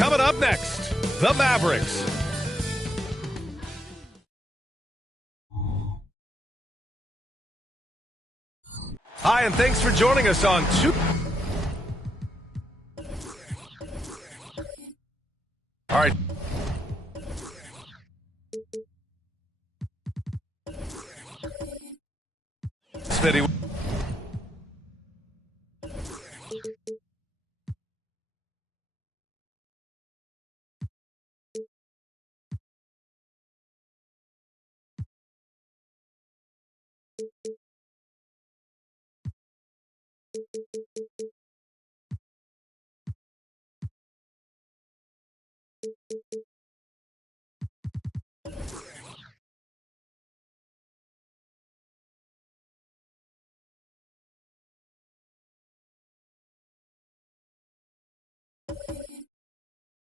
Coming up next, the Mavericks. Hi, and thanks for joining us on All right. Smitty.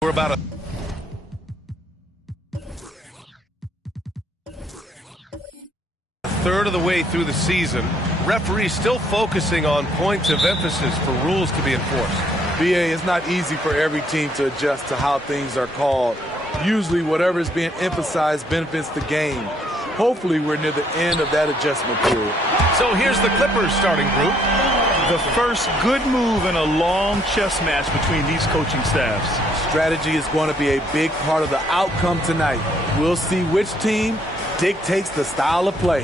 We're about a third of the way through the season. Referees still focusing on points of emphasis for rules to be enforced. BA, it's not easy for every team to adjust to how things are called. Usually whatever is being emphasized benefits the game. Hopefully we're near the end of that adjustment period. So here's the Clippers starting group. The first good move in a long chess match between these coaching staffs. Strategy is going to be a big part of the outcome tonight. We'll see which team dictates the style of play.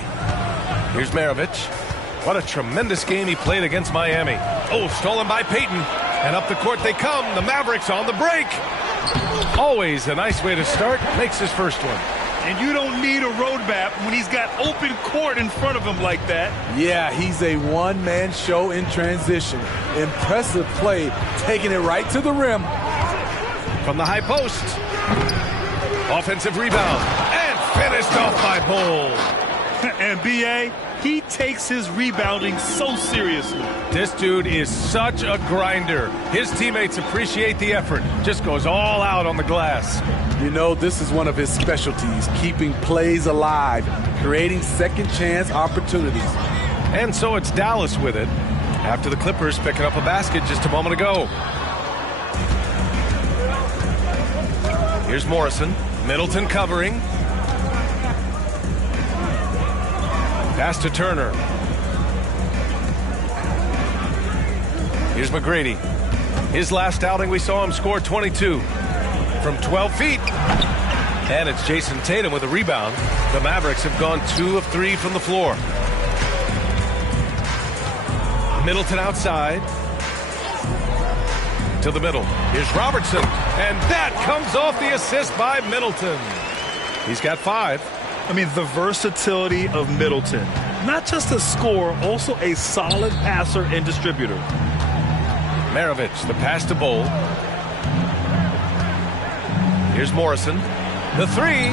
Here's Maravich. What a tremendous game he played against Miami. Oh, stolen by Peyton. And up the court they come. The Mavericks on the break. Always a nice way to start. Makes his first one. And you don't need a roadmap when he's got open court in front of him like that. Yeah, he's a one-man show in transition. Impressive play, taking it right to the rim. From the high post. Offensive rebound. And finished off by Bull. And B.A., He takes his rebounding so seriously. This dude is such a grinder. His teammates appreciate the effort. Just goes all out on the glass. You know, this is one of his specialties, keeping plays alive, creating second chance opportunities. And so it's Dallas with it, after the Clippers picking up a basket just a moment ago. Here's Morrison. Middleton covering. Pass to Turner. Here's McGrady. His last outing, we saw him score 22 from 12 feet. And it's Jason Tatum with a rebound. The Mavericks have gone 2 of 3 from the floor. Middleton outside. To the middle. Here's Robertson. And that comes off the assist by Middleton. He's got 5. I mean, the versatility of Middleton. Not just a scorer, also a solid passer and distributor. Maravich, the pass to Bowl. Here's Morrison. The 3.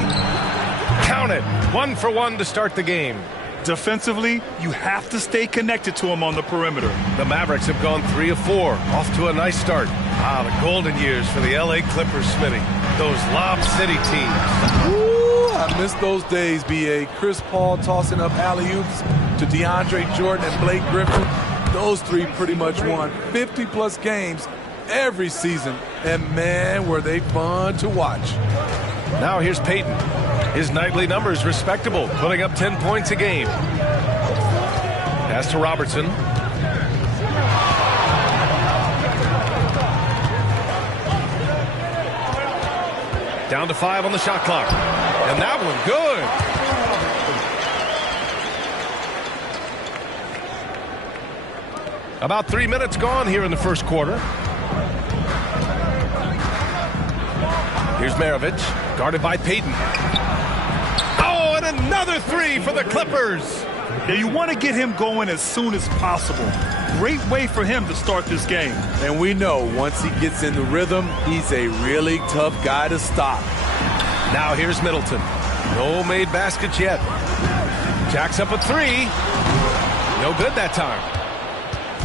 Count it. 1 for 1 to start the game. Defensively, you have to stay connected to him on the perimeter. The Mavericks have gone 3 of 4. Off to a nice start. The golden years for the LA Clippers, Smitty. Those Lob City teams. Ooh, I miss those days, B.A. Chris Paul tossing up alley-oops to DeAndre Jordan and Blake Griffin. Those 3 pretty much won 50-plus games every season. And, man, were they fun to watch. Now here's Payton. His nightly numbers respectable, putting up 10 points a game. Pass to Robertson. Down to 5 on the shot clock. And that one good. About 3 minutes gone here in the first quarter. Here's Maravich, guarded by Payton. Oh, and another 3 for the Clippers. Now you want to get him going as soon as possible. Great way for him to start this game. And we know once he gets in the rhythm, he's a really tough guy to stop. Now here's Middleton. No made baskets yet. Jacks up a 3. No good that time.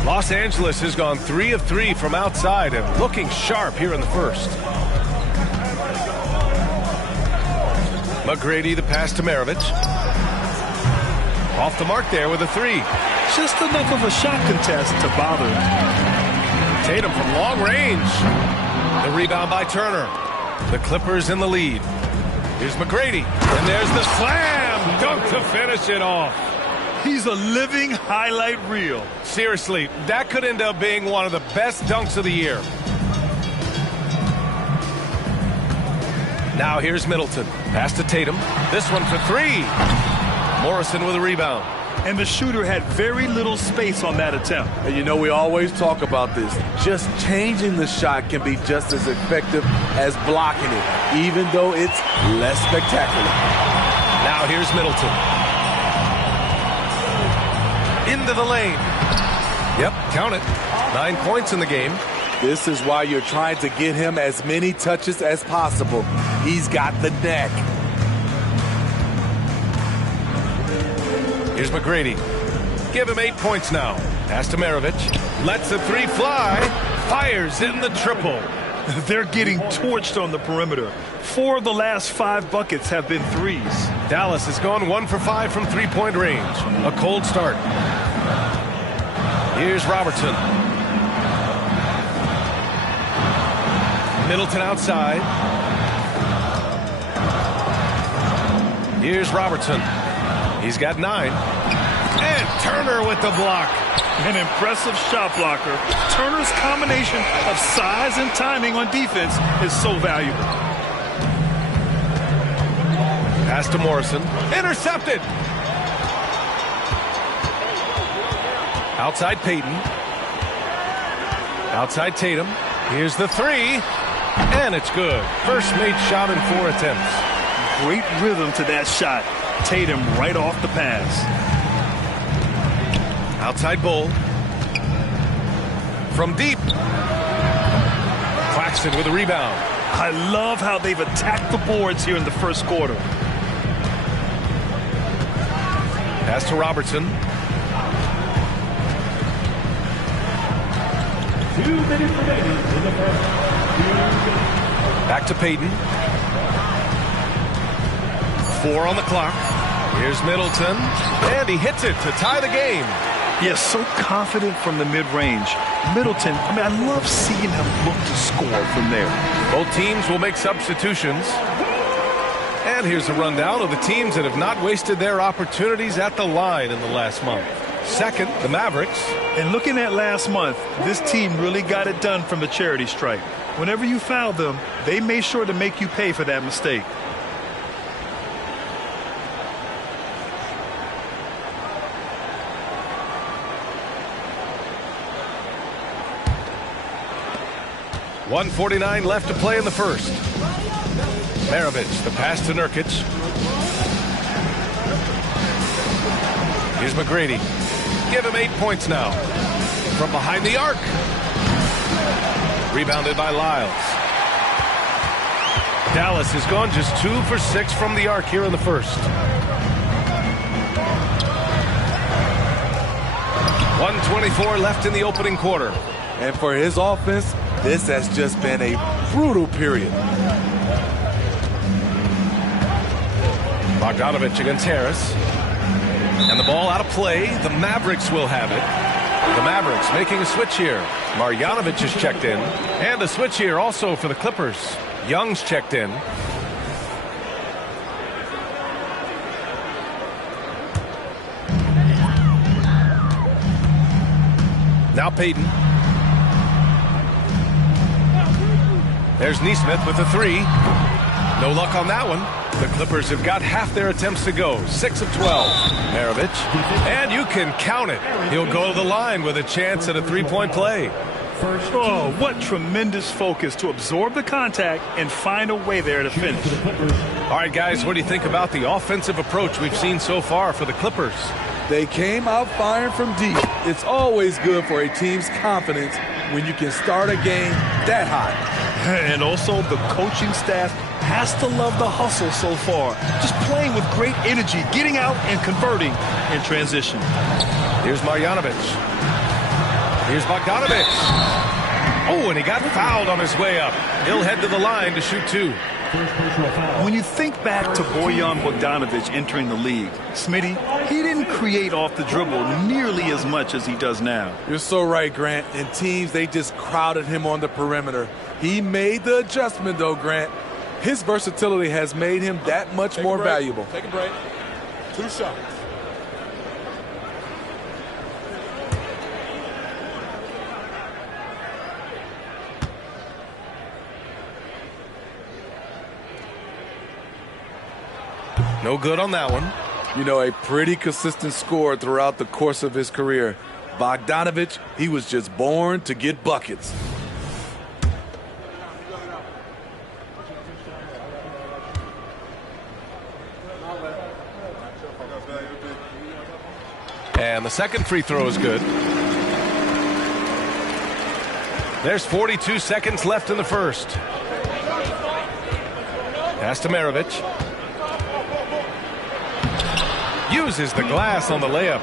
Los Angeles has gone 3 of 3 from outside and looking sharp here in the first. McGrady, the pass to Maravich. Off the mark there with a 3. Just enough of a shot contest to bother him. Tatum from long range. The rebound by Turner. The Clippers in the lead. Here's McGrady. And there's the slam dunk to finish it off. He's a living highlight reel. Seriously, that could end up being one of the best dunks of the year. Now here's Middleton. Pass to Tatum. This one for 3. Morrison with a rebound. And the shooter had very little space on that attempt. And you know, we always talk about this. Just changing the shot can be just as effective as blocking it, even though it's less spectacular. Now here's Middleton. Into the lane. Yep, count it. 9 points in the game. This is why you're trying to get him as many touches as possible. He's got the neck. Here's McGrady. Give him 8 points now. Pass to Maravich. Lets the 3 fly. Fires in the triple. They're getting torched on the perimeter. 4 of the last 5 buckets have been 3s. Dallas has gone 1 for 5 from three-point range. A cold start. Here's Robertson. Middleton outside. Here's Robertson. He's got 9. And Turner with the block. An impressive shot blocker. Turner's combination of size and timing on defense is so valuable. Pass to Morrison. Intercepted. Outside Payton. Outside Tatum. Here's the 3. And it's good. First made shot in 4 attempts. Great rhythm to that shot. Tatum right off the pass. Outside Bull. From deep. Claxton with a rebound. I love how they've attacked the boards here in the first quarter. Pass to Robertson. 2 minutes remaining in the first. Back to Payton. 4 on the clock. Here's Middleton. And he hits it to tie the game. Yes, so confident from the mid-range. Middleton, I love seeing him look to score from there. Both teams will make substitutions. And here's a rundown of the teams that have not wasted their opportunities at the line in the last month. Second, the Mavericks. And looking at last month, this team really got it done from the charity stripe. Whenever you fouled them, they made sure to make you pay for that mistake. .149 left to play in the first. Maravich, the pass to Nurkic. Here's McGrady. Give him 8 points now. From behind the arc. Rebounded by Lyles. Dallas has gone just 2 for 6 from the arc here in the first. 1:24 left in the opening quarter. And for his offense, this has just been a brutal period. Bogdanovich against Harris. And the ball out of play. The Mavericks will have it. The Mavericks making a switch here. Marjanovic is checked in. And a switch here also for the Clippers. Young's checked in. Now Payton. There's Nesmith with a 3. No luck on that one. The Clippers have got half their attempts to go. 6 of 12. Maravich. And you can count it. He'll go to the line with a chance at a 3-point play. Oh, what tremendous focus to absorb the contact and find a way there to finish. All right, guys, what do you think about the offensive approach we've seen so far for the Clippers? They came out firing from deep. It's always good for a team's confidence when you can start a game that hot. And also the coaching staff has to love the hustle so far. Just playing with great energy, getting out and converting in transition. Here's Marjanovic. Here's Bogdanovich. Oh, and he got fouled on his way up. He'll head to the line to shoot 2. When you think back to Bojan Bogdanovic entering the league, Smitty, he didn't create off the dribble nearly as much as he does now. You're so right, Grant. And teams, they just crowded him on the perimeter. He made the adjustment, though, Grant. His versatility has made him that much more valuable. Take a break. 2 shots. No good on that one. You know, a pretty consistent scorer throughout the course of his career. Bogdanovich, he was just born to get buckets. And the second free throw is good. There's 42 seconds left in the first. Pass to Maravich. Uses the glass on the layup.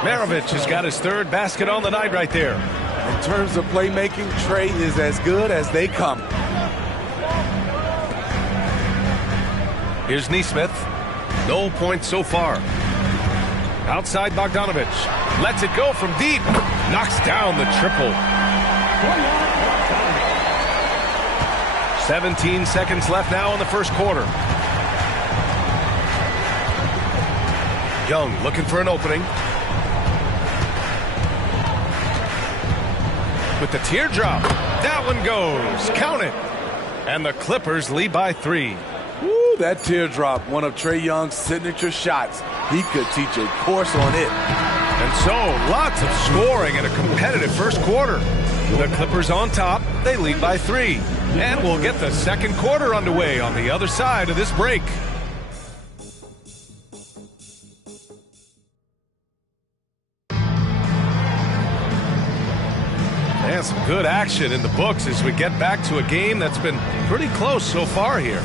Maravich has got his 3rd basket on the night right there. In terms of playmaking, Trey is as good as they come. Here's Nesmith. No points so far. Outside Bogdanovich. Lets it go from deep. Knocks down the triple. 17 seconds left now in the first quarter. Young looking for an opening. With the teardrop. That one goes. Count it. And the Clippers lead by 3. Woo, that teardrop, one of Trae Young's signature shots. He could teach a course on it. And so, lots of scoring in a competitive first quarter. The Clippers on top. They lead by 3. And we'll get the second quarter underway on the other side of this break. And some good action in the books as we get back to a game that's been pretty close so far here.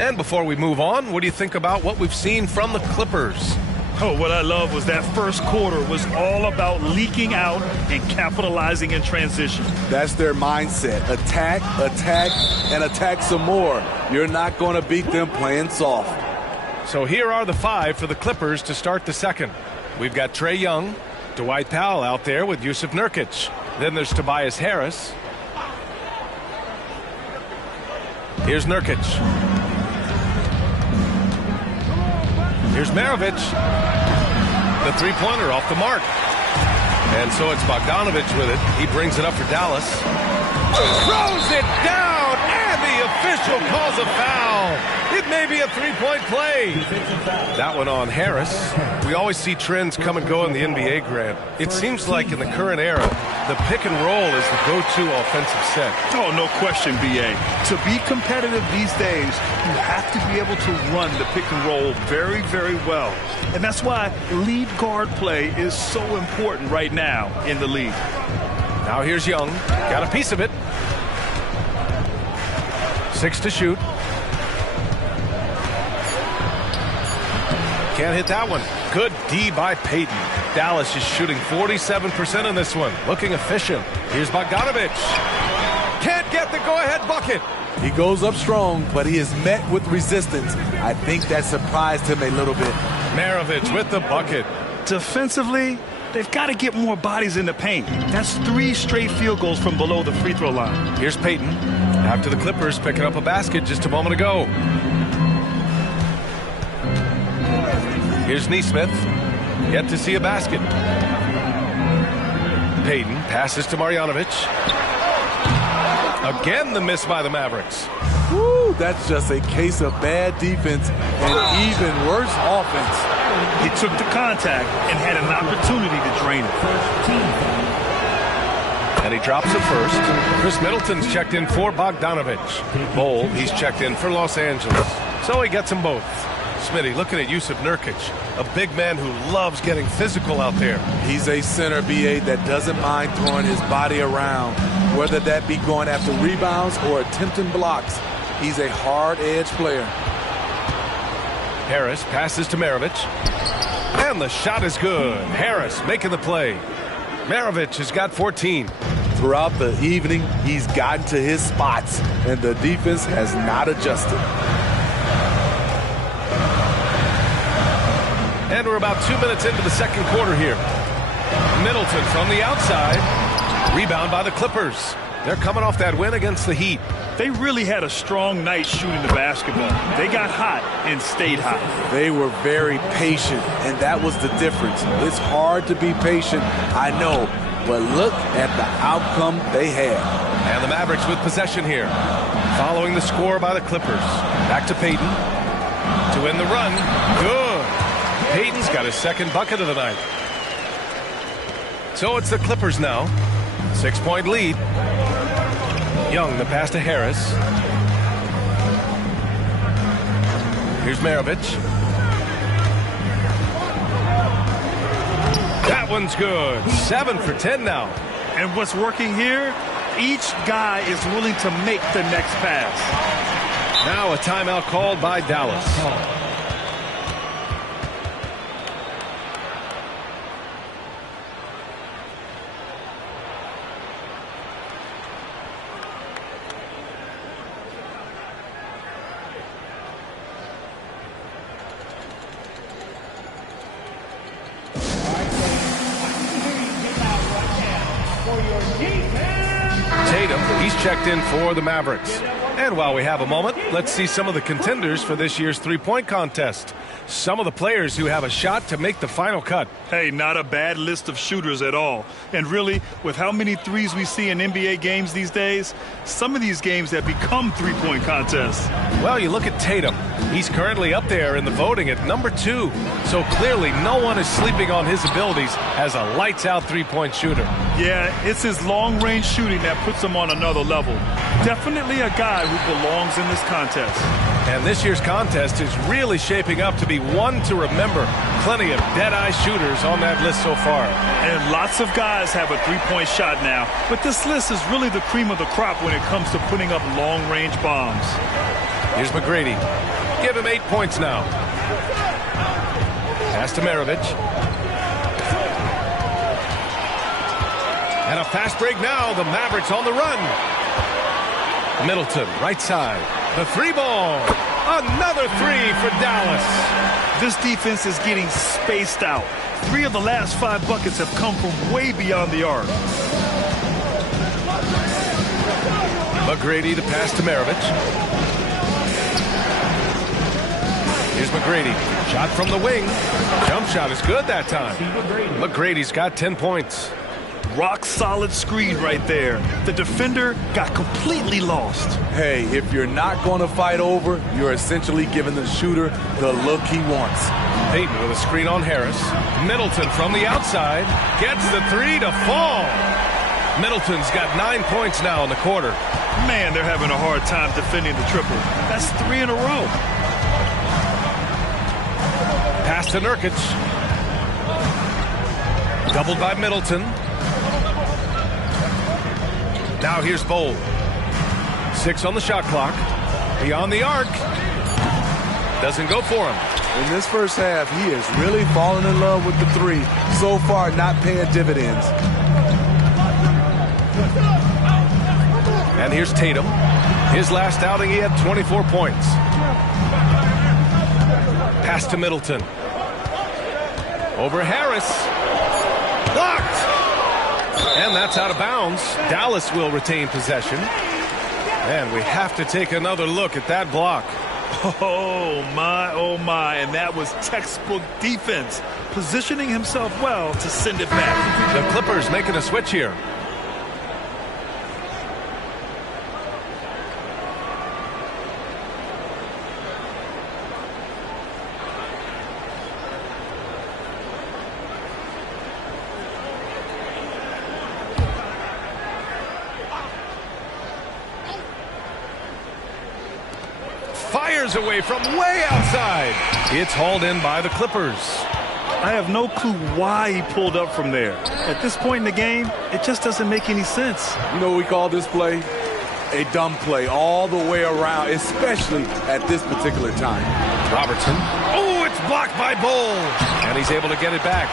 And before we move on, what do you think about what we've seen from the Clippers? Oh, what I love was that first quarter was all about leaking out and capitalizing in transition. That's their mindset. Attack, attack, and attack some more. You're not going to beat them playing soft. So here are the 5 for the Clippers to start the second. We've got Trae Young, Dwight Powell out there with Yusuf Nurkic. Then there's Tobias Harris. Here's Nurkic. Here's Maravich. The three-pointer off the mark. And so it's Bogdanovich with it. He brings it up for Dallas. Throws it down, and the official calls a foul. It may be a three-point play. That one on Harris. We always see trends come and go in the NBA, Grant. It seems like in the current era, the pick and roll is the go-to offensive set. Oh, no question, B.A. To be competitive these days, you have to be able to run the pick and roll very, very well. And that's why lead guard play is so important right now in the league. Now here's Young. Got a piece of it. 6 to shoot. Can't hit that one. Good D by Payton. Dallas is shooting 47% in this one. Looking efficient. Here's Bogdanovich. Can't get the go-ahead bucket. He goes up strong, but he is met with resistance. I think that surprised him a little bit. Maravich with the bucket. Defensively, they've got to get more bodies in the paint. That's 3 straight field goals from below the free throw line. Here's Payton. After the Clippers picking up a basket just a moment ago. Here's Nesmith. Yet to see a basket. Payton passes to Marjanovic. Again the miss by the Mavericks. Woo, that's just a case of bad defense and even worse offense. He took the contact and had an opportunity to drain it. And he drops it first. Chris Middleton's checked in for Bogdanovich. Bol, he's checked in for Los Angeles. So he gets them both. Smitty looking at Yusuf Nurkic, a big man who loves getting physical out there. He's a center, B.A., that doesn't mind throwing his body around, whether that be going after rebounds or attempting blocks. He's a hard-edge player. Harris passes to Maravich. And the shot is good. Harris making the play. Maravich has got 14. Throughout the evening, he's gotten to his spots, and the defense has not adjusted. And we're about 2 minutes into the second quarter here. Middleton from the outside. Rebound by the Clippers. They're coming off that win against the Heat. They really had a strong night shooting the basketball. They got hot and stayed hot. They were very patient, and that was the difference. It's hard to be patient, I know, but look at the outcome they had. And the Mavericks with possession here. Following the score by the Clippers. Back to Payton. To win the run. Good. Payton's got his second bucket of the night. So it's the Clippers now. 6-point lead. Young, the pass to Harris. Here's Maravich. That one's good. 7 for 10 now. And what's working here? Each guy is willing to make the next pass. Now a timeout called by Dallas. He's checked in for the Mavericks. And while we have a moment, let's see some of the contenders for this year's three-point contest. Some of the players who have a shot to make the final cut. Hey, not a bad list of shooters at all. And really, with how many threes we see in NBA games these days, some of these games have become three-point contests. Well, you look at Tatum. He's currently up there in the voting at number 2. So clearly, no one is sleeping on his abilities as a lights-out three-point shooter. Yeah, it's his long-range shooting that puts him on another level. Definitely a guy who belongs in this contest. And this year's contest is really shaping up to be one to remember. Plenty of dead-eye shooters on that list so far. And lots of guys have a three-point shot now. But this list is really the cream of the crop when it comes to putting up long-range bombs. Here's McGrady. Give him 8 points now. Pass to Maravich. And a fast break now. The Mavericks on the run. Middleton, right side. The three ball. Another three for Dallas. This defense is getting spaced out. 3 of the last 5 buckets have come from way beyond the arc. McGrady to pass to Maravich. Here's McGrady. Shot from the wing. Jump shot is good that time. McGrady's got 10 points. Rock solid screen right there. The defender got completely lost. Hey, if you're not going to fight over, you're essentially giving the shooter the look he wants. Payton with a screen on Harris. Middleton from the outside. Gets the three to fall. Middleton's got 9 points now in the quarter. Man, they're having a hard time defending the triple. That's 3 in a row. Pass to Nurkic. Doubled by Middleton. Now here's Bowl. 6 on the shot clock. Beyond the arc. Doesn't go for him. In this first half, he is really falling in love with the three. So far, not paying dividends. And here's Tatum. His last outing, he had 24 points. Pass to Middleton. Over Harris. Blocked! And that's out of bounds. Dallas will retain possession. And we have to take another look at that block. Oh, my. And that was textbook defense. Positioning himself well to send it back. The Clippers making a switch here. Fires away from way outside. It's hauled in by the Clippers. I have no clue why he pulled up from there. At this point in the game, it just doesn't make any sense. You know what we call this play? A dumb play all the way around, especially at this particular time. Robertson. Oh, it's blocked by Bull. And he's able to get it back.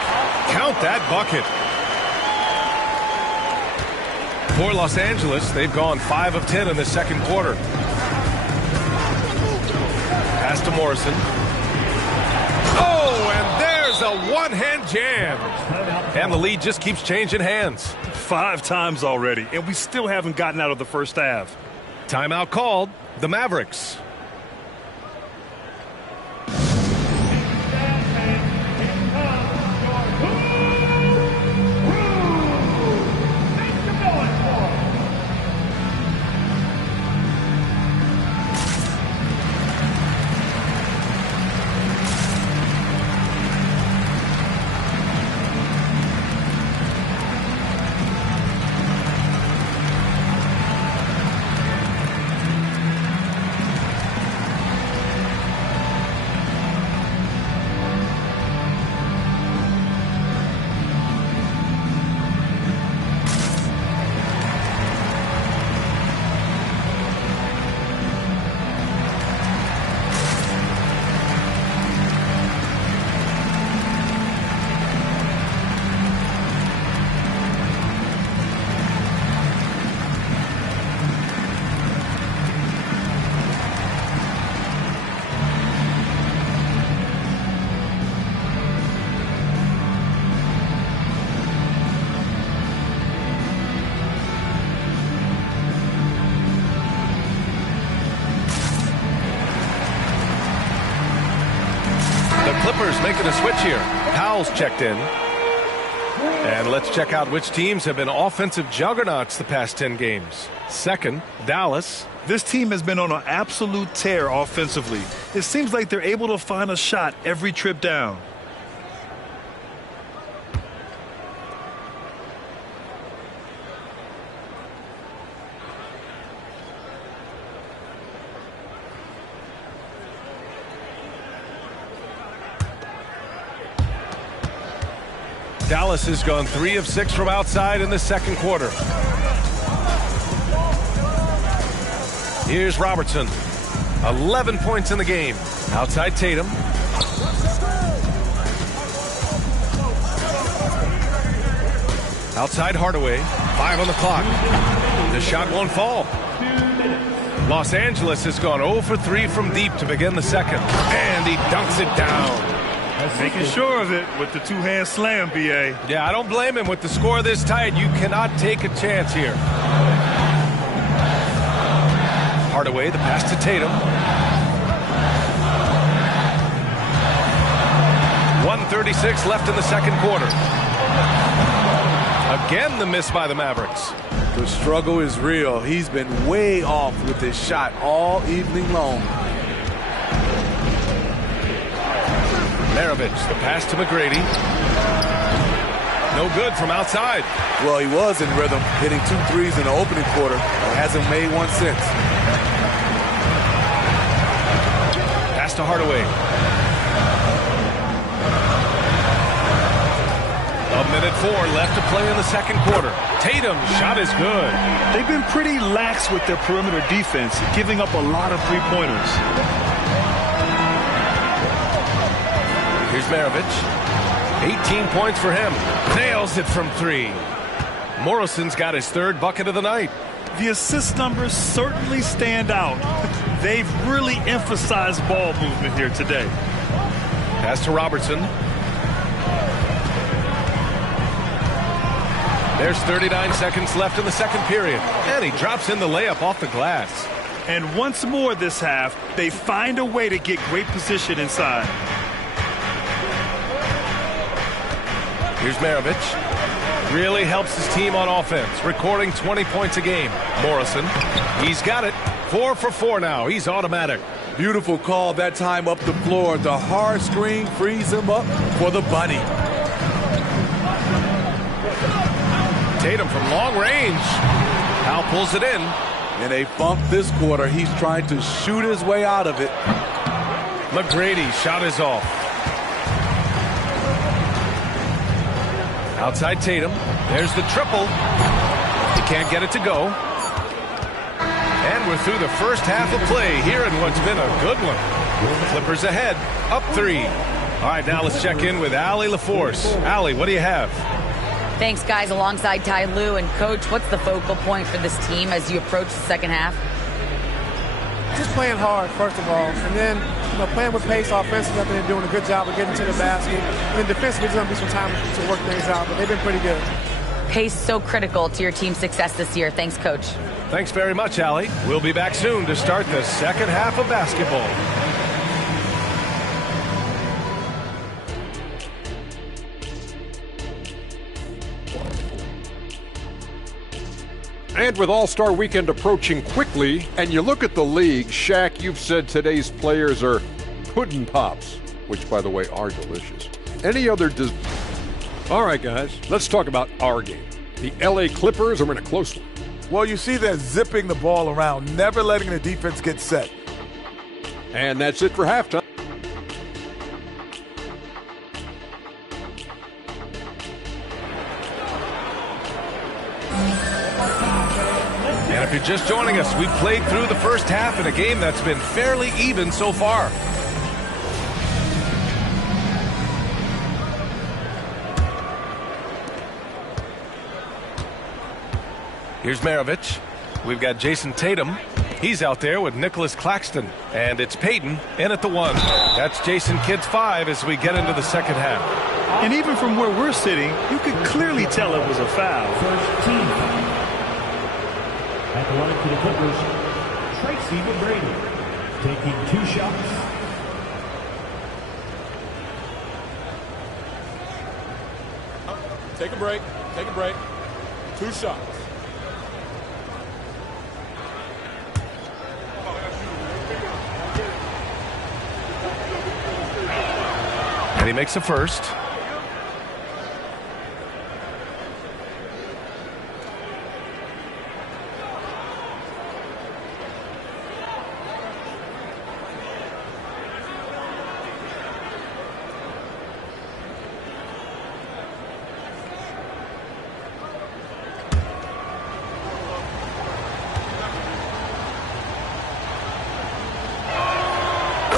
Count that bucket. For Los Angeles, they've gone 5 of 10 in the second quarter. Pass to Morrison. Oh, and there's a one-hand jam. And the lead just keeps changing hands. 5 times already, and we still haven't gotten out of the first half. Timeout called. The Mavericks. Clippers making a switch here. Powell's checked in. And let's check out which teams have been offensive juggernauts the past 10 games. Second, Dallas. This team has been on an absolute tear offensively. It seems like they're able to find a shot every trip down. Dallas has gone 3 of 6 from outside in the second quarter. Here's Robertson. 11 points in the game. Outside Tatum. Outside Hardaway. 5 on the clock. The shot won't fall. Los Angeles has gone 0 for 3 from deep to begin the second. And he dunks it down. Making sure of it with the two-hand slam, B.A. Yeah, I don't blame him. With the score this tight, you cannot take a chance here. Hardaway, the pass to Tatum. 1:36 left in the second quarter. Again, the miss by the Mavericks. The struggle is real. He's been way off with his shot all evening long. Maravich, the pass to McGrady. No good from outside. Well, he was in rhythm, hitting 2 threes in the opening quarter, but hasn't made one since. Pass to Hardaway. A minute 4 left to play in the second quarter. Tatum's shot is good. They've been pretty lax with their perimeter defense, giving up a lot of three-pointers. Here's Maravich. 18 points for him. Nails it from 3. Morrison's got his 3rd bucket of the night. The assist numbers certainly stand out. They've really emphasized ball movement here today. Pass to Robertson. There's 39 seconds left in the second period. And he drops in the layup off the glass. And once more this half, they find a way to get great position inside. Here's Maravich. Really helps his team on offense, recording 20 points a game. Morrison, he's got it. 4 for 4 now. He's automatic. Beautiful call that time up the floor. The hard screen frees him up for the bunny. Tatum from long range. Powell pulls it in. In a funk this quarter, he's trying to shoot his way out of it. McGrady shot is off. Outside Tatum. There's the triple. He can't get it to go. And we're through the first half of play here in what's been a good one. Clippers ahead, up 3. All right, now let's check in with Allie LaForce. Allie, what do you have? Thanks, guys. Alongside Ty Lue and Coach, what's the focal point for this team as you approach the second half? Just playing hard, first of all, and then playing with pace offensively. I think they're doing a good job of getting to the basket. And then defensively, there's going to be some time to work things out, but they've been pretty good. Pace so critical to your team's success this year. Thanks, Coach. Thanks very much, Allie. We'll be back soon to start the second half of basketball. And with All-Star Weekend approaching quickly, and you look at the league, Shaq, you've said today's players are pudding pops, which, by the way, are delicious. Any other... All right, guys, let's talk about our game. The L.A. Clippers are in a close one. Well, you see they're zipping the ball around, never letting the defense get set. And that's it for halftime. And if you're just joining us, we've played through the first half in a game that's been fairly even so far. Here's Maravich. We've got Jason Tatum. He's out there with Nicholas Claxton. And it's Payton in at the 1. That's Jason Kidd's 5 as we get into the second half. And even from where we're sitting, you could clearly tell it was a foul. First team. At the line for the Clippers, Tracy McGrady taking 2 shots. Take a break. Take a break. 2 shots. And he makes a first.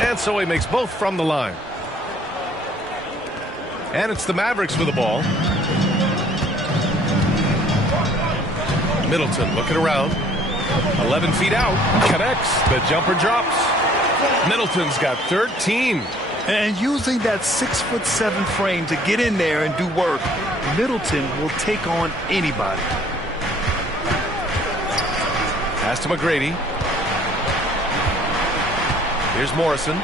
And so he makes both from the line. And it's the Mavericks with the ball. Middleton looking around. 11 feet out. Connects. The jumper drops. Middleton's got 13. And using that 6'7" frame to get in there and do work, Middleton will take on anybody. Pass to McGrady. Here's Morrison.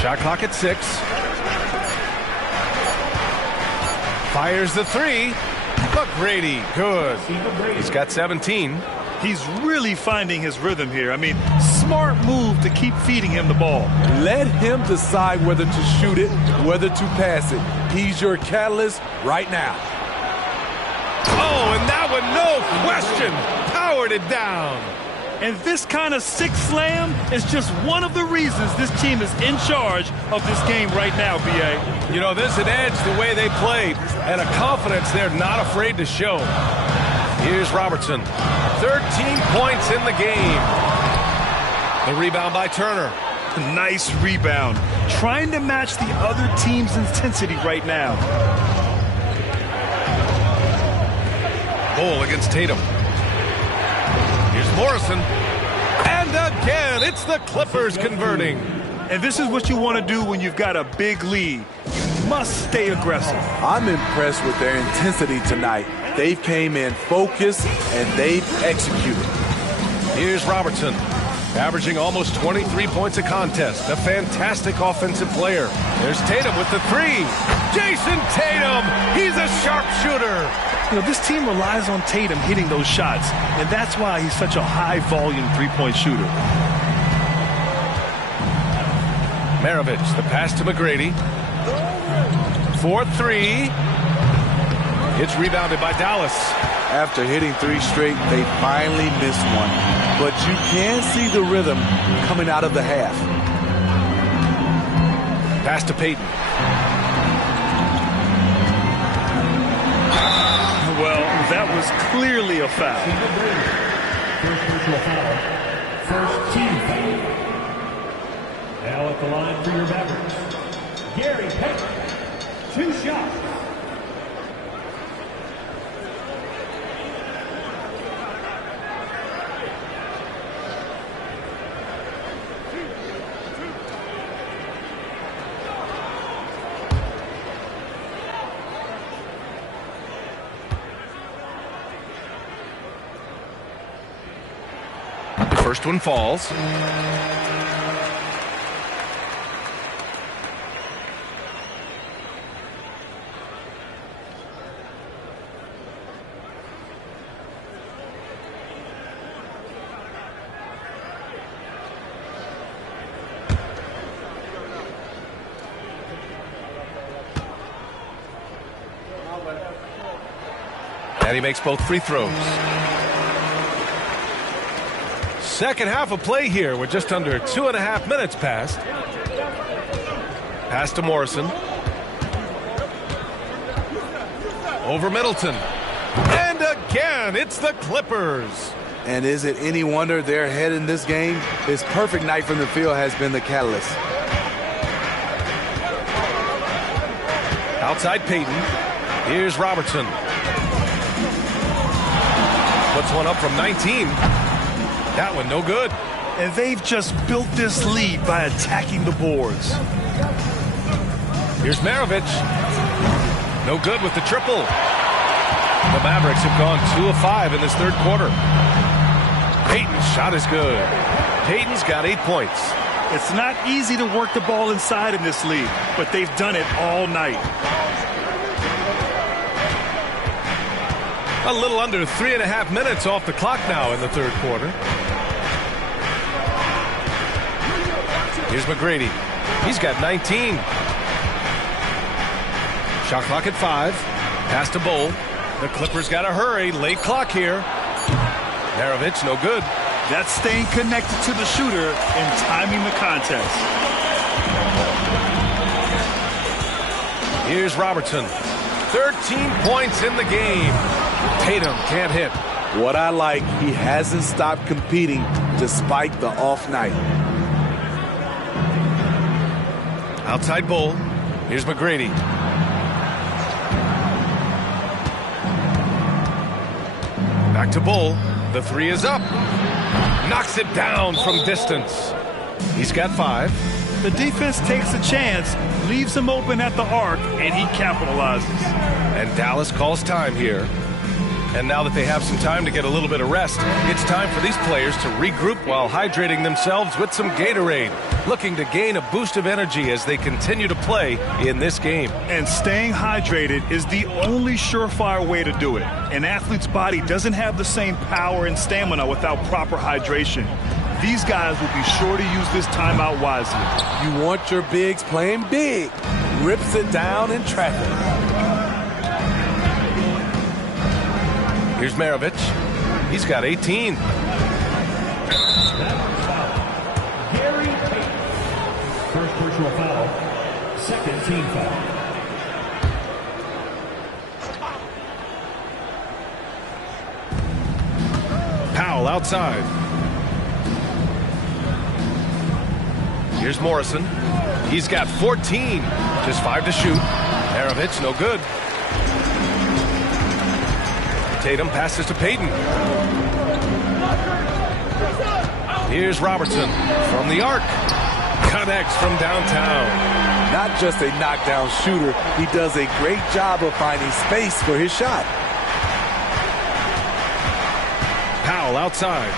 Shot clock at 6. Fires the 3. McGrady, good. He's got 17. He's really finding his rhythm here. I mean, smart move to keep feeding him the ball. Let him decide whether to shoot it, whether to pass it. He's your catalyst right now. Oh, and that one, no question, powered it down. And this kind of six slam is just one of the reasons this team is in charge of this game right now, B.A. You know, there's an edge the way they play and a confidence they're not afraid to show. Here's Robertson. 13 points in the game. The rebound by Turner. Nice rebound. Trying to match the other team's intensity right now. Goal against Tatum. Here's Morrison. And again, it's the Clippers converting. And this is what you want to do when you've got a big lead. You must stay aggressive. I'm impressed with their intensity tonight. They've came in focused and they've executed. Here's Robertson, averaging almost 23 points a contest. A fantastic offensive player. There's Tatum with the 3. Jason Tatum, he's a sharpshooter. You know, this team relies on Tatum hitting those shots, and that's why he's such a high-volume three-point shooter. Maravich, the pass to McGrady. 4-3. It's rebounded by Dallas. After hitting 3 straight, they finally missed one. But you can see the rhythm coming out of the half. Pass to Payton. Well, that was clearly a foul. First team foul. Now at the line for your Mavericks, Gary Payton. 2 shots. First one falls. And he makes both free throws. Second half of play here. We're just under 2.5 minutes past. Pass to Morrison. Over Middleton. And again, it's the Clippers. And is it any wonder they're ahead in this game? His perfect night from the field has been the catalyst. Outside Payton. Here's Robertson. Puts one up from 19. That one no good. And they've just built this lead by attacking the boards. Here's Maravich. No good with the triple. The Mavericks have gone 2 of 5 in this third quarter. Payton's shot is good. Payton's got 8 points. It's not easy to work the ball inside in this league, but they've done it all night. A little under 3.5 minutes off the clock now in the third quarter. Here's McGrady. He's got 19. Shot clock at 5. Pass to Bull. The Clippers got to hurry. Late clock here. Maravich, no good. That's staying connected to the shooter and timing the contest. Here's Robertson. 13 points in the game. Tatum can't hit. What I like, he hasn't stopped competing despite the off night. Outside Bull. Here's McGrady. Back to Bull. The three is up. Knocks it down from distance. He's got 5. The defense takes a chance, leaves him open at the arc, and he capitalizes. And Dallas calls time here. And now that they have some time to get a little bit of rest, it's time for these players to regroup while hydrating themselves with some Gatorade, looking to gain a boost of energy as they continue to play in this game. And staying hydrated is the only surefire way to do it. An athlete's body doesn't have the same power and stamina without proper hydration. These guys will be sure to use this timeout wisely. You want your bigs playing big. Rips it down in traffic. Here's Maravich. He's got 18. Gary Payton. First personal foul. Second team foul. Powell outside. Here's Morrison. He's got 14. Just 5 to shoot. Maravich, no good. Tatum passes to Payton. Here's Robertson from the arc. Connects from downtown. Not just a knockdown shooter, he does a great job of finding space for his shot. Powell outside.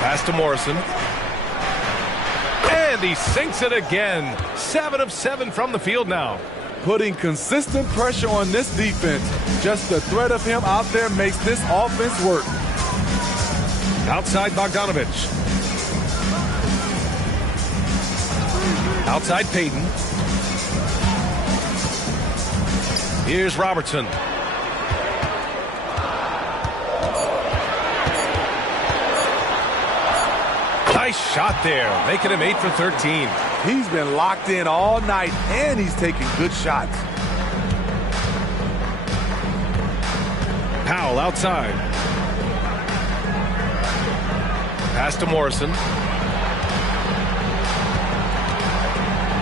Pass to Morrison. And he sinks it again. 7 of 7 from the field now. Putting consistent pressure on this defense. Just the threat of him out there makes this offense work. Outside Bogdanovich. Outside Payton. Here's Robertson. Nice shot there, making him 8 for 13. He's been locked in all night, and he's taking good shots. Powell outside. Pass to Morrison.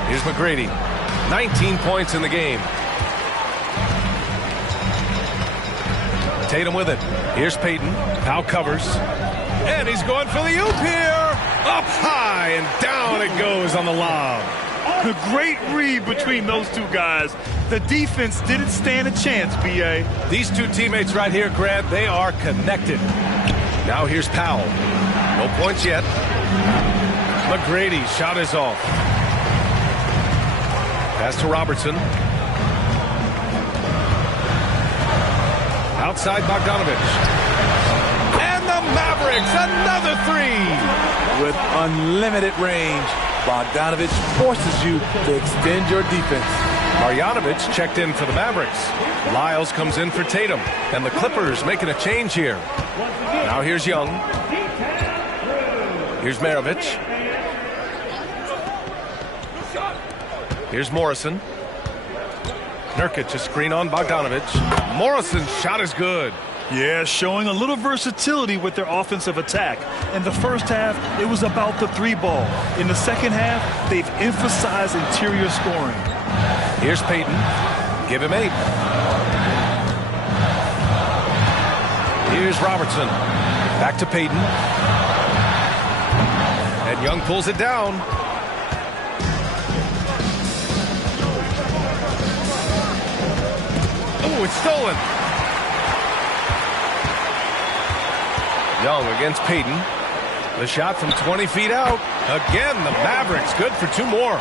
Here's McGrady. 19 points in the game. Tatum with it. Here's Payton. Powell covers. And he's going for the oop here. Up high and down it goes on the lob. A great read between those two guys. The defense didn't stand a chance, B.A. These two teammates right here, Grant, they are connected. Now here's Powell. No points yet. McGrady, shot is off. Pass to Robertson. Outside Bogdanovich. And the Mavericks, another 3. With unlimited range, Bogdanovich forces you to extend your defense. Marjanovic checked in for the Mavericks. Lyles comes in for Tatum. And the Clippers making a change here. Now here's Young. Here's Maravich. Here's Morrison. Nurkic, a screen on Bogdanovich. Morrison's shot is good. Yeah, showing a little versatility with their offensive attack. In the first half, it was about the 3 ball. In the second half, they've emphasized interior scoring. Here's Payton. Give him 8. Here's Robertson. Back to Payton. And Young pulls it down. Oh, it's stolen. Young against Payton. The shot from 20 feet out. Again, the Mavericks good for 2 more.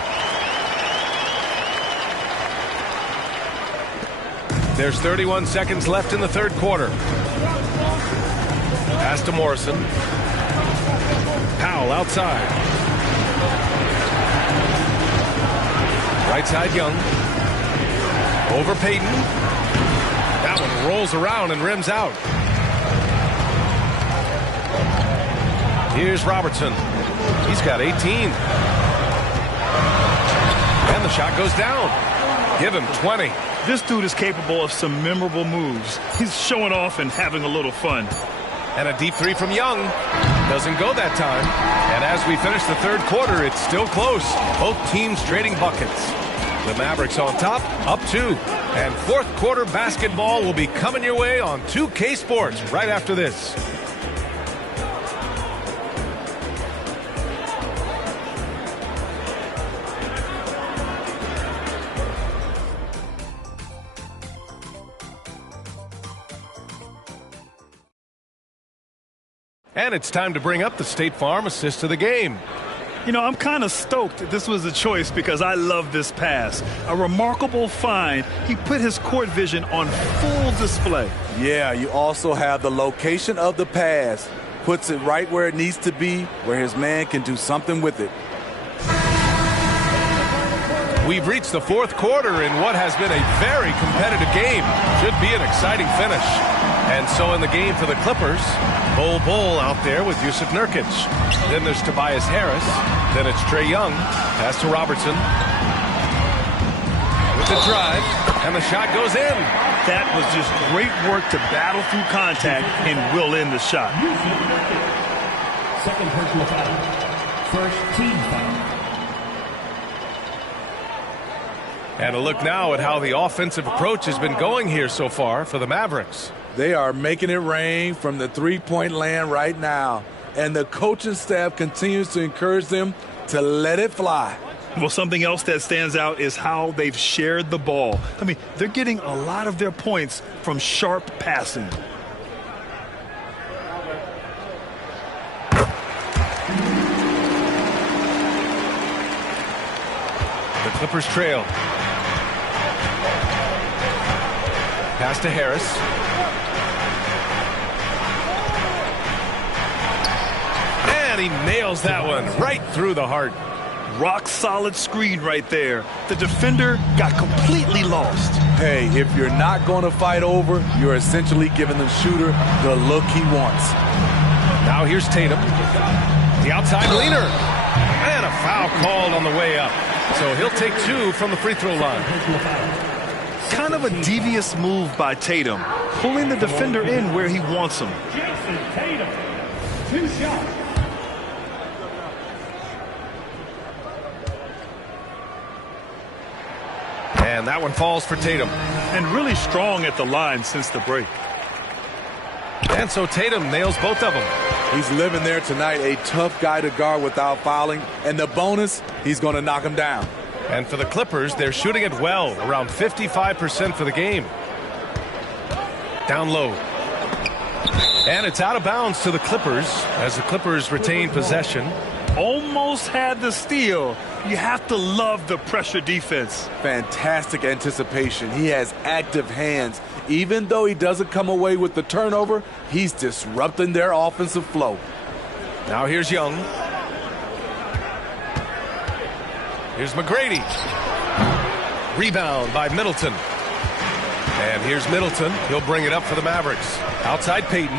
There's 31 seconds left in the third quarter. Pass to Morrison. Powell outside. Right side Young. Over Payton. That one rolls around and rims out. Here's Robertson. He's got 18. And the shot goes down. Give him 20. This dude is capable of some memorable moves. He's showing off and having a little fun. And a deep 3 from Young. Doesn't go that time. And as we finish the third quarter, it's still close. Both teams trading buckets. The Mavericks on top, up 2. And fourth quarter basketball will be coming your way on 2K Sports right after this. And it's time to bring up the State Farm assist of the game. You know, I'm kind of stoked this was a choice because I love this pass. A remarkable find. He put his court vision on full display. Yeah, you also have the location of the pass. Puts it right where it needs to be, where his man can do something with it. We've reached the fourth quarter in what has been a very competitive game. Should be an exciting finish. And so in the game for the Clippers, Bol out there with Yusuf Nurkic. Then there's Tobias Harris. Then it's Trae Young. Pass to Robertson. With the drive. And the shot goes in. That was just great work to battle through contact and will end the shot. Second personal foul. First team foul. And a look now at how the offensive approach has been going here so far for the Mavericks. They are making it rain from the three-point land right now. And the coaching staff continues to encourage them to let it fly. Well, something else that stands out is how they've shared the ball. I mean, they're getting a lot of their points from sharp passing. The Clippers trail. Pass to Harris. And he nails that one right through the heart. Rock solid screen right there. The defender got completely lost. Hey, if you're not going to fight over, you're essentially giving the shooter the look he wants. Now here's Tatum. The outside leaner. And a foul called on the way up. So he'll take two from the free throw line. Kind of a devious move by Tatum, pulling the defender in where he wants him. Jason Tatum. 2 shots. And that one falls for Tatum. And really strong at the line since the break. And so Tatum nails both of them. He's living there tonight, a tough guy to guard without fouling. And the bonus, he's going to knock him down. And for the Clippers, they're shooting it well, around 55% for the game. Down low. And it's out of bounds to the Clippers as the Clippers retain possession. Almost had the steal. You have to love the pressure defense. Fantastic anticipation. He has active hands. Even though he doesn't come away with the turnover, he's disrupting their offensive flow. Now here's Young. Here's McGrady. Rebound by Middleton. And here's Middleton. He'll bring it up for the Mavericks. Outside Payton.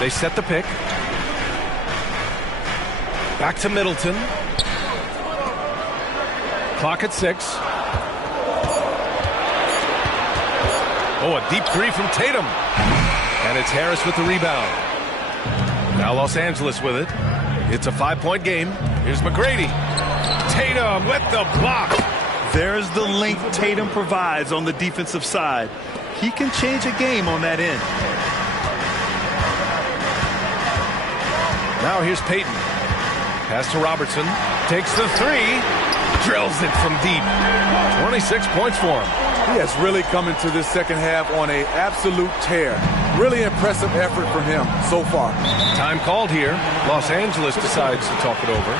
They set the pick. Back to Middleton. Clock at 6. Oh, a deep three from Tatum. And it's Harris with the rebound. Now Los Angeles with it. It's a 5-point game. Here's McGrady. Tatum with the block. There's the length Tatum provides on the defensive side. He can change a game on that end. Now here's Payton. Pass to Robertson. Takes the three. Drills it from deep. 26 points for him. He has really come into this second half on an absolute tear. Really impressive effort from him so far. Time called here. Los Angeles decides to talk it over.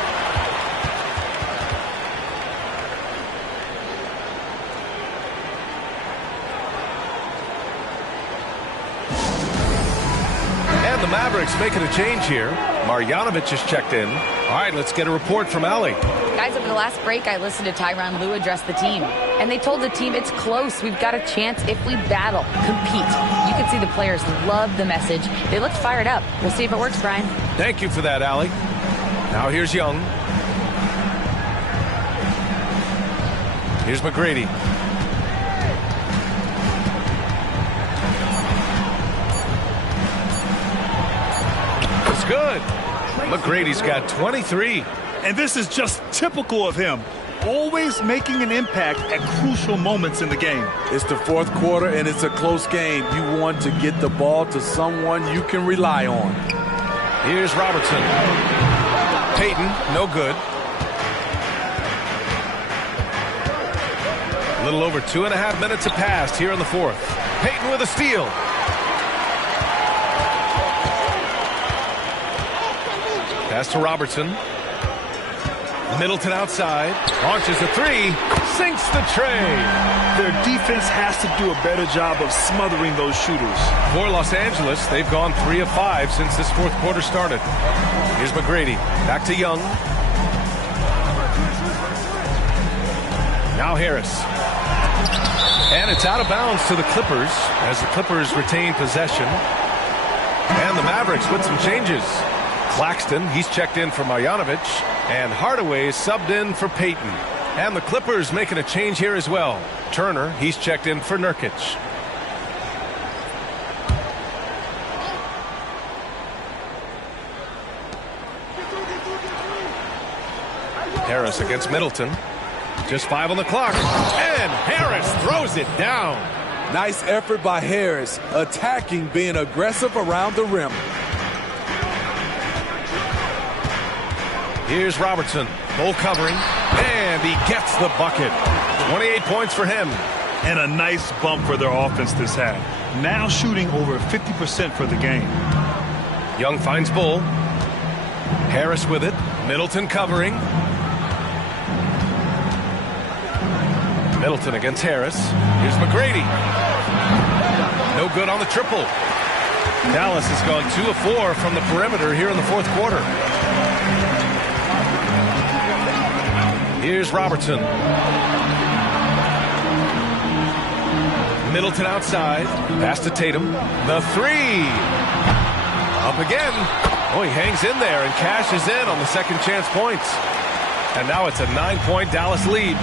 And the Mavericks making a change here. Marjanovic has checked in. All right, let's get a report from Allie. Guys, over the last break, I listened to Tyronn Lue address the team. And they told the team it's close. We've got a chance if we battle, compete. You can see the players love the message. They looked fired up. We'll see if it works, Brian. Thank you for that, Allie. Now here's Young. Here's McGrady. It's good. McGrady's got 23. And this is just typical of him. Always making an impact at crucial moments in the game. It's the fourth quarter, and it's a close game. You want to get the ball to someone you can rely on. Here's Robertson. Payton, no good. A little over 2.5 minutes have passed here in the fourth. Payton with a steal. Pass to Robertson. Middleton outside, launches a three, sinks the tray. Their defense has to do a better job of smothering those shooters. For Los Angeles, they've gone 3 of 5 since this fourth quarter started. Here's McGrady, back to Young. Now Harris. And it's out of bounds to the Clippers as the Clippers retain possession. And the Mavericks with some changes. Claxton, he's checked in for Marjanovic, and Hardaway is subbed in for Payton. And the Clippers making a change here as well. Turner, he's checked in for Nurkic. Harris against Middleton. Just 5 on the clock. And Harris throws it down. Nice effort by Harris, attacking, being aggressive around the rim. Here's Robertson, full covering, and he gets the bucket. 28 points for him. And a nice bump for their offense this half. Now shooting over 50% for the game. Young finds Bull. Harris with it. Middleton covering. Middleton against Harris. Here's McGrady. No good on the triple. Dallas has gone 2 of 4 from the perimeter here in the fourth quarter. Here's Robertson. Middleton outside. Pass to Tatum. The three. Up again. Oh, he hangs in there and cashes in on the second chance points. And now it's a 9-point Dallas lead.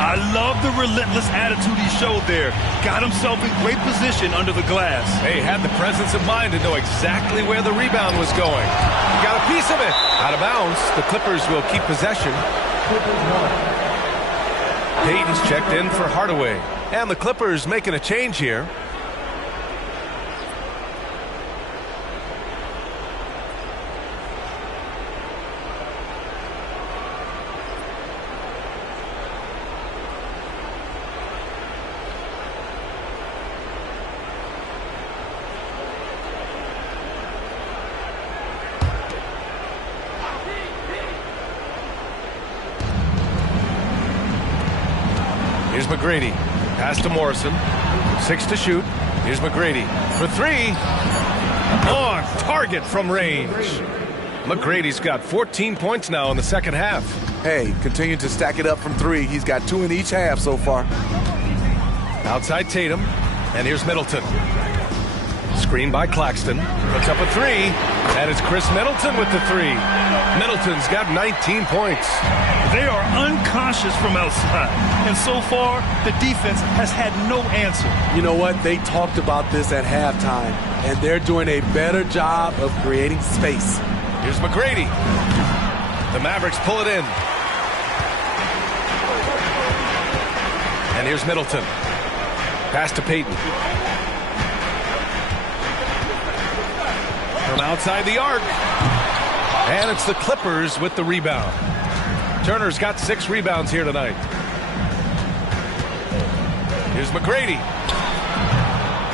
I love the relentless attitude he showed there. Got himself in great position under the glass. Hey, had the presence of mind to know exactly where the rebound was going. He got a piece of it. Out of bounds. The Clippers will keep possession. Payton's checked in for Hardaway. And the Clippers making a change here. Here's McGrady. Pass to Morrison. 6 to shoot. Here's McGrady for 3. On target from range. McGrady's got 14 points now in the second half. Hey, continue to stack it up from 3. He's got 2 in each half so far. Outside Tatum. And here's Middleton. Screen by Claxton. Puts up a 3. And it's Chris Middleton with the 3. Middleton's got 19 points. They are unconscious from outside. And so far, the defense has had no answer. You know what? They talked about this at halftime, and they're doing a better job of creating space. Here's McGrady. The Mavericks pull it in. And here's Middleton. Pass to Payton. From outside the arc. And it's the Clippers with the rebound. Turner's got 6 rebounds here tonight. Here's McGrady.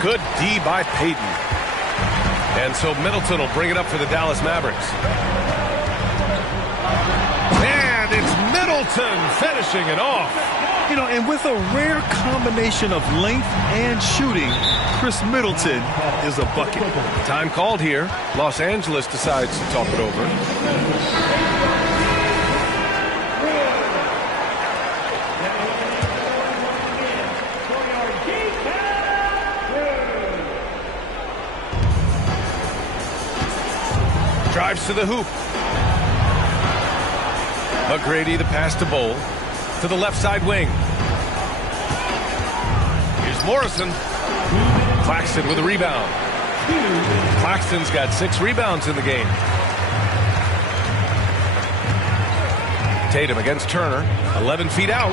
Good D by Payton. And so Middleton will bring it up for the Dallas Mavericks. And it's Middleton finishing it off. You know, and with a rare combination of length and shooting, Chris Middleton is a bucket. Time called here. Los Angeles decides to talk it over. Drives to the hoop. McGrady, the pass to Bowl. To the left side wing. Here's Morrison. Claxton with a rebound. Claxton's got 6 rebounds in the game. Tatum against Turner. 11 feet out.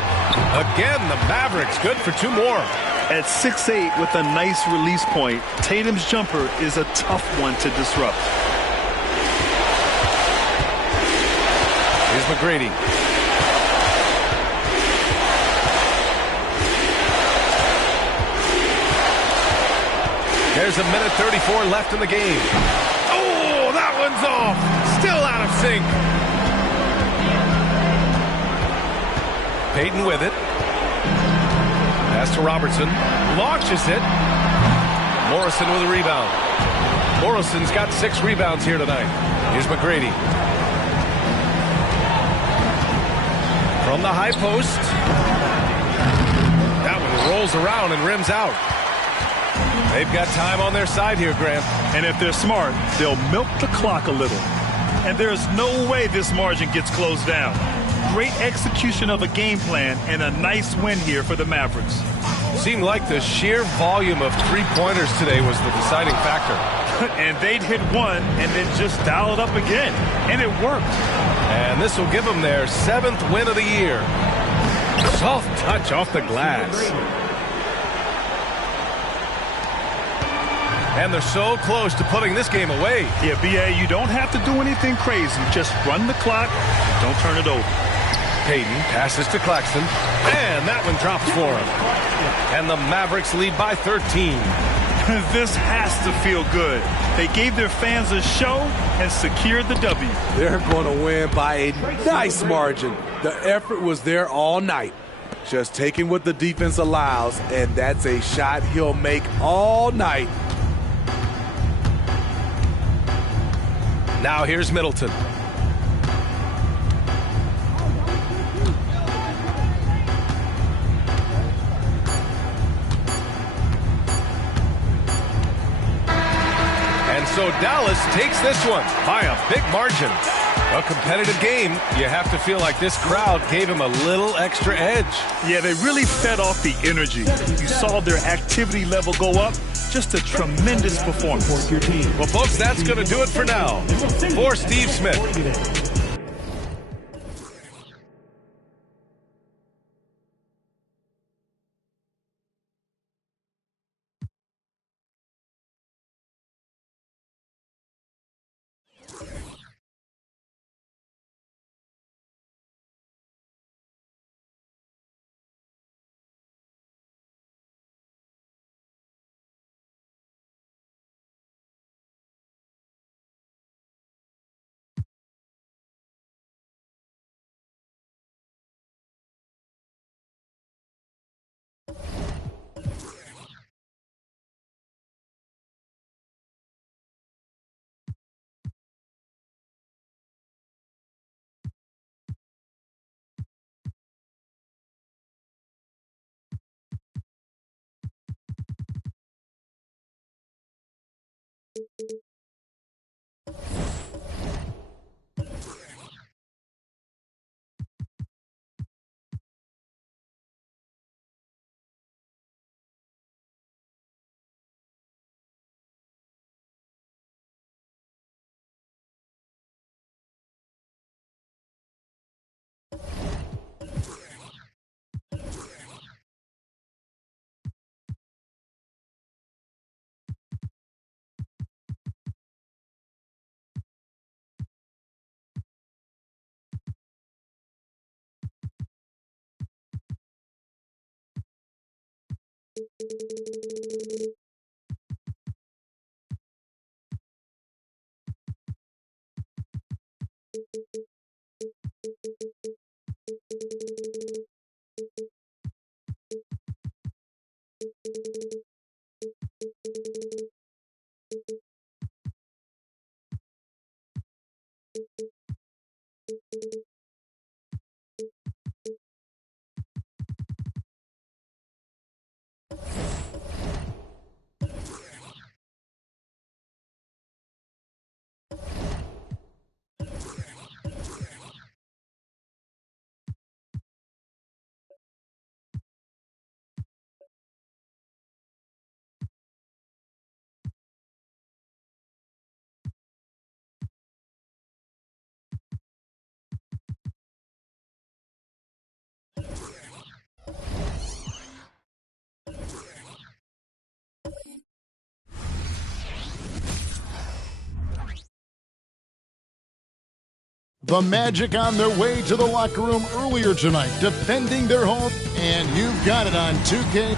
Again, the Mavericks good for 2 more. At 6'8" with a nice release point, Tatum's jumper is a tough one to disrupt. Here's McGrady. There's a minute 34 left in the game. Oh, that one's off. Still out of sync. Payton with it. Pass to Robertson. Launches it. Morrison with a rebound. Morrison's got 6 rebounds here tonight. Here's McGrady. From the high post. That one rolls around and rims out. They've got time on their side here, Grant. And if they're smart, they'll milk the clock a little. And there's no way this margin gets closed down. Great execution of a game plan and a nice win here for the Mavericks. Seemed like the sheer volume of 3-pointers today was the deciding factor. And they'd hit one and then just dial it up again. And it worked. And this will give them their 7th win of the year. Soft touch off the glass. And they're so close to putting this game away. Yeah, B.A., you don't have to do anything crazy. Just run the clock. Don't turn it over. Payton passes to Claxton. And that one drops for him. And the Mavericks lead by 13. This has to feel good. They gave their fans a show and secured the W. They're going to win by a nice margin. The effort was there all night. Just taking what the defense allows, and that's a shot he'll make all night. Now here's Middleton. And so Dallas takes this one by a big margin. A competitive game. You have to feel like this crowd gave him a little extra edge. Yeah, they really fed off the energy. You saw their activity level go up. Just a tremendous performance. Well, folks, that's going to do it for now. For Steve Smith. The Magic on their way to the locker room earlier tonight, defending their home, and you've got it on 2K.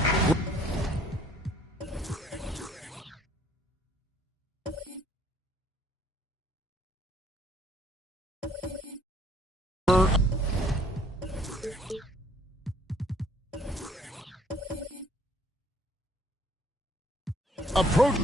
Approach.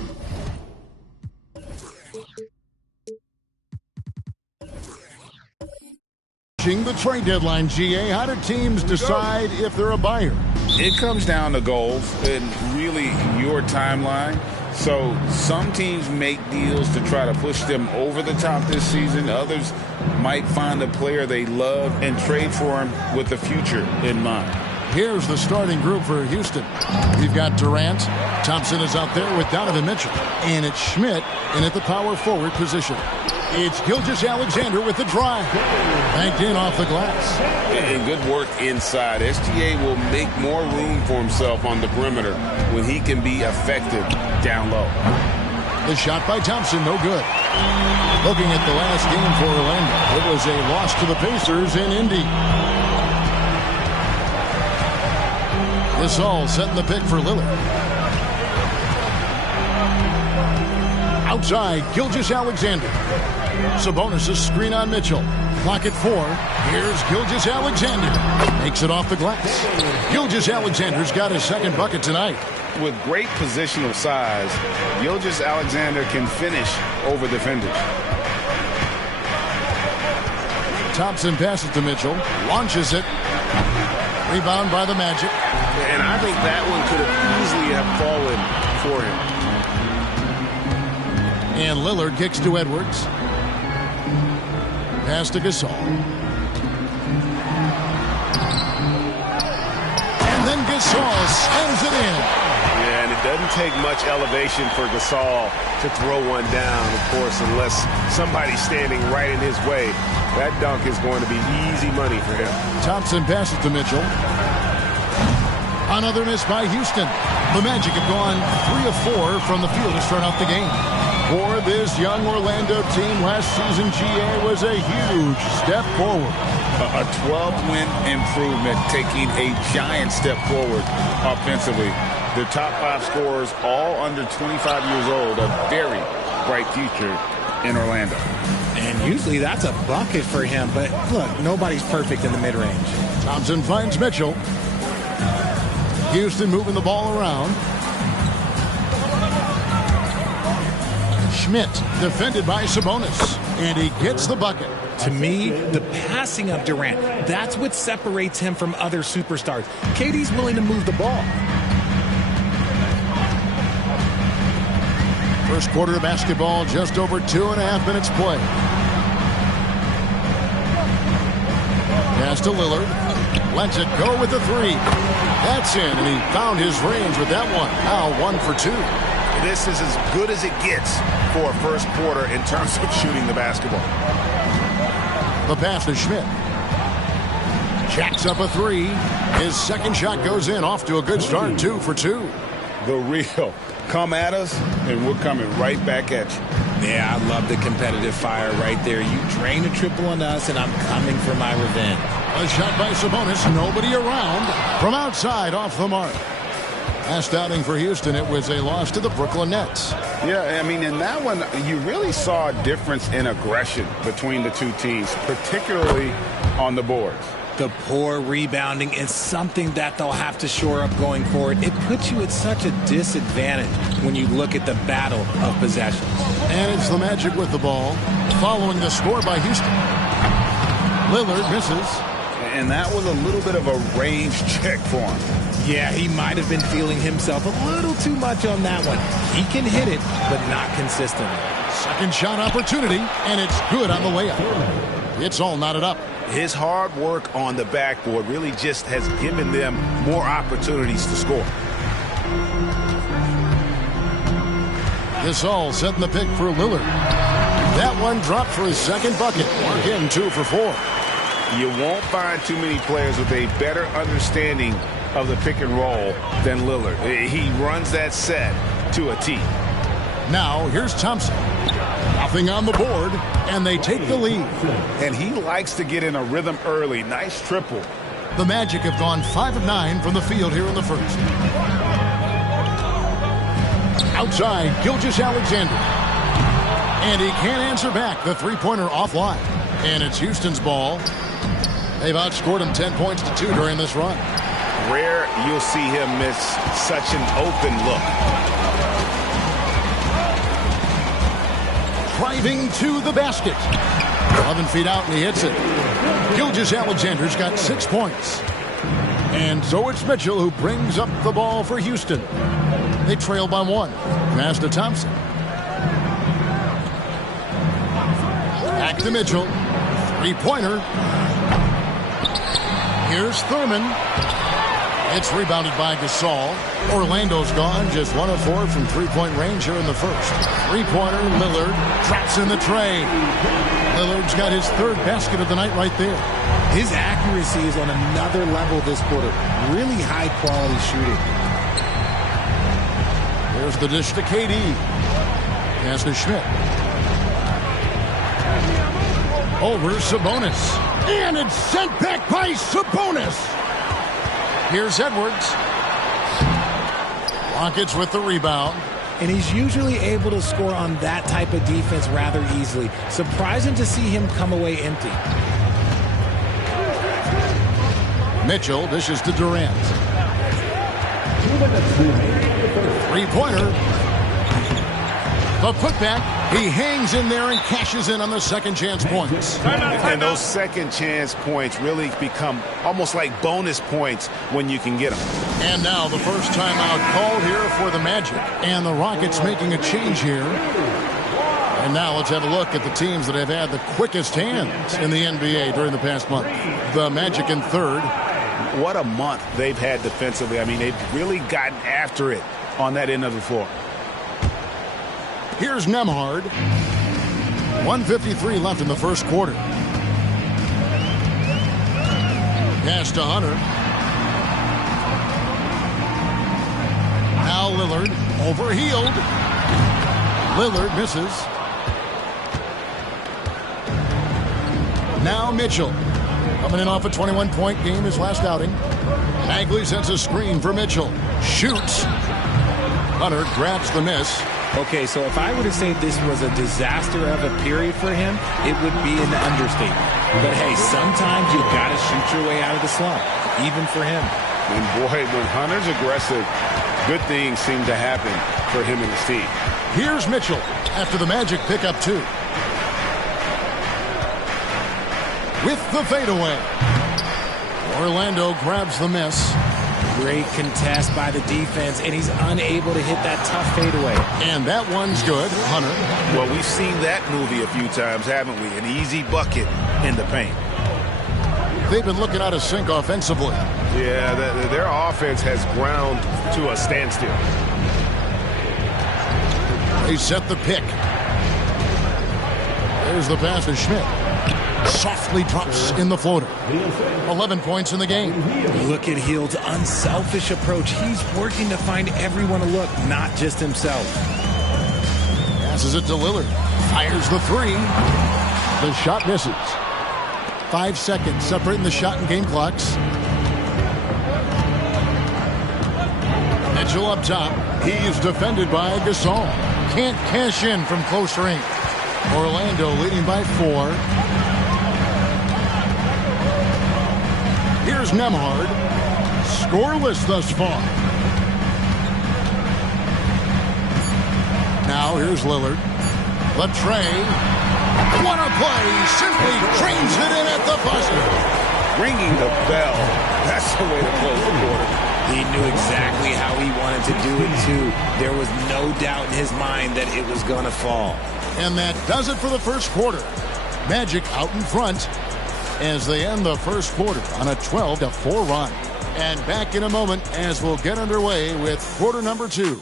The trade deadline, GA. How do teams decide if they're a buyer? It comes down to goals and really your timeline. So some teams make deals to try to push them over the top this season. Others might find a player they love and trade for him with the future in mind. Here's the starting group for Houston. We've got Durant. Thompson is out there with Donovan Mitchell. And it's Schmidt in at the power forward position. It's Gilgeous-Alexander with the drive. Banked in off the glass. And good work inside. SGA will make more room for himself on the perimeter when he can be effective down low. The shot by Thompson, no good. Looking at the last game for Orlando, it was a loss to the Pacers in Indy. Gasol setting the pick for Lillard. Outside, Gilgeous-Alexander. Sabonis' screen on Mitchell. Clock at 4. Here's Gilgeous-Alexander. Makes it off the glass. Gilgeous-Alexander's got his second bucket tonight. With great positional size, Gilgeous-Alexander can finish over defenders. Thompson passes to Mitchell. Launches it. Rebound by the Magic. And I think that one could have easily have fallen for him. And Lillard kicks to Edwards. Pass to Gasol. And then Gasol slams it in. Yeah, and it doesn't take much elevation for Gasol to throw one down, of course, unless somebody's standing right in his way. That dunk is going to be easy money for him. Thompson passes to Mitchell. Another miss by Houston. The Magic have gone 3 of 4 from the field to start off the game. For this young Orlando team, last season, GA was a huge step forward. A 12-win improvement, taking a giant step forward offensively. The top 5 scorers, all under 25 years old, a very bright future in Orlando. And usually that's a bucket for him, but look, nobody's perfect in the mid-range. Thompson finds Mitchell. Houston moving the ball around. Schmidt defended by Sabonis, and he gets the bucket. To me, the passing of Durant, that's what separates him from other superstars. KD's willing to move the ball. First quarter of basketball, just over 2.5 minutes play. Pass to Lillard. Lets it go with the 3. That's in, and he found his range with that one. Now 1 for 2. This is as good as it gets for a first quarter in terms of shooting the basketball. The pass to Schmidt. Jacks up a 3. His second shot goes in, off to a good start. 2 for 2. The real. Come at us, and we're coming right back at you. Yeah, I love the competitive fire right there. You drain a triple on us, and I'm coming for my revenge. A shot by Sabonis. Nobody around. From outside, off the mark. Last outing for Houston, it was a loss to the Brooklyn Nets. Yeah, I mean, in that one, you really saw a difference in aggression between the two teams, particularly on the boards. The poor rebounding is something that they'll have to shore up going forward. It puts you at such a disadvantage when you look at the battle of possessions. And it's the Magic with the ball, following the score by Houston. Lillard misses. And that was a little bit of a range check for him. Yeah, he might have been feeling himself a little too much on that one. He can hit it, but not consistently. Second shot opportunity, and it's good on the layup. It's all knotted up. His hard work on the backboard really just has given them more opportunities to score. Gasol setting the pick for Lillard. That one dropped for his second bucket. Mark in 2 for 4. You won't find too many players with a better understanding of the pick and roll than Lillard. He runs that set to a T. Now here's Thompson. Nothing on the board, and they take the lead. And he likes to get in a rhythm early. Nice triple. The Magic have gone 5 of 9 from the field here in the first. Outside, Gilgeous-Alexander. And he can't answer back. The three-pointer offline. And it's Houston's ball. They've outscored him 10 points to 2 during this run. Rare you'll see him miss such an open look. Driving to the basket. 11 feet out, and he hits it. Gilgeous-Alexander's got 6 points. And so it's Mitchell who brings up the ball for Houston. They trail by 1. Pass to Thompson. Back to Mitchell. Three-pointer. Here's Thurman. It's rebounded by Gasol. Orlando's gone just 1 of 4 from three-point range here in the first. Three-pointer, Lillard drops in the tray. Lillard's got his 3rd basket of the night right there. His accuracy is on another level this quarter. Really high-quality shooting. There's the dish to KD. Pass to Schmidt. Over Sabonis. And it's sent back by Sabonis. Here's Edwards. Rockets with the rebound. And he's usually able to score on that type of defense rather easily. Surprising to see him come away empty. Mitchell dishes to Durant. Three-pointer. The putback. He hangs in there and cashes in on the second chance points. And those second chance points really become almost like bonus points when you can get them. And now the first timeout called here for the Magic. And the Rockets making a change here. And now let's have a look at the teams that have had the quickest hands in the NBA during the past month. The Magic in 3rd. What a month they've had defensively. I mean, they've really gotten after it on that end of the floor. Here's Nembhard. 1:53 left in the first quarter. Pass to Hunter. Now Lillard overhealed. Lillard misses. Now Mitchell. Coming in off a 21-point game his last outing. Bagley sends a screen for Mitchell. Shoots. Hunter grabs the miss. Okay, so if I were to say this was a disaster of a period for him, it would be an understatement. But hey, sometimes you got to shoot your way out of the slump, even for him. And boy, when Hunter's aggressive, good things seem to happen for him and his team. Here's Mitchell after the Magic pick up 2. With the fadeaway. Orlando grabs the miss. Great contest by the defense, and he's unable to hit that tough fadeaway. And that one's good. Hunter. Well, we've seen that movie a few times, haven't we? An easy bucket in the paint. They've been looking out of sync offensively. Yeah, their offense has ground to a standstill. They set the pick. There's the pass to Schmidt. Softly drops in the floater. 11 points in the game. Look at Hield's unselfish approach. He's working to find everyone a look, not just himself. Passes it to Lillard. Fires the 3. The shot misses. 5 seconds separating the shot and game clocks. Mitchell up top. He's defended by Gasol. Can't cash in from close range. Orlando leading by 4. Here's Nembhard. Scoreless thus far. Now here's Lillard. The tray. What a play. Simply trains it in at the buzzer. Ringing the bell. That's the way to close the quarter. He knew exactly how he wanted to do it, too. There was no doubt in his mind that it was going to fall. And that does it for the first quarter. Magic out in front as they end the first quarter on a 12-4 run. And back in a moment as we'll get underway with quarter number 2.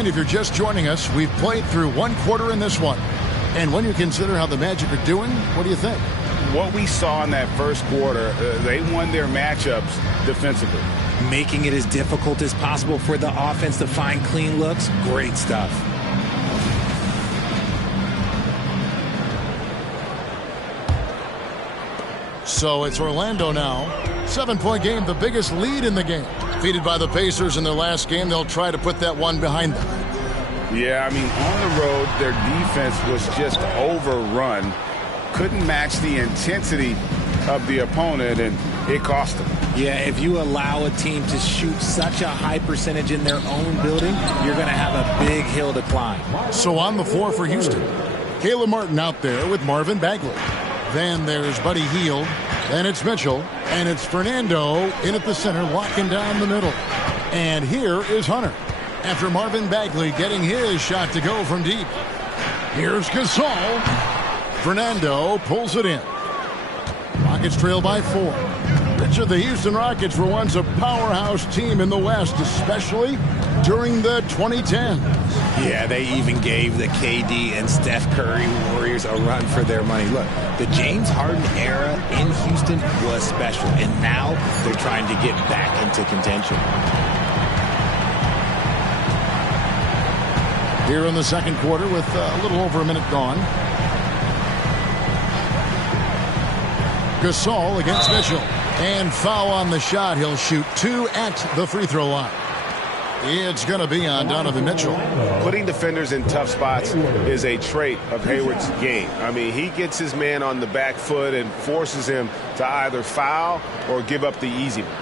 And if you're just joining us, we've played through one quarter in this one. And when you consider how the Magic are doing, what do you think? What we saw in that first quarter, they won their matchups defensively. Making it as difficult as possible for the offense to find clean looks. Great stuff. So it's Orlando now. 7-point game, the biggest lead in the game. Defeated by the Pacers in their last game, they'll try to put that one behind them. Yeah, I mean, on the road, their defense was just overrun. Couldn't match the intensity of the opponent, and it cost them. Yeah, if you allow a team to shoot such a high percentage in their own building, you're going to have a big hill to climb. So on the floor for Houston, Caleb Martin out there with Marvin Bagley. Then there's Buddy Hield. Then it's Mitchell. And it's Fernando in at the center, locking down the middle. And here is Hunter. After Marvin Bagley getting his shot to go from deep. Here's Gasol. Fernando pulls it in. Rockets trail by 4. Richard, the Houston Rockets were once a powerhouse team in the West, especially during the 2010s. Yeah, they even gave the KD and Steph Curry Warriors a run for their money. Look, the James Harden era in Houston was special, and now they're trying to get back into contention. Here in the second quarter with a little over a minute gone. Gasol against Mitchell. And foul on the shot. He'll shoot 2 at the free throw line. It's going to be on Donovan Mitchell. Putting defenders in tough spots is a trait of Hayward's game. I mean, he gets his man on the back foot and forces him to either foul or give up the easy one.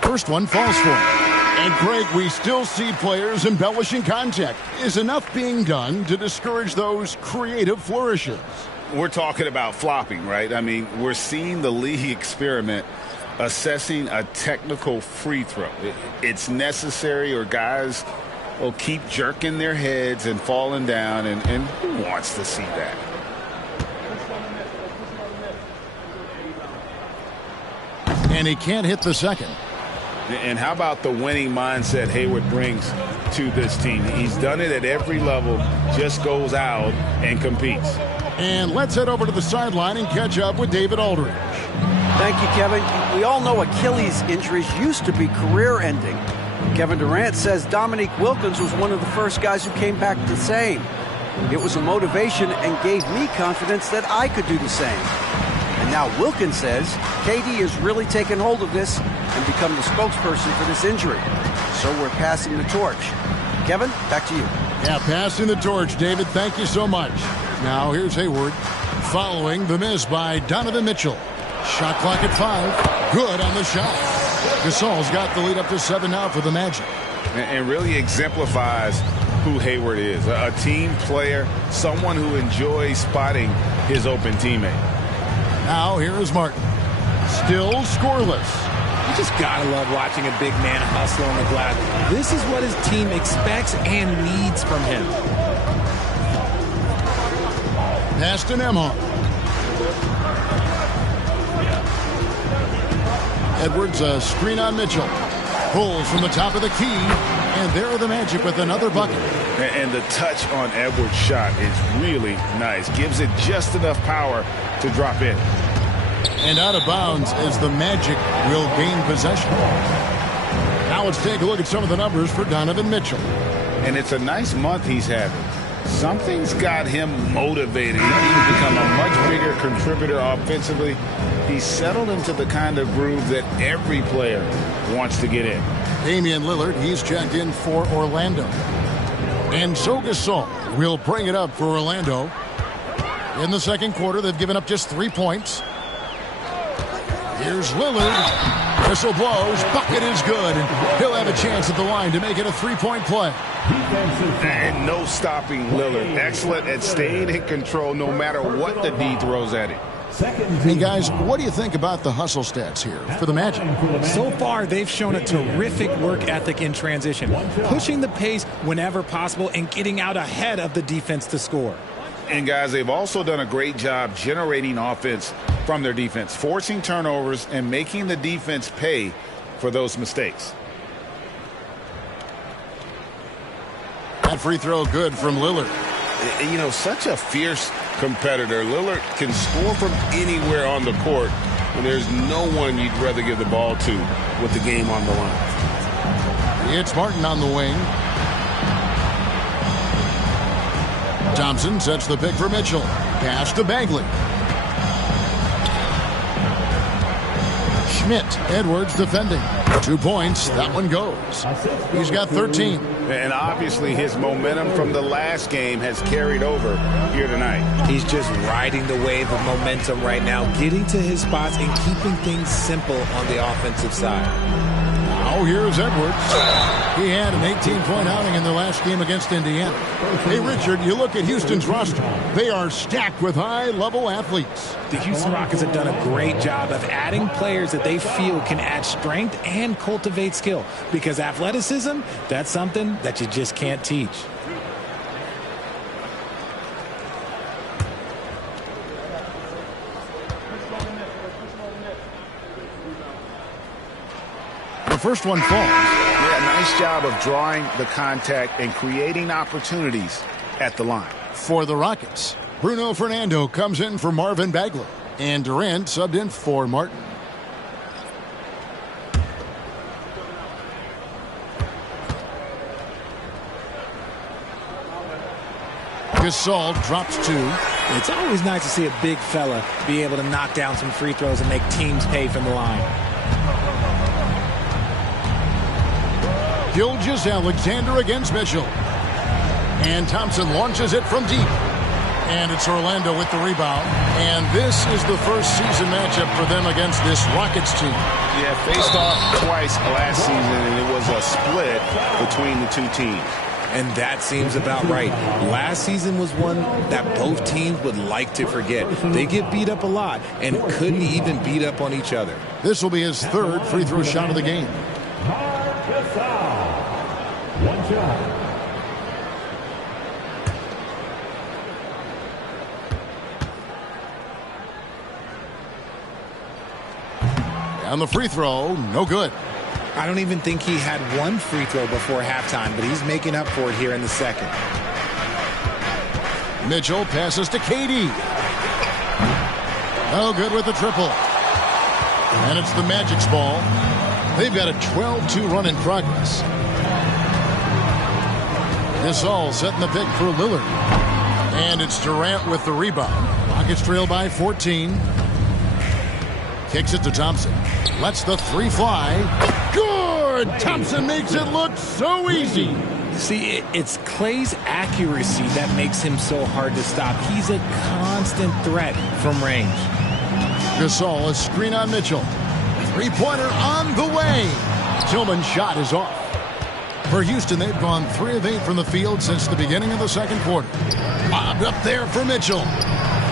First one falls for him. And Greg, we still see players embellishing contact. Is enough being done to discourage those creative flourishes? We're talking about flopping, right? I mean, we're seeing the league experiment assessing a technical free throw. It's necessary, or guys will keep jerking their heads and falling down, and who wants to see that? And he can't hit the second. And how about the winning mindset Hayward brings to this team? He's done it at every level, just goes out and competes. And let's head over to the sideline and catch up with David Aldridge. Thank you, Kevin. We all know Achilles injuries used to be career-ending. Kevin Durant says Dominique Wilkins was one of the first guys who came back the same. It was a motivation and gave me confidence that I could do the same. And now Wilkins says KD has really taken hold of this and become the spokesperson for this injury. So we're passing the torch. Kevin, back to you. Yeah, passing the torch, David. Thank you so much. Now here's Hayward following the miss by Donovan Mitchell. Shot clock at 5. Good on the shot. Gasol's got the lead up to 7 now for the Magic. And really exemplifies who Hayward is. A team player, someone who enjoys spotting his open teammate. Now here is Martin. Still scoreless. You just gotta love watching a big man hustle on the glass. This is what his team expects and needs from him. Pass to Nembhard. Edwards, a screen on Mitchell. Pulls from the top of the key. And there are the Magic with another bucket. And the touch on Edwards' shot is really nice. Gives it just enough power to drop in. And out of bounds as the Magic will gain possession. Now let's take a look at some of the numbers for Donovan Mitchell. And it's a nice month he's having. Something's got him motivated. He's become a much bigger contributor offensively. He's settled into the kind of groove that every player wants to get in. Damian Lillard, he's checked in for Orlando. And so Gasol will bring it up for Orlando. In the second quarter, they've given up just 3 points. Here's Lillard. Whistle blows. Bucket is good. And he'll have a chance at the line to make it a 3-point play. And no stopping Lillard. Excellent at staying in control no matter what the D throws at him. Hey guys, what do you think about the hustle stats here for the Magic? So far, they've shown a terrific work ethic in transition, pushing the pace whenever possible and getting out ahead of the defense to score. And guys, they've also done a great job generating offense from their defense, forcing turnovers and making the defense pay for those mistakes. That free throw good from Lillard. You know, such a fierce competitor. Lillard can score from anywhere on the court, and there's no one you'd rather give the ball to with the game on the line. It's Martin on the wing. Thompson sets the pick for Mitchell. Pass to Bagley. Schmidt. Edwards defending. 2 points. That one goes. He's got 13. And obviously his momentum from the last game has carried over here tonight. He's just riding the wave of momentum right now, getting to his spots and keeping things simple on the offensive side. Now here's Edwards. He had an 18-point outing in their last game against Indiana. Hey, Richard, you look at Houston's roster. They are stacked with high-level athletes. The Houston Rockets have done a great job of adding players that they feel can add strength and cultivate skill. Because athleticism, that's something that you just can't teach. The first one falls. Yeah, nice job of drawing the contact and creating opportunities at the line. For the Rockets, Bruno Fernando comes in for Marvin Bagley. And Durant subbed in for Martin. Gasol drops 2. It's always nice to see a big fella be able to knock down some free throws and make teams pay from the line. Gilgeous-Alexander against Mitchell. And Thompson launches it from deep. And it's Orlando with the rebound. And this is the first season matchup for them against this Rockets team. Yeah, faced off twice last season, and it was a split between the two teams. And that seems about right. Last season was one that both teams would like to forget. They get beat up a lot and couldn't even beat up on each other. This will be his third free throw shot of the game. One shot. And the free throw, no good. I don't even think he had one free throw before halftime, but he's making up for it here in the second. Mitchell passes to KD. No good with the triple. And it's the Magic's ball. They've got a 12-2 run in progress. Gasol setting the pick for Lillard. And it's Durant with the rebound. Rockets trail by 14. Kicks it to Thompson. Lets the 3 fly. Good! Thompson makes it look so easy. See, it's Clay's accuracy that makes him so hard to stop. He's a constant threat from range. Gasol, a screen on Mitchell. 3-pointer on the way. Tillman's shot is off. For Houston, they've gone 3 of 8 from the field since the beginning of the second quarter. Lobbed up there for Mitchell.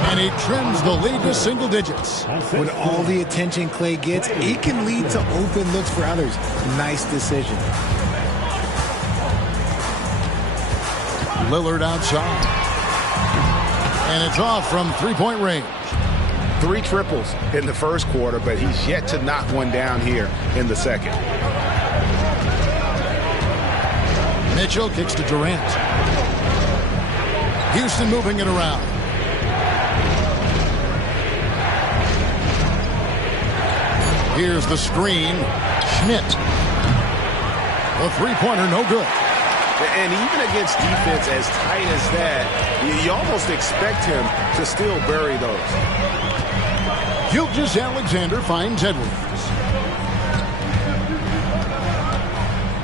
And he trims the lead to single digits. With all the attention Clay gets, it can lead to open looks for others. Nice decision. Lillard outside. And it's off from 3-point range. 3 triples in the first quarter, but he's yet to knock one down here in the second. Mitchell kicks to Durant. Houston moving it around. Here's the screen. Schmidt. The 3-pointer, no good. And even against defense as tight as that, you almost expect him to still bury those. Gilgeous-Alexander finds Edwards.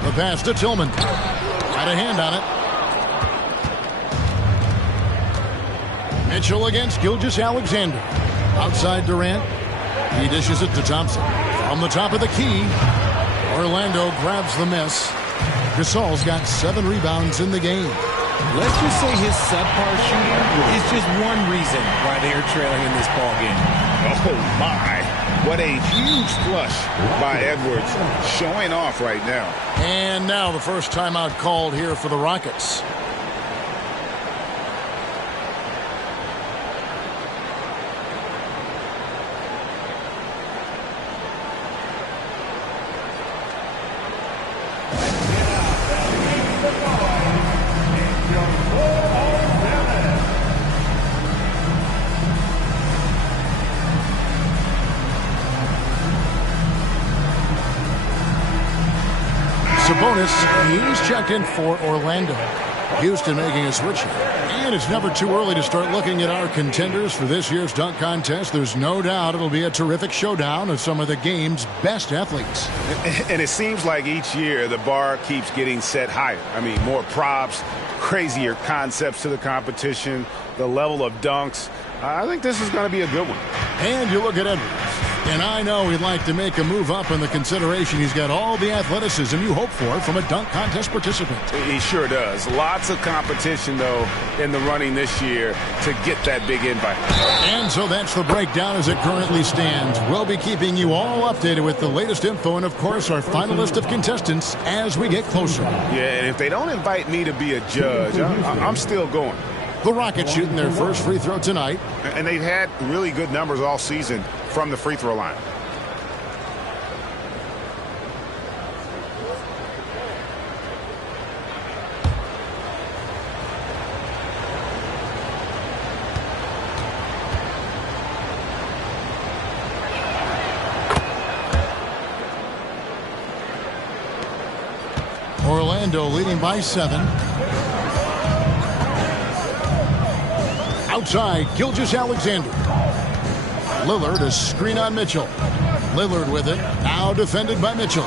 The pass to Tillman. Got a hand on it. Mitchell against Gilgeous-Alexander. Outside Durant. He dishes it to Thompson. From the top of the key, Orlando grabs the miss. Gasol's got 7 rebounds in the game. Let's just say his subpar shooting is just one reason why they are trailing in this ball game. Oh, my. What a huge flush by Edwards, showing off right now. And now the first timeout called here for the Rockets. Sabonis, he's checked in for Orlando. Houston making a switch here. And it's never too early to start looking at our contenders for this year's dunk contest. There's no doubt it'll be a terrific showdown of some of the game's best athletes. And it seems like each year the bar keeps getting set higher. I mean, more props, crazier concepts to the competition, the level of dunks. I think this is going to be a good one. And you look at Edwards. And I know he'd like to make a move up in the consideration. He's got all the athleticism you hope for from a dunk contest participant. He sure does. Lots of competition, though, in the running this year to get that big invite. And so that's the breakdown as it currently stands. We'll be keeping you all updated with the latest info and, of course, our final list of contestants as we get closer. Yeah, and if they don't invite me to be a judge, I'm still going. The Rockets shooting their first free throw tonight. And they've had really good numbers all season from the free throw line. Orlando leading by 7. Outside, Gilgeous-Alexander. Lillard, a screen on Mitchell. Lillard with it. Now defended by Mitchell.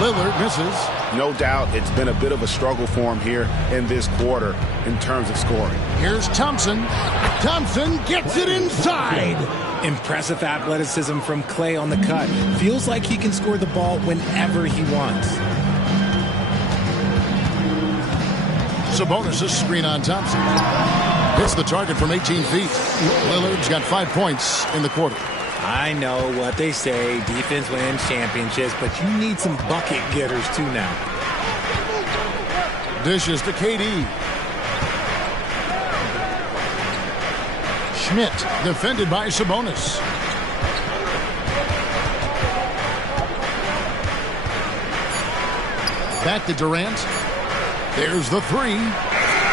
Lillard misses. No doubt it's been a bit of a struggle for him here in this quarter in terms of scoring. Here's Thompson. Thompson gets it inside. Impressive athleticism from Clay on the cut. Feels like he can score the ball whenever he wants. Sabonis' screen on Thompson. Hits the target from 18 feet. Lillard's got 5 points in the quarter. I know what they say, defense wins championships, but you need some bucket getters too now. Dishes to KD. Schmidt, defended by Sabonis. Back to Durant. There's the 3.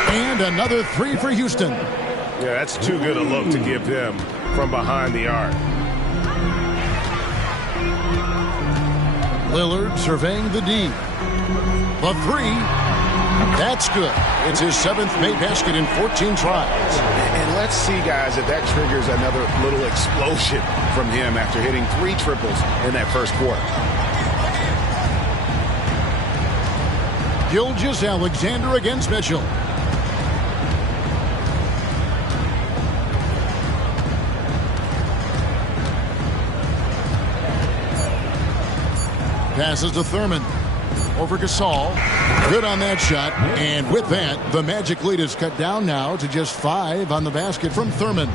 And another 3 for Houston. Yeah, that's too good a look to give them from behind the arc. Lillard surveying the D. The 3. That's good. It's his 7th made basket in 14 tries. And let's see, guys, if that triggers another little explosion from him after hitting 3 triples in that first quarter. Gilgeous-Alexander against Mitchell. Passes to Thurman. Over Gasol. Good on that shot. And with that, the Magic lead is cut down now to just 5 on the basket from Thurman.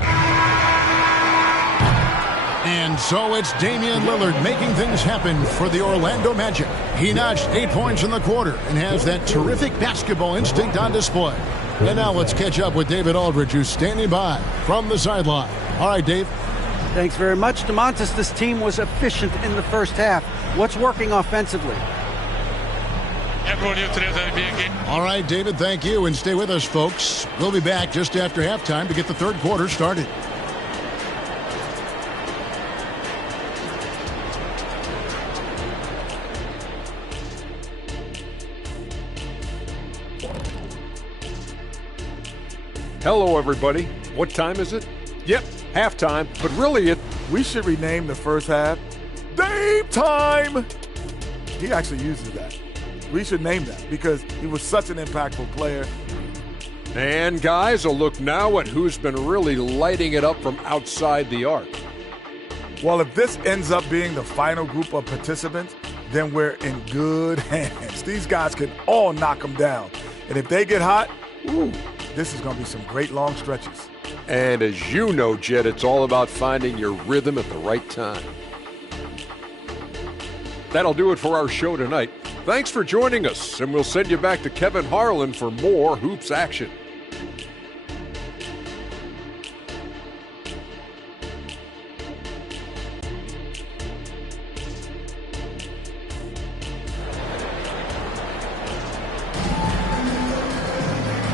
And so it's Damian Lillard making things happen for the Orlando Magic. He notched 8 points in the quarter and has that terrific basketball instinct on display. And now let's catch up with David Aldridge, who's standing by from the sideline. All right, Dave. Thanks very much, DeMontis. This team was efficient in the first half. What's working offensively? All right, David, thank you. And stay with us, folks. We'll be back just after halftime to get the third quarter started. Hello, everybody. What time is it? Yep, halftime. But really, we should rename the first half Dame Time. He actually uses that. We should name that because he was such an impactful player. And guys, a look now at who's been really lighting it up from outside the arc. Well, if this ends up being the final group of participants, then we're in good hands. These guys can all knock them down. And if they get hot, this is going to be some great long stretches. And as you know, Jed, it's all about finding your rhythm at the right time. That'll do it for our show tonight. Thanks for joining us, and we'll send you back to Kevin Harlan for more hoops action.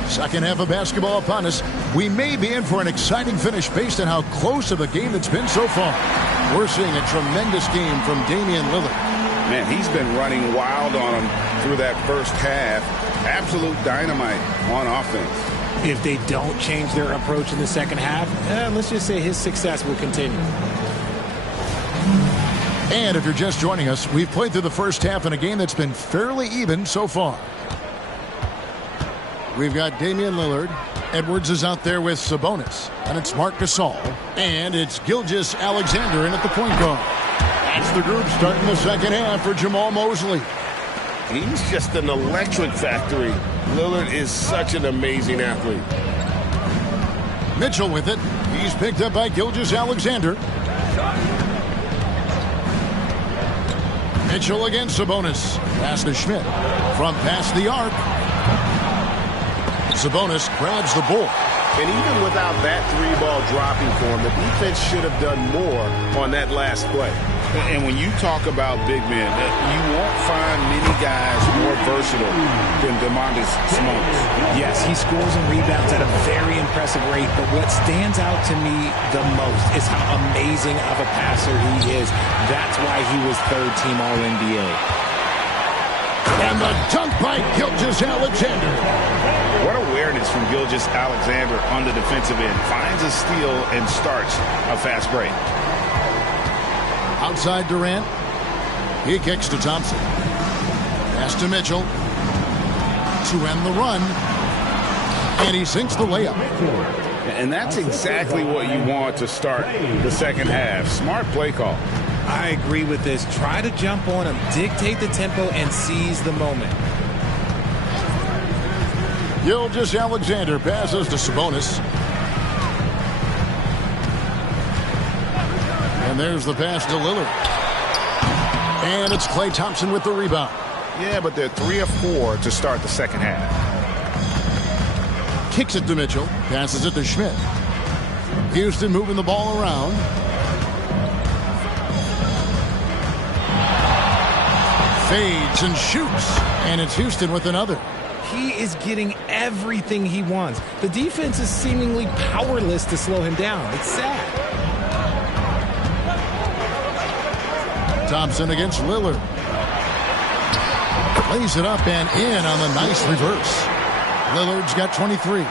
Second half of basketball upon us. We may be in for an exciting finish based on how close of a game it's been so far. We're seeing a tremendous game from Damian Lillard. Man, he's been running wild on him through that first half. Absolute dynamite on offense. If they don't change their approach in the second half, let's just say his success will continue. And if you're just joining us, we've played through the first half in a game that's been fairly even so far. We've got Damian Lillard. Edwards is out there with Sabonis. And it's Marc Gasol. And it's Gilgeous-Alexander in at the point guard. That's the group starting the second half for Jamal Mosley. He's just an electric factory. Lillard is such an amazing athlete. Mitchell with it. He's picked up by Gilgeous-Alexander. Mitchell against Sabonis. Pass to Schmidt. From past the arc. Sabonis grabs the ball. And even without that three-ball dropping for him, the defense should have done more on that last play. And when you talk about big men, you won't find many guys more versatile than DeMontis Sabonis. Yes, he scores and rebounds at a very impressive rate, but what stands out to me the most is how amazing of a passer he is. That's why he was third team All-NBA. And the dunk by Gilgeous-Alexander. What awareness from Gilgeous-Alexander on the defensive end. Finds a steal and starts a fast break. Outside Durant. He kicks to Thompson. Pass to Mitchell. To end the run. And he sinks the layup. And that's exactly what you want to start the second half. Smart play call. I agree with this. Try to jump on him, dictate the tempo, and seize the moment. Gilgeous-Alexander passes to Sabonis. And there's the pass to Lillard. And it's Klay Thompson with the rebound. Yeah, but they're 3 of 4 to start the second half. Kicks it to Mitchell. Passes it to Schmidt. Houston moving the ball around. Fades and shoots. And it's Houston with another. He is getting everything he wants. The defense is seemingly powerless to slow him down. It's sad. Thompson against Lillard. Lays it up and in on the nice reverse. Lillard's got 23. Oh,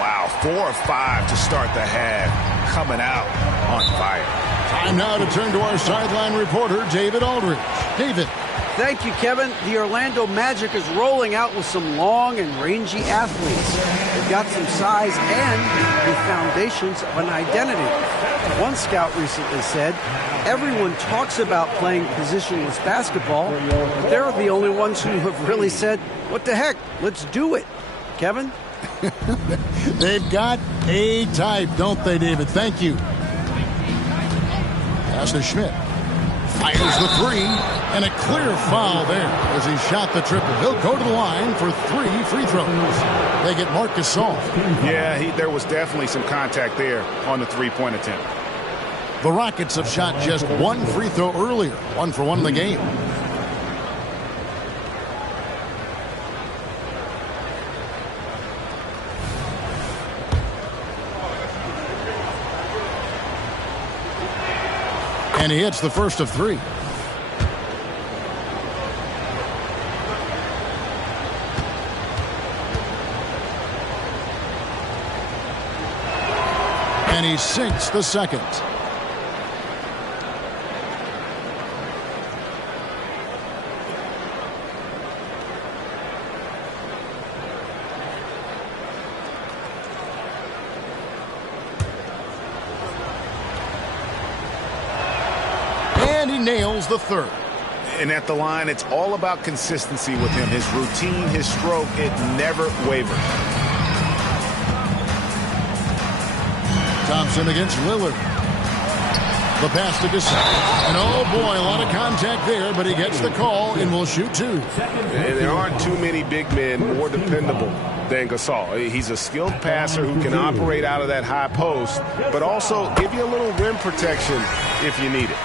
wow. 4 of 5 to start the half. Coming out on fire. Time now to turn to our sideline reporter, David Aldridge. David. Thank you, Kevin. The Orlando Magic is rolling out with some long and rangy athletes. They've got some size and the foundations of an identity. One scout recently said, everyone talks about playing positionless basketball, but they're the only ones who have really said, what the heck, let's do it. Kevin? They've got a type, don't they, David? Thank you. Pass to Schmidt. Fires the three, and a clear foul there as he shot the triple. He'll go to the line for 3 free throws. They get Marc Gasol. Yeah, there was definitely some contact there on the three-point attempt. The Rockets have shot just 1 free throw earlier, 1 for 1 in the game. And he hits the first of 3. And he sinks the second. Nails the third. And at the line, it's all about consistency with him. His routine, his stroke, it never wavers. Thompson against Lillard. The pass to Gasol. And oh boy, a lot of contact there, but he gets the call and will shoot two. And there aren't too many big men more dependable than Gasol. He's a skilled passer who can operate out of that high post, but also give you a little rim protection if you need it.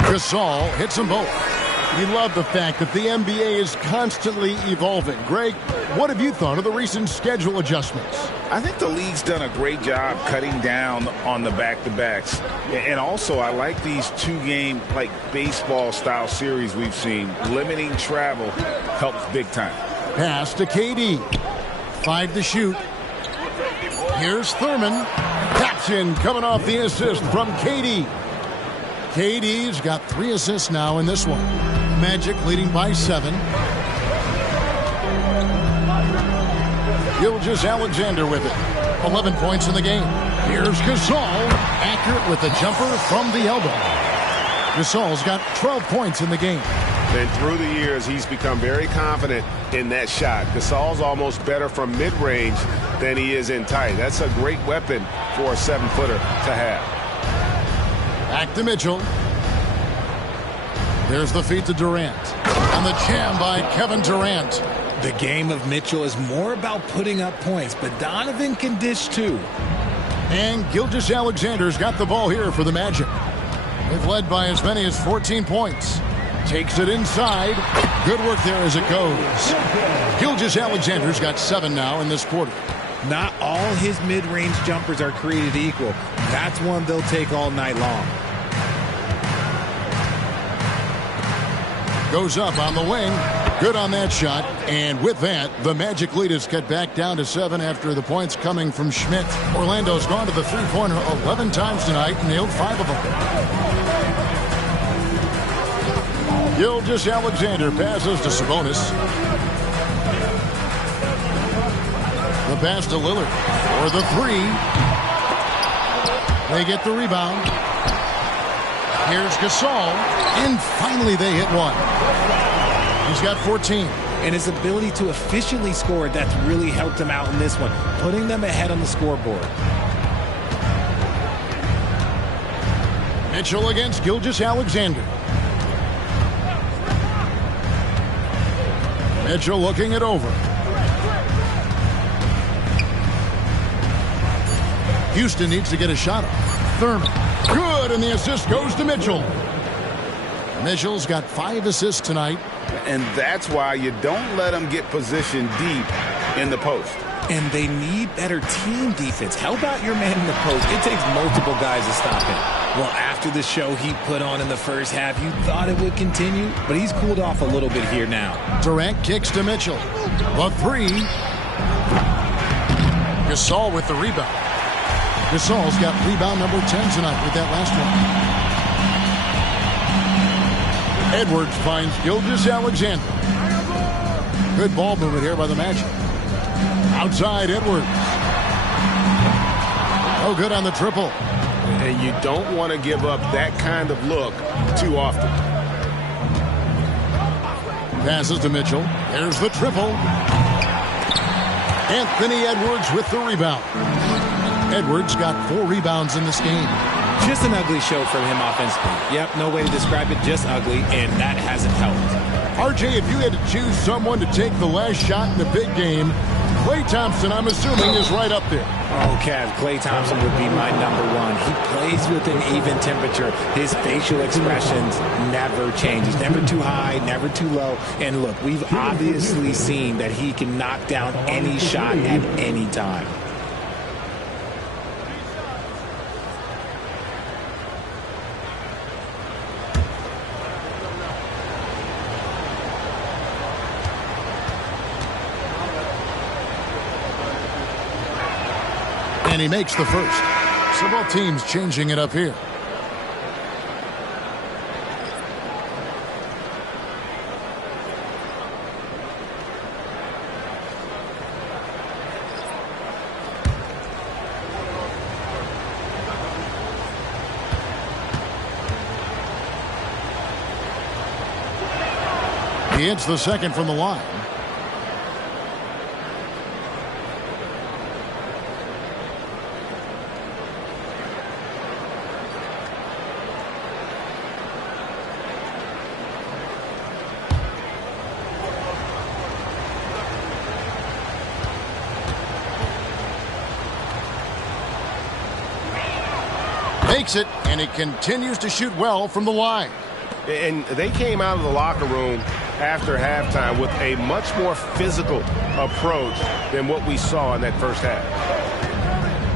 Gasol hits them both. We love the fact that the NBA is constantly evolving. Greg, what have you thought of the recent schedule adjustments? I think the league's done a great job cutting down on the back-to-backs. And also, I like these two-game, like baseball-style series we've seen. Limiting travel helps big time. Pass to KD. 5 to shoot. Here's Thurman. Caption coming off the assist from KD. KD's got 3 assists now in this one. Magic leading by 7. Gilgeous-Alexander with it. 11 points in the game. Here's Gasol. Accurate with the jumper from the elbow. Gasol's got 12 points in the game. And through the years, he's become very confident in that shot. Gasol's almost better from mid-range than he is in tight. That's a great weapon for a 7-footer to have. Back to Mitchell. There's the feed to Durant. And the jam by Kevin Durant. The game of Mitchell is more about putting up points, but Donovan can dish too. And Gilgeous-Alexander's got the ball here for the Magic. They've led by as many as 14 points. Takes it inside. Good work there as it goes. Gilgeous-Alexander's got 7 now in this quarter. Not all his mid-range jumpers are created equal. That's one they'll take all night long. Goes up on the wing. Good on that shot. And with that, the Magic lead is cut back down to 7 after the points coming from Schmidt. Orlando's gone to the three-pointer 11 times tonight and nailed 5 of them. Gilgeous-Alexander passes to Sabonis. The pass to Lillard for the 3. They get the rebound. Here's Gasol. And finally they hit one. He's got 14. And his ability to efficiently score, that's really helped him out in this one, putting them ahead on the scoreboard. Mitchell against Gilgeous-Alexander. Mitchell looking it over. Houston needs to get a shot off. Thurman. Good, and the assist goes to Mitchell. Mitchell's got 5 assists tonight. And that's why you don't let them get positioned deep in the post. And they need better team defense. Help out your man in the post. It takes multiple guys to stop him. Well, after the show he put on in the first half, you thought it would continue, but he's cooled off a little bit here now. Durant kicks to Mitchell. The 3. Gasol with the rebound. Gasol's got rebound number 10 tonight with that last one. Edwards finds Gilgeous-Alexander. Good ball movement here by the Magic. Outside Edwards. Oh, good on the triple. And you don't want to give up that kind of look too often. Passes to Mitchell. There's the triple. Anthony Edwards with the rebound. Edwards got 4 rebounds in this game. Just an ugly show from him offensively. Yep, no way to describe it, just ugly, and that hasn't helped. RJ, if you had to choose someone to take the last shot in the big game, Klay Thompson, I'm assuming, is right up there. Oh, Kev, Klay Thompson would be my number 1. He plays with an even temperature. His facial expressions never change. He's never too high, never too low. And look, we've obviously seen that he can knock down any shot at any time. And he makes the first. So both teams changing it up here. He hits the second from the line. Makes it, and he continues to shoot well from the line. And they came out of the locker room after halftime with a much more physical approach than what we saw in that first half.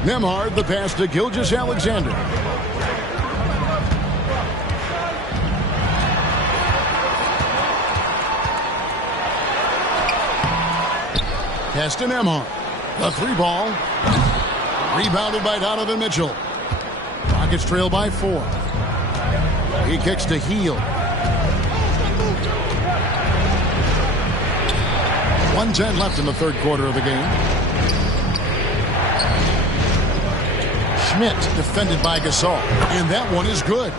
Nembhard, the pass to Gilgeous-Alexander. Pass to Nembhard. The 3-ball. Rebounded by Donovan Mitchell. Rockets trail by 4. He kicks to Hield. 1:10 left in the third quarter of the game. Schmidt defended by Gasol. And that one is good.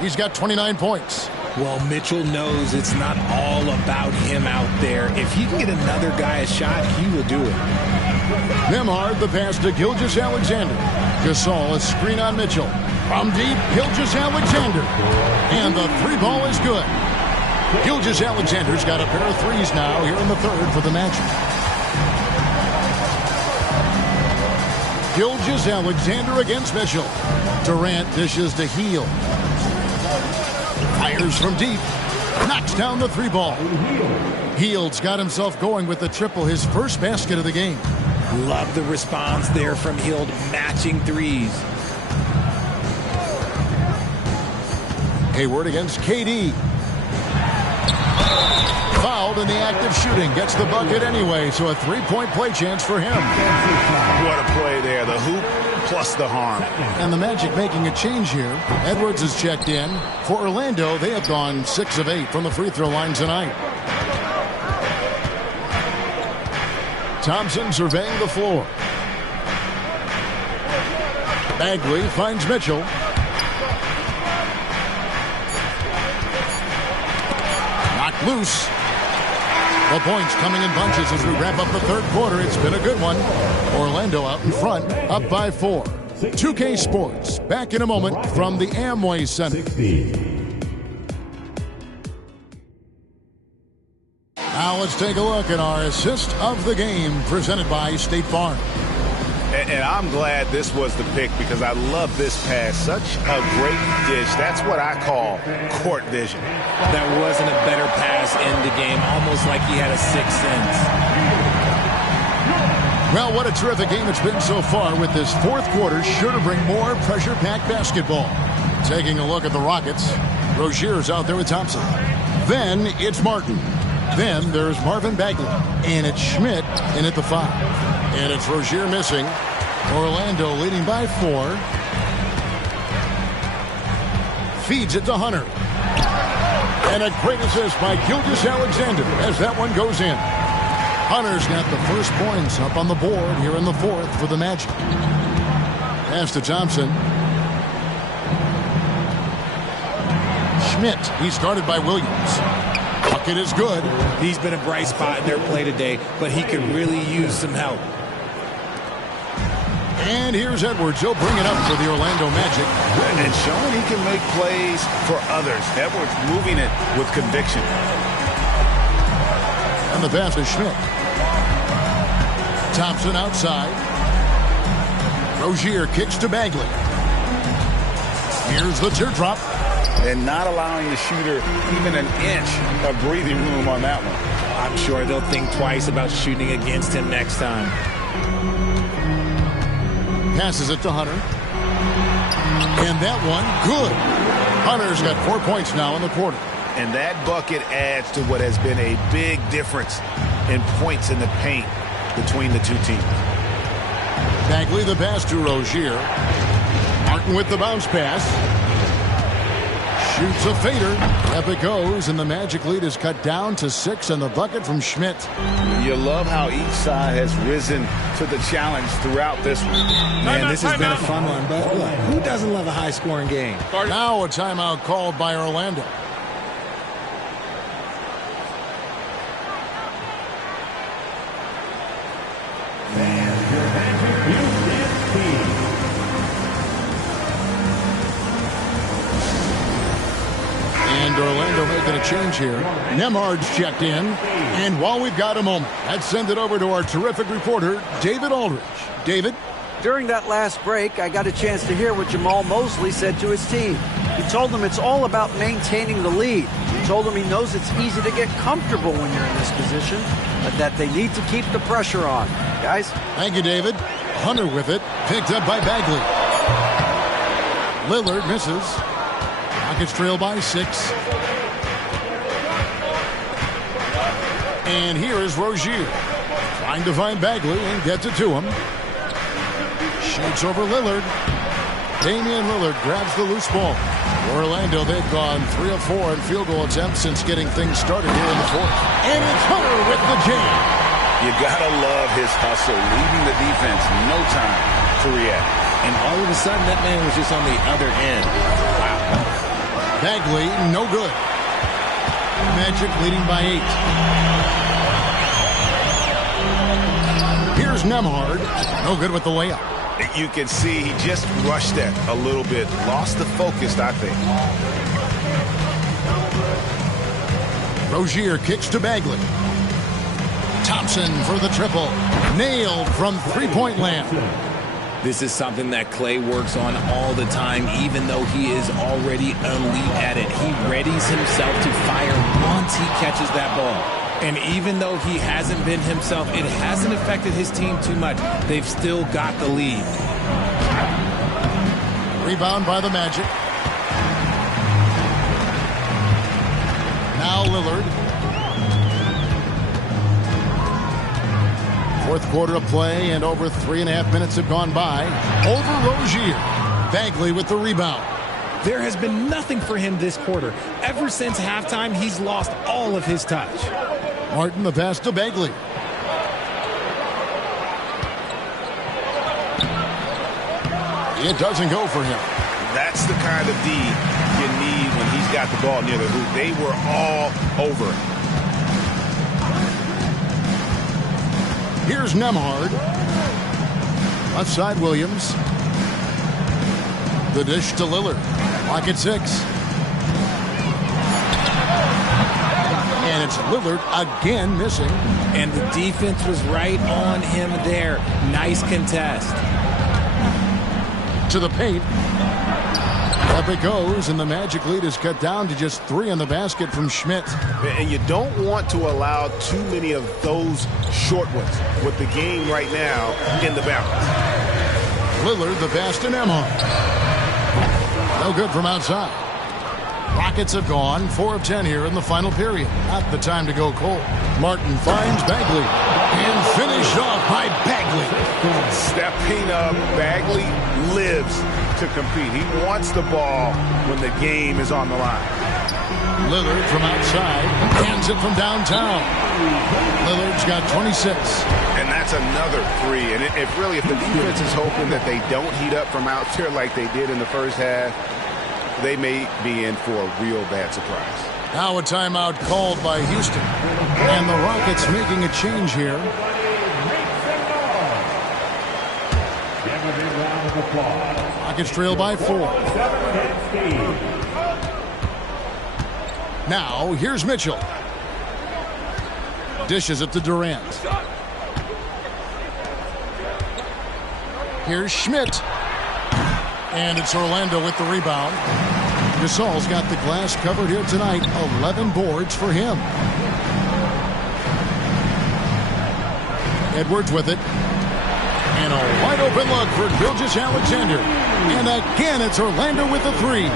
He's got 29 points. Well, Mitchell knows it's not all about him out there. If he can get another guy a shot, he will do it. Nembhard, the pass to Gilgeous-Alexander. Gasol, a screen on Mitchell. From deep, Gilgeous-Alexander. And the 3-ball is good. Gilgeous-Alexander's got a pair of threes now here in the third for the Magic. Gilgeous-Alexander against Mitchell. Durant dishes to Hield. Fires from deep. Knocks down the 3-ball. Hield's got himself going with the triple, his first basket of the game. Love the response there from Hield, matching threes. Hayward against KD. Fouled in the act of shooting. Gets the bucket anyway, so a 3-point play chance for him. What a play there. The hoop plus the harm. And the Magic making a change here. Edwards is checked in. For Orlando, they have gone 6 of 8 from the free throw line tonight. Thompson surveying the floor. Bagley finds Mitchell. Knocked loose. The points coming in bunches as we wrap up the third quarter. It's been a good one. Orlando out in front, up by 4. 2K Sports, back in a moment from the Amway Center. Now let's take a look at our assist of the game presented by State Farm. And I'm glad this was the pick because I love this pass. Such a great dish. That's what I call court vision. There wasn't a better pass in the game, almost like he had a sixth sense. Well, what a terrific game it's been so far with this fourth quarter. Sure to bring more pressure-packed basketball. Taking a look at the Rockets. Rozier's out there with Thompson. Then it's Martin. Then there's Marvin Bagley. And it's Schmidt in at the 5. And it's Rozier missing. Orlando leading by 4. Feeds it to Hunter. And a great assist by Gilgeous-Alexander as that one goes in. Hunter's got the first points up on the board here in the fourth for the Magic. Pass to Thompson. Schmidt, he's guarded by Williams. Bucket is good. He's been a bright spot in their play today, but he could really use some help. And here's Edwards. He'll bring it up for the Orlando Magic. And showing he can make plays for others. Edwards moving it with conviction. And the pass to Schmidt. Thompson outside. Rozier kicks to Bagley. Here's the teardrop. And not allowing the shooter even an inch of breathing room on that one. I'm sure they'll think twice about shooting against him next time. Passes it to Hunter. And that one, good. Hunter's got 4 points now in the quarter. And that bucket adds to what has been a big difference in points in the paint between the two teams. Bagley the pass to Rozier. Martin with the bounce pass. Shoots a fader. Up it goes, and the Magic lead is cut down to 6, and the bucket from Schmidt. You love how each side has risen to the challenge throughout this one. Man, this has been a fun one, but look, who doesn't love a high-scoring game? Now a timeout called by Orlando. And Orlando making a change here. Nembhard's checked in. And while we've got a moment, let's send it over to our terrific reporter, David Aldridge. David? During that last break, I got a chance to hear what Jamal Mosley said to his team. He told them it's all about maintaining the lead. He told them he knows it's easy to get comfortable when you're in this position, but that they need to keep the pressure on. Guys? Thank you, David. Hunter with it. Picked up by Bagley. Lillard misses. Rockets trail by 6. And here is Rozier. Trying to find Bagley and gets it to him. Shoots over Lillard. Damian Lillard grabs the loose ball. Orlando, they've gone 3 of 4 in field goal attempts since getting things started here in the 4th. And it's Hunter with the jam. You gotta love his hustle, leaving the defense no time to react. And all of a sudden, that man was just on the other end. Wow. Bagley, no good. Magic leading by 8. Here's Nembhard. No good with the layup. You can see he just rushed that a little bit. Lost the focus, I think. Rozier kicks to Bagley. Thompson for the triple. Nailed from three-point land. This is something that Clay works on all the time, even though he is already elite at it. He readies himself to fire once he catches that ball. And even though he hasn't been himself, it hasn't affected his team too much. They've still got the lead. Rebound by the Magic. Now Lillard. Fourth quarter of play, and over 3.5 minutes have gone by. Over Rozier. Bagley with the rebound. There has been nothing for him this quarter. Ever since halftime, he's lost all of his touch. Martin the pass to Bagley. It doesn't go for him. That's the kind of D you need when he's got the ball near the hoop. They were all over it. Here's Nembhard. Left side, Williams. The dish to Lillard. Clock at 6. And it's Lillard again missing. And the defense was right on him there. Nice contest. To the paint. Up it goes, and the Magic lead is cut down to just 3 in the basket from Schmidt. And you don't want to allow too many of those short ones with the game right now in the balance. Lillard, the pass to Nembhard. No good from outside. Rockets have gone 4 of 10 here in the final period. Not the time to go cold. Martin finds Bagley. And finished off by Bagley. Stepping up, Bagley lives to compete. He wants the ball when the game is on the line. Lillard from outside. Hands it from downtown. Lillard's got 26. And that's another 3. And if the defense is hoping that they don't heat up from out there like they did in the first half, they may be in for a real bad surprise. Now a timeout called by Houston. And the Rockets making a change here. Rockets trail by 4. Now here's Mitchell. Dishes it to Durant. Here's Schmidt. And it's Orlando with the rebound. Gasol's got the glass covered here tonight. 11 boards for him. Edwards with it. And a wide open look for Gilgeous-Alexander. And again, it's Orlando with the 3.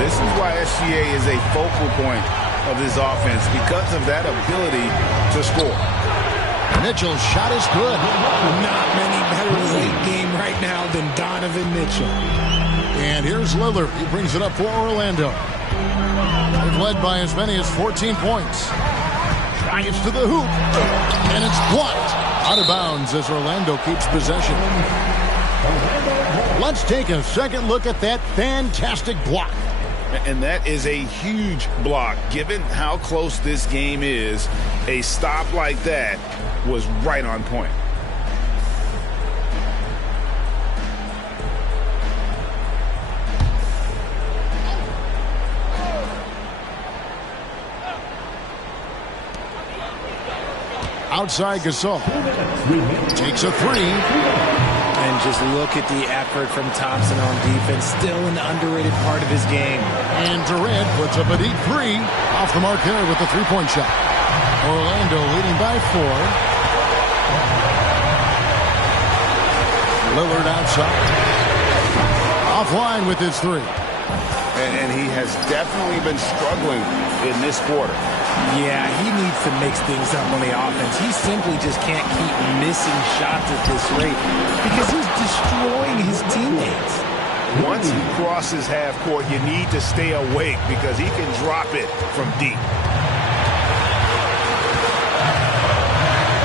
This is why SGA is a focal point of this offense, because of that ability to score. Mitchell's shot is good. Not many better late game right now than Donovan Mitchell. And here's Lillard. He brings it up for Orlando. They've led by as many as 14 points. Drives to the hoop. And it's blocked. Out of bounds as Orlando keeps possession. Let's take a second look at that fantastic block. And that is a huge block. Given how close this game is, a stop like that was right on point. Outside Gasol. Takes a 3. And just look at the effort from Thompson on defense. Still an underrated part of his game. And Durant puts up a deep three. Off the mark there with the three-point shot. Orlando leading by 4. Lillard outside. Offline with his three. And he has definitely been struggling in this quarter. Yeah, he needs to mix things up on the offense. He simply just can't keep missing shots at this rate because he's destroying his teammates. Once he crosses half court, you need to stay awake because he can drop it from deep.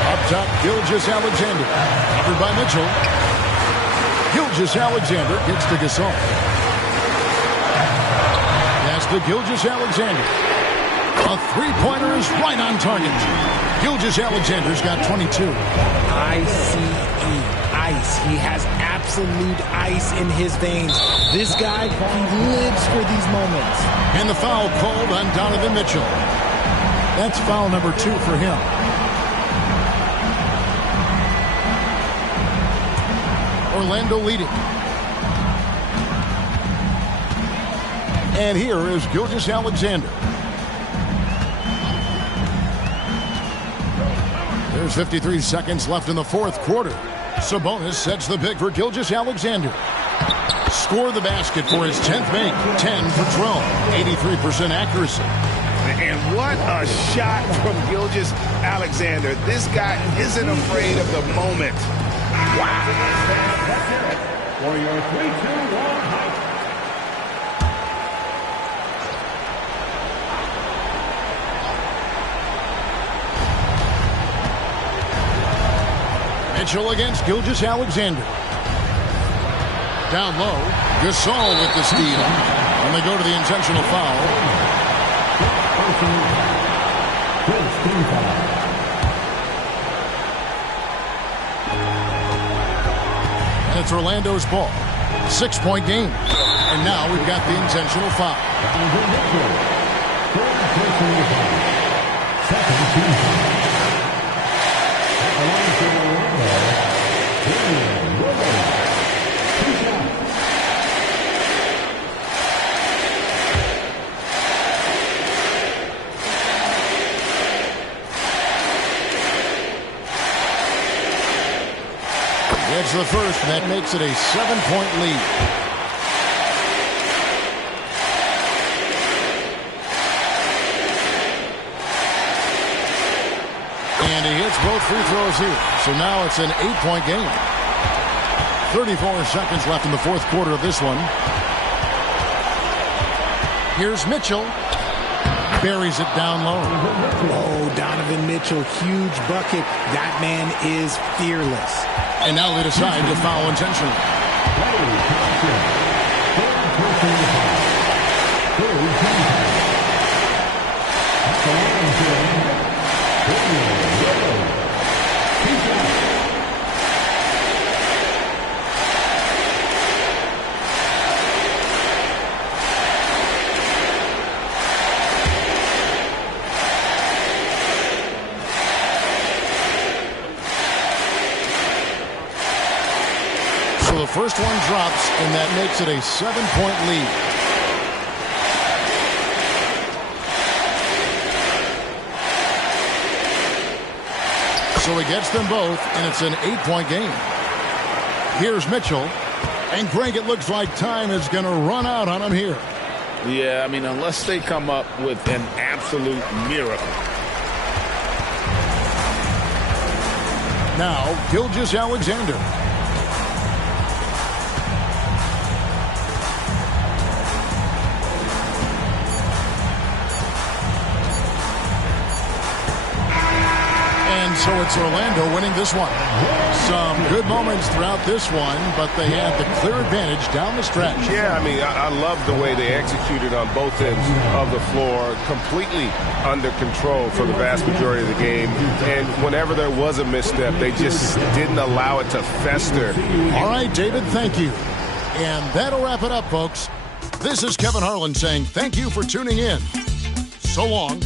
Up top, Gilgeous-Alexander. Covered by Mitchell. Gilgeous-Alexander gets to Gasol. Pass to Gilgeous-Alexander. A three-pointer is right on target. Gilgeous-Alexander's got 22. ICE. Ice. He has absolute ice in his veins. This guy, he lives for these moments. And the foul called on Donovan Mitchell. That's foul number 2 for him. Orlando leading. And here is Gilgeous-Alexander. There's 53 seconds left in the fourth quarter. Sabonis sets the pick for Gilgeous-Alexander. Score the basket for his 10th make. 10 for 12. 83% accuracy. And what a shot from Gilgeous-Alexander. This guy isn't afraid of the moment. Wow. For your 3-2-1 hike. Mitchell against Gilgeous-Alexander. Down low, Gasol with the steal. And they go to the intentional foul. And it's Orlando's ball. 6-point game. And now we've got the intentional foul. Gets the first, and that makes it a 7-point lead. And he hits both free throws here. So now it's an 8-point game. 34 seconds left in the fourth quarter of this one. Here's Mitchell. Buries it down low. Oh, Donovan Mitchell, huge bucket. That man is fearless. And now they decide to foul intentionally. So the first one drops, and that makes it a 7-point lead. So he gets them both, and it's an 8-point game. Here's Mitchell. And Greg, it looks like time is going to run out on him here. Yeah, I mean, unless they come up with an absolute miracle. Now, Gilgeous-Alexander. And so it's Orlando winning this one. Some good moments throughout this one, but they had the clear advantage down the stretch. Yeah, I mean, I love the way they executed on both ends of the floor, completely under control for the vast majority of the game. And whenever there was a misstep, they just didn't allow it to fester. All right, David, thank you. And that'll wrap it up, folks. This is Kevin Harlan saying thank you for tuning in. So long.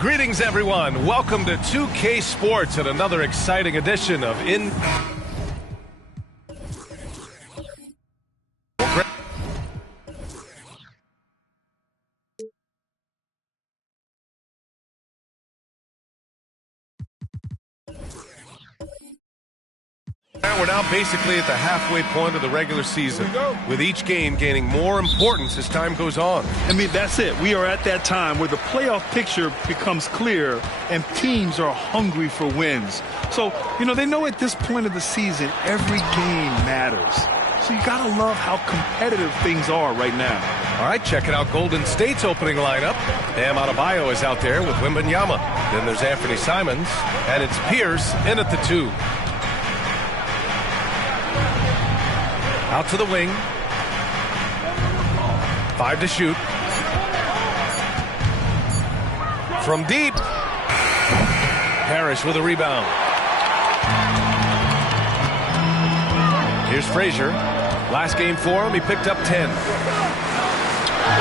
Greetings, everyone. Welcome to 2K Sports and another exciting edition of We're now basically at the halfway point of the regular season, with each game gaining more importance as time goes on. I mean, that's it. We are at that time where the playoff picture becomes clear and teams are hungry for wins. So, you know, they know at this point of the season, every game matters. So you got to love how competitive things are right now. All right, checking out Golden State's opening lineup. Bam Adebayo is out there with Wembanyama. Then there's Anthony Simons, and it's Pierce in at the 2. Out to the wing. 5 to shoot. From deep. Parrish with a rebound. Here's Frazier. Last game for him, he picked up 10.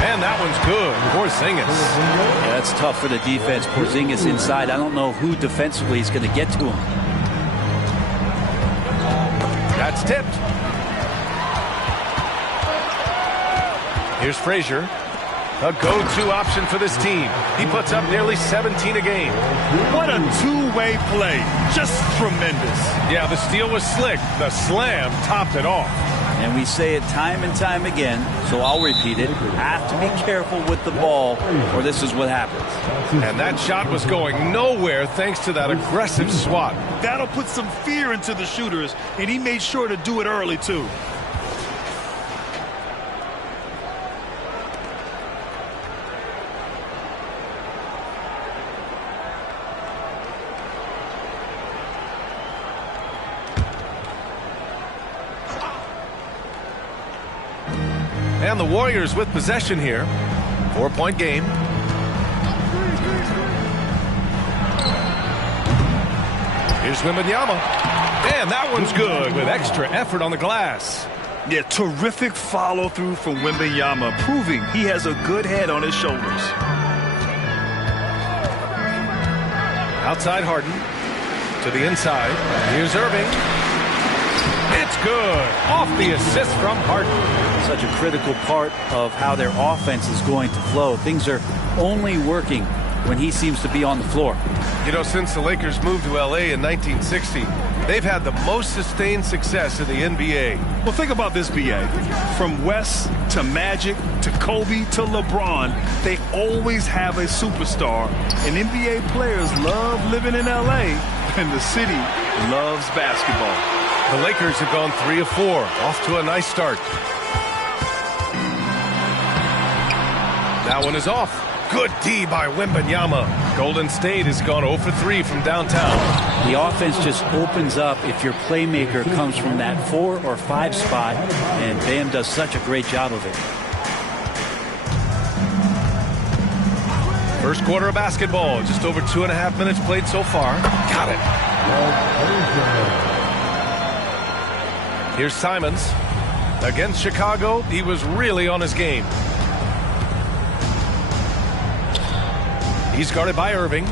And that one's good. Porzingis. Yeah, that's tough for the defense. Porzingis inside. I don't know who defensively is going to get to him. That's tipped. Here's Frazier, a go-to option for this team. He puts up nearly 17 a game. What a two-way play. Just tremendous. Yeah, the steal was slick. The slam topped it off. And we say it time and time again, so I'll repeat it. Have to be careful with the ball, or this is what happens. And that shot was going nowhere thanks to that aggressive swat. That'll put some fear into the shooters, and he made sure to do it early, too. And the Warriors with possession here. 4-point game. Here's Wembanyama. And that one's good with extra effort on the glass. Yeah, terrific follow-through from Wembanyama, proving he has a good head on his shoulders. Outside Harden. To the inside. Here's Irving. It's good. Off the assist from Harden. Such a critical part of how their offense is going to flow. Things are only working when he seems to be on the floor. You know, since the Lakers moved to L.A. in 1960, they've had the most sustained success in the NBA. Well, think about this, B.A. From West to Magic to Kobe to LeBron, they always have a superstar. And NBA players love living in L.A., and the city loves basketball. The Lakers have gone 3 of 4, off to a nice start. That one is off. Good D by Wembanyama. Golden State has gone 0 for 3 from downtown. The offense just opens up if your playmaker comes from that 4 or 5 spot, and Bam does such a great job of it. First quarter of basketball. Just over 2.5 minutes played so far. Got it. Here's Simons. Against Chicago, he was really on his game. He's guarded by Irving.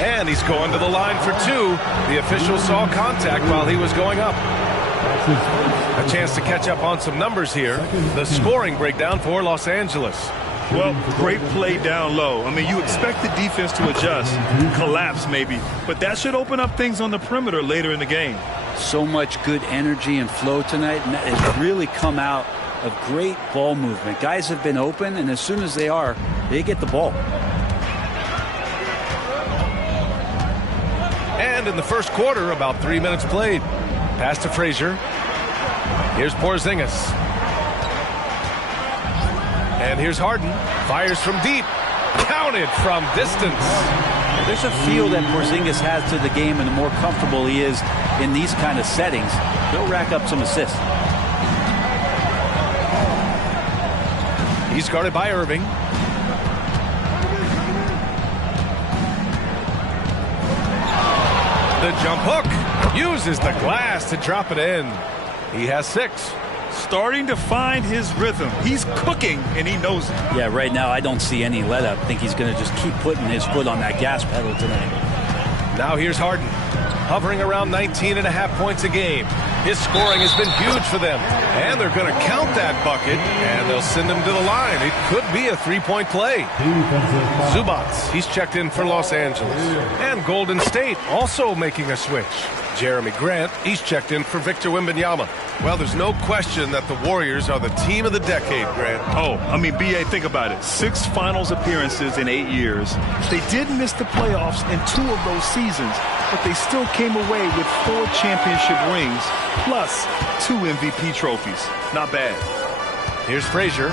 And he's going to the line for 2. The official saw contact while he was going up. A chance to catch up on some numbers here. The scoring breakdown for Los Angeles. Well, great play down low. I mean, you expect the defense to adjust, collapse maybe, but that should open up things on the perimeter later in the game. So much good energy and flow tonight, and that has really come out of great ball movement. Guys have been open, and as soon as they are, they get the ball. And in the first quarter, about 3 minutes played. Pass to Frazier. Here's Porzingis. And here's Harden. Fires from deep. Counted from distance. There's a feel that Porzingis has to the game, and the more comfortable he is in these kind of settings, he'll rack up some assists. He's guarded by Irving. The jump hook. Uses the glass to drop it in. He has 6. Starting to find his rhythm. He's cooking, and he knows it. Yeah, right now I don't see any let up. I think he's going to just keep putting his foot on that gas pedal tonight. Now here's Harden, hovering around 19.5 points a game. His scoring has been huge for them, and they're going to count that bucket, and they'll send him to the line. It could be a 3-point play. Zubac, he's checked in for Los Angeles. And Golden State also making a switch. Jeremy Grant, he's checked in for Victor Wembanyama. Well, there's no question that the Warriors are the team of the decade, Grant. Oh, I mean, B.A., think about it. 6 finals appearances in 8 years. They did miss the playoffs in 2 of those seasons, but they still came away with 4 championship rings, plus 2 MVP trophies. Not bad. Here's Frazier.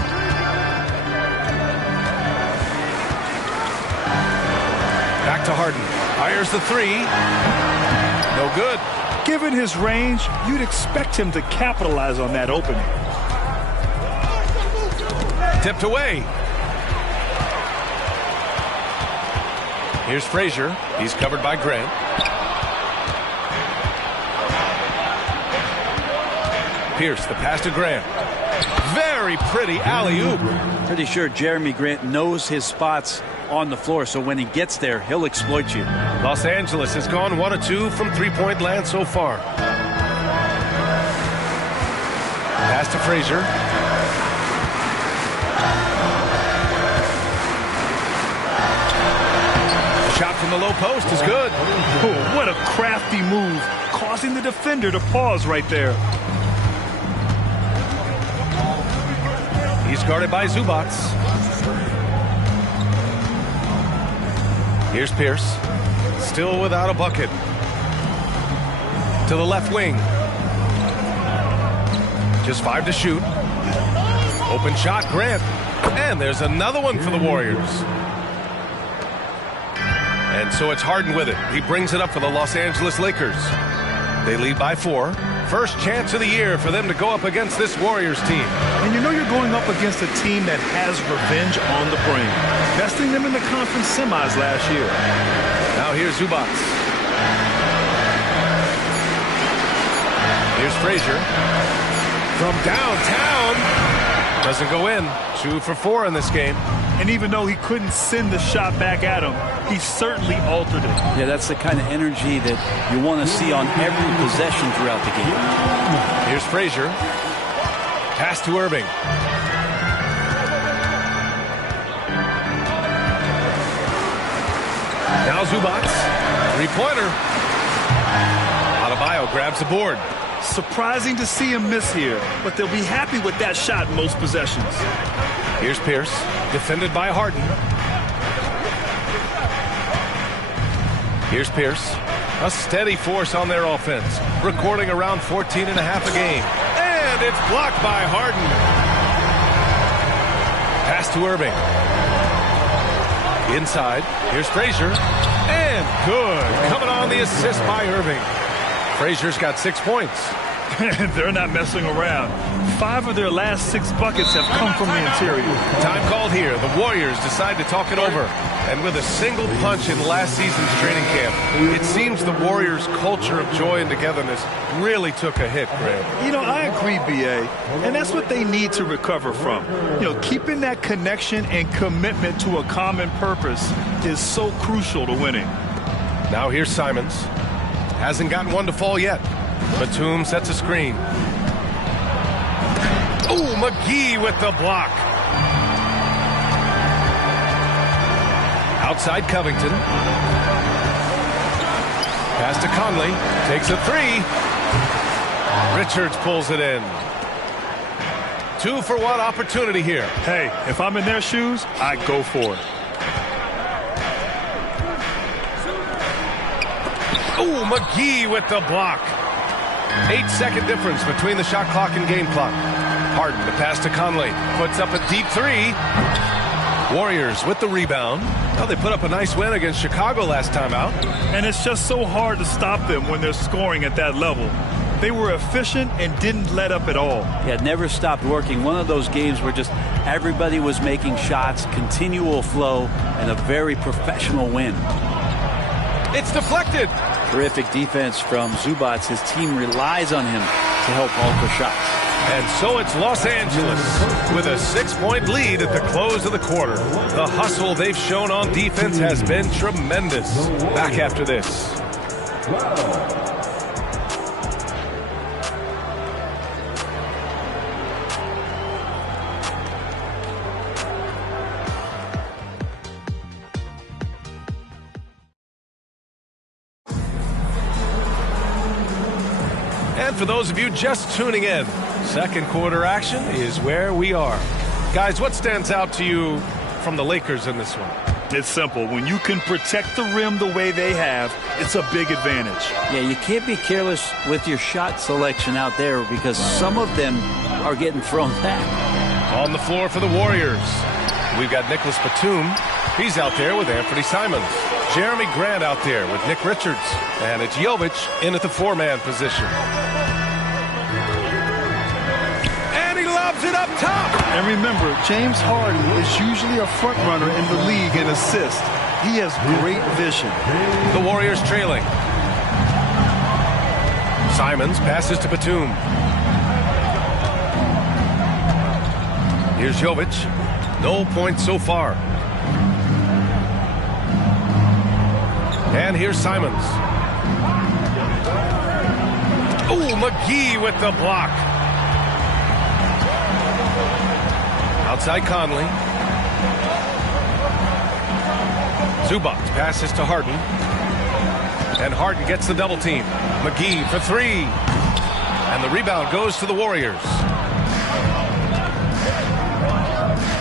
Back to Harden. Fires the 3. No good. Given his range, you'd expect him to capitalize on that opening. Tipped away. Here's Frazier. He's covered by Grant. Pierce, the pass to Grant. Very pretty alley-oop. Pretty sure Jeremy Grant knows his spots on the floor, so when he gets there, he'll exploit you. Los Angeles has gone 1 of 2 from three-point land so far. Pass to Frazier. Shot from the low post is good. Oh, what a crafty move, causing the defender to pause right there. He's guarded by Zubac. Here's Pierce. Still without a bucket. To the left wing. Just 5 to shoot. Open shot, Grant. And there's another one for the Warriors. And so it's Harden with it. He brings it up for the Los Angeles Lakers. They lead by 4. First chance of the year for them to go up against this Warriors team. And you know you're going up against a team that has revenge on the brain, besting them in the conference semis last year. Now here's Zubac. Here's Frazier. From downtown. Doesn't go in. 2 for 4 in this game. And even though he couldn't send the shot back at him, he certainly altered it. Yeah, that's the kind of energy that you want to see on every possession throughout the game. Here's Frazier. Pass to Irving. Now Zubac. 3-pointer. Adebayo grabs the board. Surprising to see him miss here, but they'll be happy with that shot in most possessions. Here's Pierce, defended by Harden. Here's Pierce, a steady force on their offense, recording around 14.5 a game. And it's blocked by Harden. Pass to Irving. Inside, here's Frazier. And good, coming on the assist by Irving. Frazier's got 6 points. They're not messing around. 5 of their last 6 buckets have come from the interior. Time called here. The Warriors decide to talk it over. And with a single punch in last season's training camp, it seems the Warriors' culture of joy and togetherness really took a hit, Grant. You know, I agree, B.A., and that's what they need to recover from. You know, keeping that connection and commitment to a common purpose is so crucial to winning. Now here's Simons. Hasn't gotten one to fall yet. Batum sets a screen. Oh, McGee with the block. Outside Covington. Pass to Conley. Takes a three. Richards pulls it in. 2-for-1 opportunity here. Hey, if I'm in their shoes, I go for it. Oh, McGee with the block. 8-second difference between the shot clock and game clock. Harden, the pass to Conley. Puts up a deep three. Warriors with the rebound. Well, they put up a nice win against Chicago last time out. And it's just so hard to stop them when they're scoring at that level. They were efficient and didn't let up at all. Yeah, never stopped working. One of those games where just everybody was making shots, continual flow, and a very professional win. It's deflected. Terrific defense from Zubac. His team relies on him to help alter shots. And so it's Los Angeles with a 6-point lead at the close of the quarter. The hustle they've shown on defense has been tremendous. Back after this. And for those of you just tuning in, second quarter action is where we are. Guys, what stands out to you from the Lakers in this one? It's simple. When you can protect the rim the way they have, it's a big advantage. Yeah, you can't be careless with your shot selection out there because some of them are getting thrown back. On the floor for the Warriors, we've got Nicholas Batum. He's out there with Anthony Simons. Jeremy Grant out there with Nick Richards. And it's Jovic in at the four-man position. And he lobs it up top. And remember, James Harden is usually a front runner in the league in assists. He has great vision. The Warriors trailing. Simons passes to Batum. Here's Jovic. No points so far. And here's Simons. Oh, McGee with the block. Outside Conley. Zubac passes to Harden. And Harden gets the double team. McGee for three. And the rebound goes to the Warriors.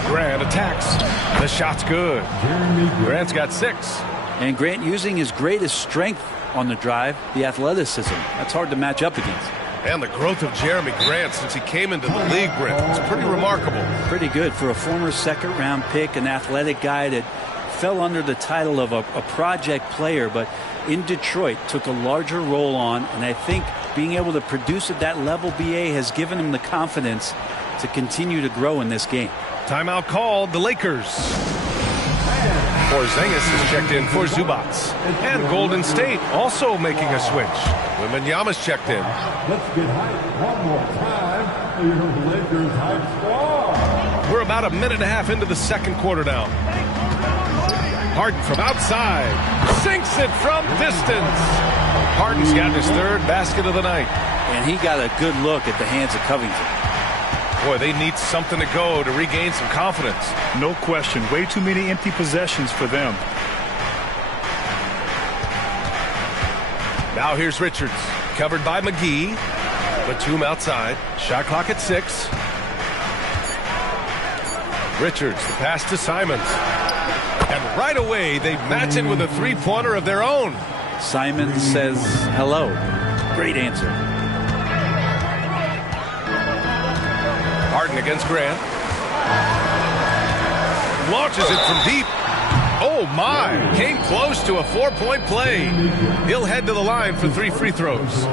Grant attacks. The shot's good. Grant's got 6. And Grant using his greatest strength on the drive, the athleticism. That's hard to match up against. And the growth of Jeremy Grant since he came into the league, Brent, it's pretty remarkable. Pretty good for a former second-round pick, an athletic guy that fell under the title of a project player, but in Detroit took a larger role on, and I think being able to produce at that level, BA, has given him the confidence to continue to grow in this game. Timeout called, the Lakers. Porzingis is checked in for Zubac. And Golden State also making a switch. Wembanyama's checked in. Let's get hype one more time for your Lakers hype squad. We're about a minute and a half into the second quarter now. Harden from outside. Sinks it from distance. Harden's got his third basket of the night. And he got a good look at the hands of Covington. Boy, they need something to go to regain some confidence. No question. Way too many empty possessions for them. Now here's Richards. Covered by McGee. Batum outside. Shot clock at 6. Richards, the pass to Simons. And right away, they match it with a three-pointer of their own. Simons says hello. Great answer. Harden against Grant. Launches it from deep. Oh, my. Came close to a 4-point play. He'll head to the line for 3 free throws.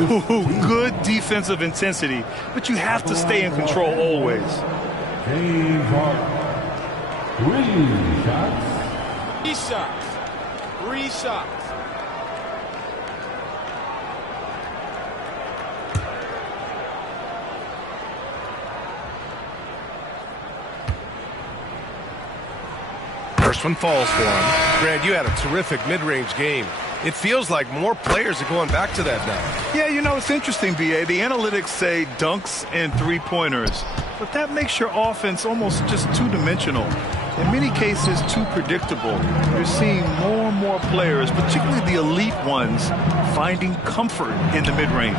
Ooh, good defensive intensity, but you have to stay in control always. James Harden. 3 shots. 3 shots. 3 shots. First one falls for him. Grant, you had a terrific mid-range game. It feels like more players are going back to that now. Yeah, you know, it's interesting, BA. The analytics say dunks and three-pointers, but that makes your offense almost just two-dimensional. in many cases too predictable. You're seeing more and more players, particularly the elite ones, finding comfort in the mid-range.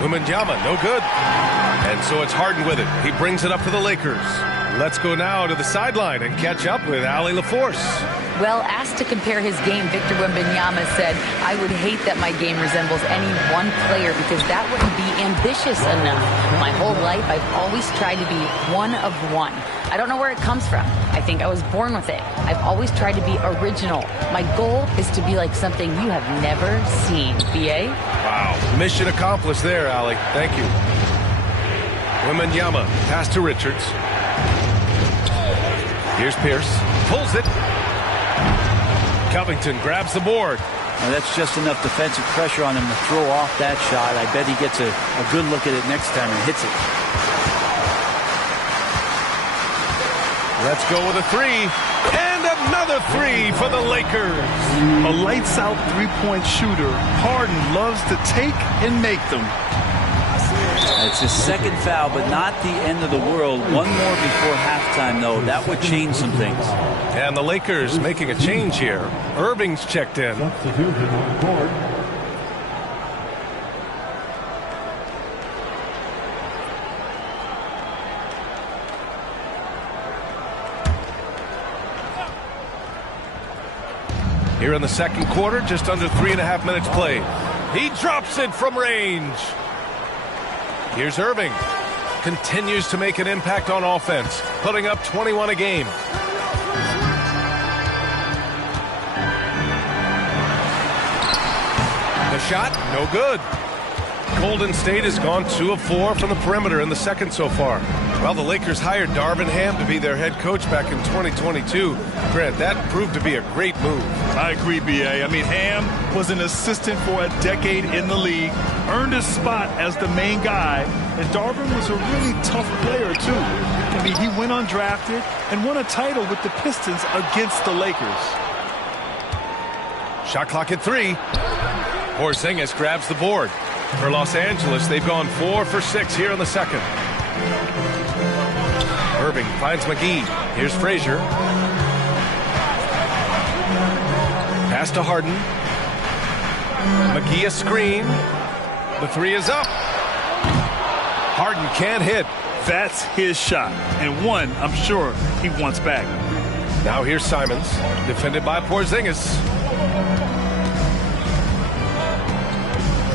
Wembanyama, no good. And so it's Harden with it. He brings it up for the Lakers. Let's go now to the sideline and catch up with Allie LaForce. Well, asked to compare his game, Victor Wembanyama said, "I would hate that my game resembles any one player because that wouldn't be ambitious enough. My whole life, I've always tried to be one of one. I don't know where it comes from. I think I was born with it. I've always tried to be original. My goal is to be like something you have never seen." B.A.? Wow. Mission accomplished there, Allie. Thank you. Wembanyama, pass to Richards. Here's Pierce. Pulls it. Covington grabs the board. Now that's just enough defensive pressure on him to throw off that shot. I bet he gets a good look at it next time and hits it. Let's go with a three. And another three for the Lakers. A lights-out three-point shooter. Harden loves to take and make them. It's his second foul, but not the end of the world. One more before halftime, though. That would change some things. And the Lakers making a change here. Irving's checked in. Here in the second quarter, just under 3.5 minutes played. He drops it from range. Here's Irving. Continues to make an impact on offense, putting up 21 a game. The shot, no good. Golden State has gone 2 of 4 from the perimeter in the second so far. Well, the Lakers hired Darvin Ham to be their head coach back in 2022. Grant, that proved to be a great move. I agree, B.A. I mean, Ham was an assistant for a decade in the league, earned a spot as the main guy, and Darvin was a really tough player, too. I mean, he went undrafted and won a title with the Pistons against the Lakers. Shot clock at 3. Porzingis grabs the board. For Los Angeles, they've gone 4 for 6 here in the second. Irving finds McGee. Here's Frazier. Pass to Harden. McGee a screen. The 3 is up. Harden can't hit. That's his shot, and one I'm sure he wants back. Now here's Simons, defended by Porzingis.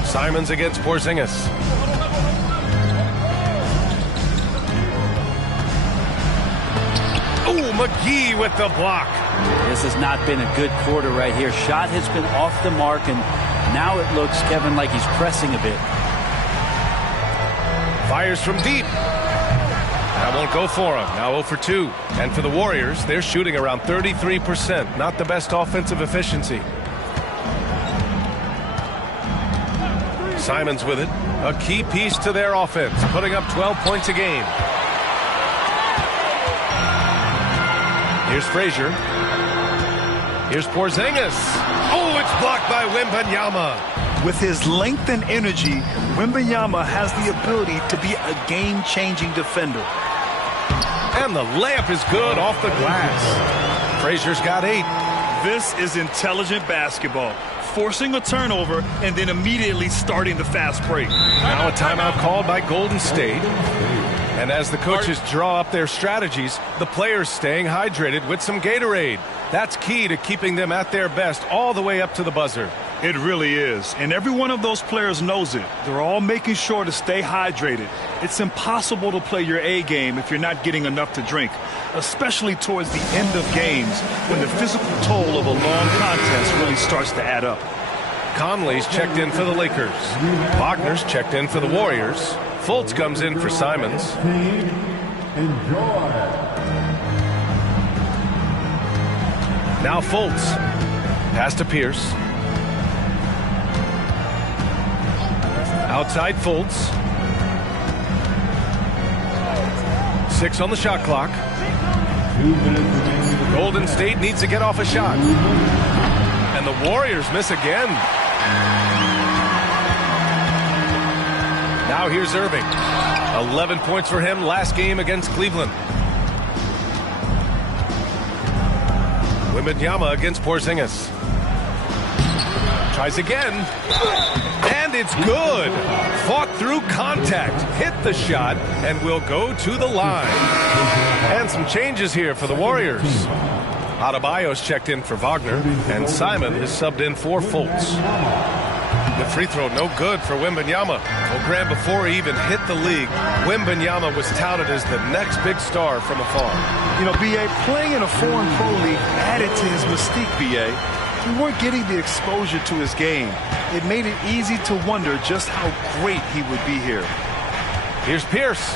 Simons against Porzingis. Oh, McGee with the block. This has not been a good quarter right here. Shot has been off the mark, and now it looks, Kevin, like he's pressing a bit. Fires from deep. That won't go for him. Now 0 for 2. And for the Warriors, they're shooting around 33%. Not the best offensive efficiency. Simons with it. A key piece to their offense, putting up 12 points a game. Here's Frazier. Here's Porzingis. Oh, it's blocked by Wembanyama. With his length and energy, Wembanyama has the ability to be a game-changing defender. And the layup is good off the glass. Frazier's got 8. This is intelligent basketball. Forcing a turnover and then immediately starting the fast break. Now a timeout called by Golden State. And as the coaches draw up their strategies, the players staying hydrated with some Gatorade. That's key to keeping them at their best all the way up to the buzzer. It really is. And every one of those players knows it. They're all making sure to stay hydrated. It's impossible to play your A game if you're not getting enough to drink, especially towards the end of games when the physical toll of a long contest really starts to add up. Conley's checked in for the Lakers. Wagner's checked in for the Warriors. Fultz comes in for Simons. Now Fultz. Pass to Pierce. Outside Fultz. 6 on the shot clock. Golden State needs to get off a shot. And the Warriors miss again. Now here's Irving. 11 points for him last game against Cleveland. Wembanyama against Porzingis. Tries again. And it's good. Fought through contact. Hit the shot and will go to the line. And some changes here for the Warriors. Adebayo's checked in for Wagner. And Simon is subbed in for Fultz. The free throw no good for Wembanyama. Well, Graham, before he even hit the league, Wembanyama was touted as the next big star from afar. You know, B.A., playing in a foreign pro league added to his mystique, B.A. We weren't getting the exposure to his game. It made it easy to wonder just how great he would be here. Here's Pierce.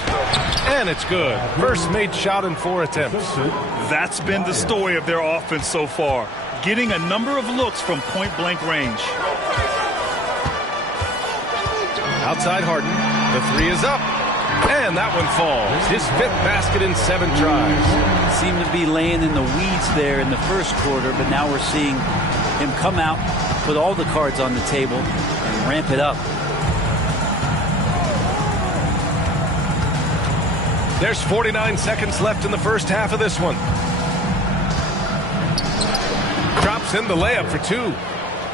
And it's good. First made shot in 4 attempts. That's been the story of their offense so far. Getting a number of looks from point-blank range. Outside Harden. The 3 is up. And that one falls. His 5th basket in 7 tries. Seemed to be laying in the weeds there in the first quarter, but now we're seeing him come out, put all the cards on the table, and ramp it up. There's 49 seconds left in the first half of this one. Drops in the layup for 2.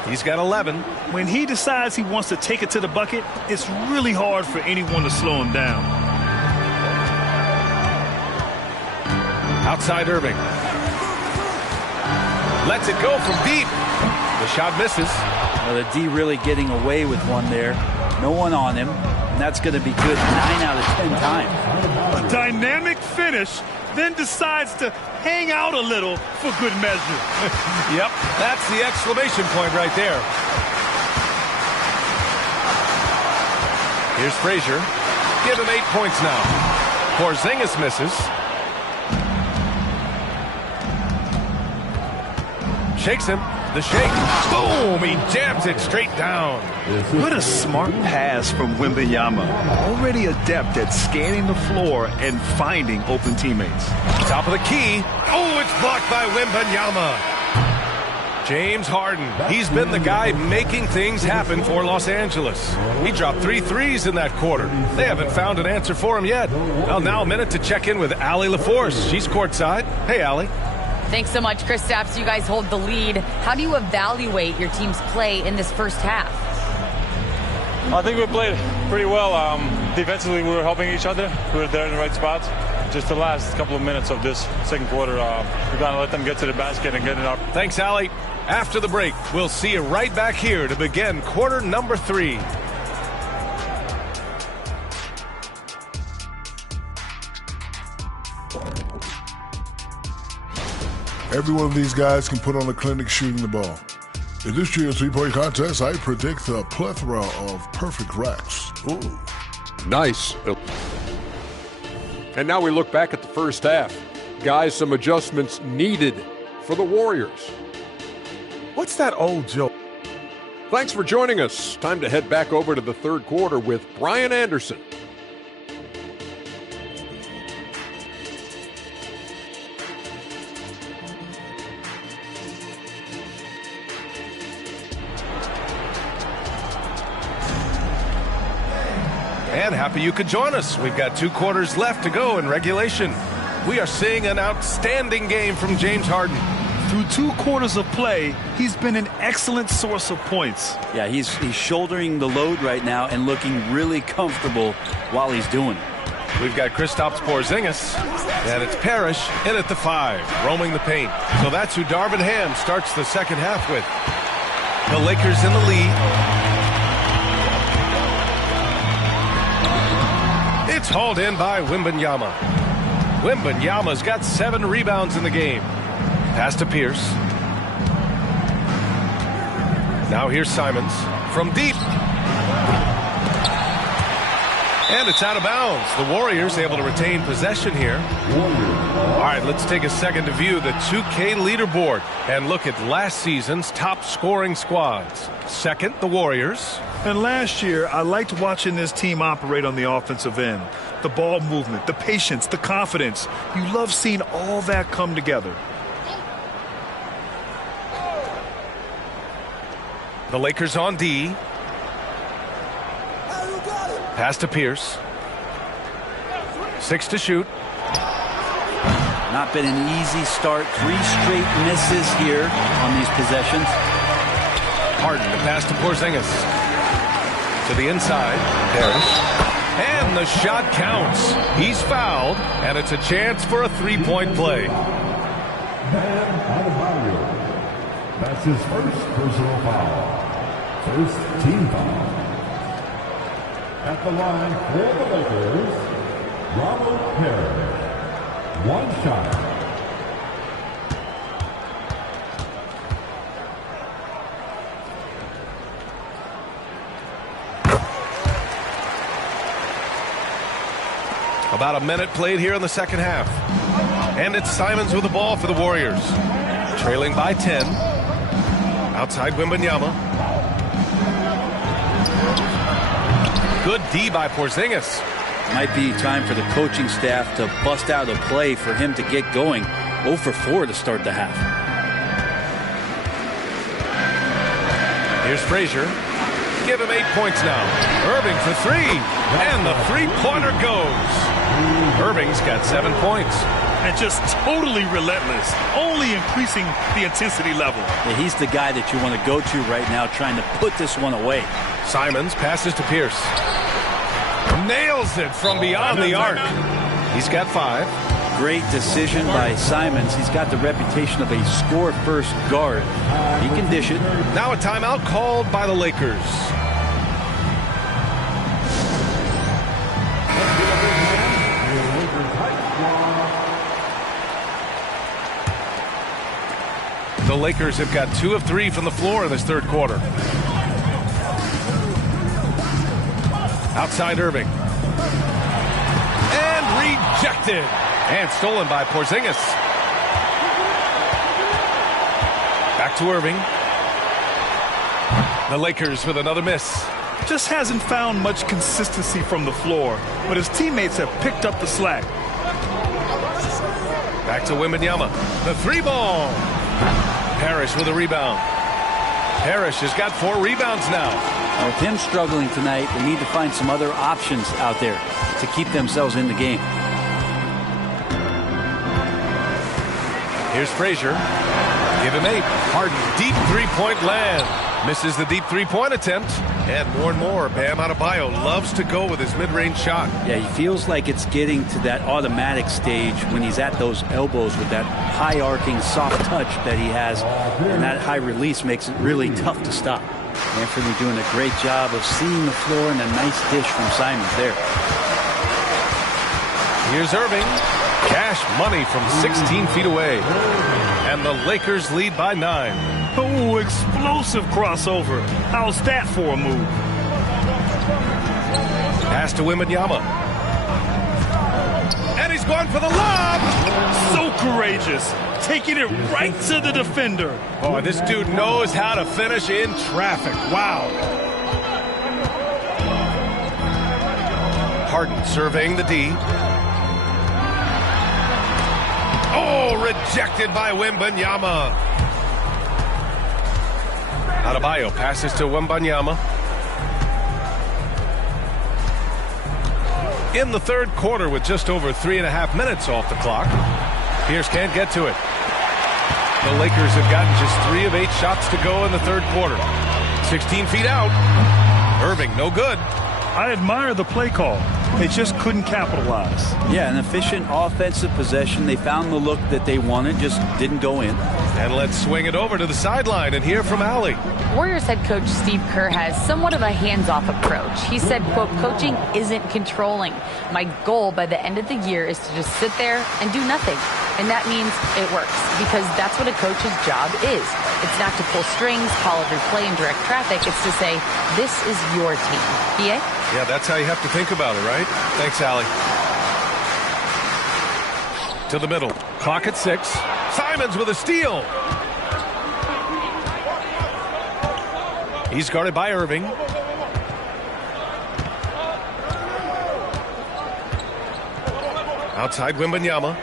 He's got 11. When he decides he wants to take it to the bucket, it's really hard for anyone to slow him down. Outside Irving. Lets it go from deep. The shot misses. Well, the D really getting away with one there. No one on him. And that's going to be good 9 out of 10 times. A dynamic finish, then decides to hang out a little for good measure. Yep, that's the exclamation point right there. Here's Frazier. Give him 8 points now. Porzingis misses. Shakes him. The shake. Boom! He jams it straight down. What a smart pass from Wembanyama. Already adept at scanning the floor and finding open teammates. Top of the key. Oh, it's blocked by Wembanyama. James Harden. He's been the guy making things happen for Los Angeles. He dropped 3 threes in that quarter. They haven't found an answer for him yet. Well, now a minute to check in with Allie LaForce. She's courtside. Hey, Allie. Thanks so much, Chris Stapps. You guys hold the lead. How do you evaluate your team's play in this first half? I think we played pretty well. Defensively, we were helping each other. We were there in the right spots. Just the last couple of minutes of this second quarter, we're going to let them get to the basket and get it up. Thanks, Allie. After the break, we'll see you right back here to begin quarter number 3. Every one of these guys can put on a clinic shooting the ball. In this year's three-point contest, I predict a plethora of perfect racks. Ooh. Nice. And now we look back at the first half. Guys, some adjustments needed for the Warriors. What's that old joke? Thanks for joining us. Time to head back over to the third quarter with Brian Anderson. And happy you could join us. We've got 2 quarters left to go in regulation. We are seeing an outstanding game from James Harden. Through 2 quarters of play, he's been an excellent source of points. Yeah, he's shouldering the load right now and looking really comfortable while he's doing it. We've got Kristaps Porzingis, and it's Parrish in at the 5, roaming the paint. So that's who Darvin Ham starts the second half with. The Lakers in the lead. It's hauled in by Wembanyama. Wembanyama's got 7 rebounds in the game. Pass to Pierce. Now here's Simons from deep. And it's out of bounds. The Warriors able to retain possession here. All right, let's take a second to view the 2K leaderboard and look at last season's top scoring squads. Second, the Warriors. And last year, I liked watching this team operate on the offensive end. The ball movement, the patience, the confidence. You love seeing all that come together. The Lakers on D. Pass to Pierce. 6 to shoot. Not been an easy start. 3 straight misses here on these possessions. Harden to pass to Porzingis. To the inside. Parrish. And the shot counts. He's fouled, and it's a chance for a 3-point play. That's his first personal foul. First team foul. At the line for the Lakers, Robert Parrish. 1 shot. About a minute played here in the second half. And it's Simons with the ball for the Warriors. Trailing by 10. Outside Wembanyama. Good D by Porzingis. Might be time for the coaching staff to bust out a play for him to get going. 0 for 4 to start the half. Here's Frazier. Give him 8 points now. Irving for 3. And the 3-pointer goes. Irving's got 7 points. And just totally relentless, only increasing the intensity level. Yeah, he's the guy that you want to go to right now, trying to put this one away. Simons passes to Pierce. Nails it from beyond the arc. He's got 5. Great decision by Simons. He's got the reputation of a score-first guard. He can dish it. Now a timeout called by the Lakers. The Lakers have got 2 of 3 from the floor in this third quarter. Outside Irving. And rejected. And stolen by Porzingis. Back to Irving. The Lakers with another miss. Just hasn't found much consistency from the floor, but his teammates have picked up the slack. Back to Wembanyama. The 3-ball. Parrish with a rebound. Parrish has got 4 rebounds now. With him struggling tonight, they need to find some other options out there to keep themselves in the game. Here's Frazier. Give him 8. Harden, deep 3-point land. Misses the deep 3-point attempt. And more, Bam Adebayo loves to go with his mid-range shot. Yeah, he feels like it's getting to that automatic stage when he's at those elbows with that high-arcing soft touch that he has. And that high release makes it really tough to stop. Anthony doing a great job of seeing the floor, and a nice dish from Simons there. Here's Irving. Cash money from 16 feet away. And the Lakers lead by 9. Oh, explosive crossover. How's that for a move? Pass to Wembanyama. And he's going for the lob. So courageous. Taking it right to the defender. Oh, this dude knows how to finish in traffic. Wow. Harden surveying the D. Oh, rejected by Wembanyama. Adebayo passes to Wembanyama. In the third quarter with just over 3.5 minutes off the clock. Pierce can't get to it. The Lakers have gotten just 3 of 8 shots to go in the third quarter. 16 feet out. Irving, no good. I admire the play call. They just couldn't capitalize. Yeah, an efficient offensive possession. They found the look that they wanted, just didn't go in. And let's swing it over to the sideline and hear from Allie. Warriors head coach Steve Kerr has somewhat of a hands-off approach. He said, quote, coaching isn't controlling. My goal by the end of the year is to just sit there and do nothing. And that means it works, because that's what a coach's job is. It's not to pull strings, call every play, and direct traffic. It's to say, this is your team. BA? Yeah, that's how you have to think about it, right? Thanks, Allie. To the middle. Clock at 6. Simons with a steal. He's guarded by Irving. Outside Wembanyama.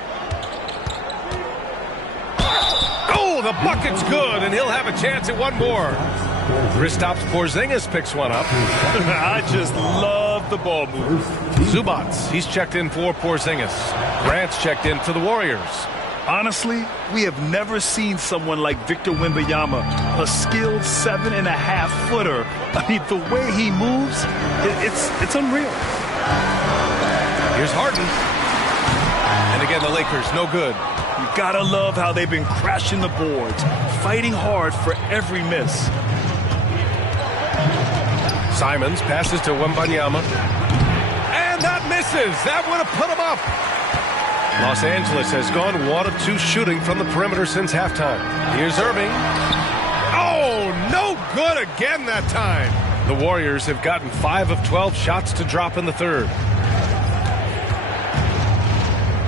Oh, the bucket's good, and he'll have a chance at one more. Kristaps Porzingis picks one up. I just love the ball move. Zubats, he's checked in for Porzingis. Grant's checked in for the Warriors. Honestly, we have never seen someone like Victor Wembanyama, a skilled 7.5-footer. I mean, the way he moves, it's unreal. Here's Harden. And again, the Lakers, no good. You gotta love how they've been crashing the boards, fighting hard for every miss. Simons passes to Wembanyama. And that misses. That would have put him up. Los Angeles has gone 1 of 2 shooting from the perimeter since halftime. Here's Irving. Oh, no good again that time. The Warriors have gotten 5 of 12 shots to drop in the third.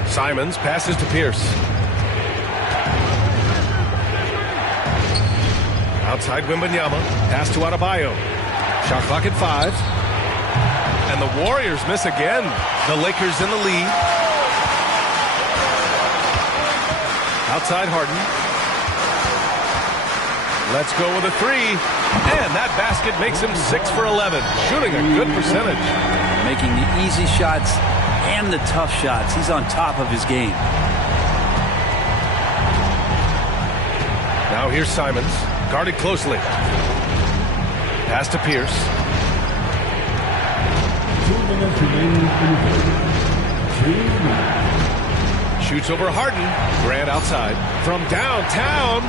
Simons passes to Pierce. Outside Wembanyama. Pass to Adebayo. Shot clock at 5. And the Warriors miss again. The Lakers in the lead. Outside Harden. Let's go with a 3. And that basket makes him 6 for 11. Shooting a good percentage. Making the easy shots and the tough shots. He's on top of his game. Now here's Simons. Guarded closely. Pass to Pierce. 2 minutes remaining in the third. Shoots over Harden. Grant outside. From downtown.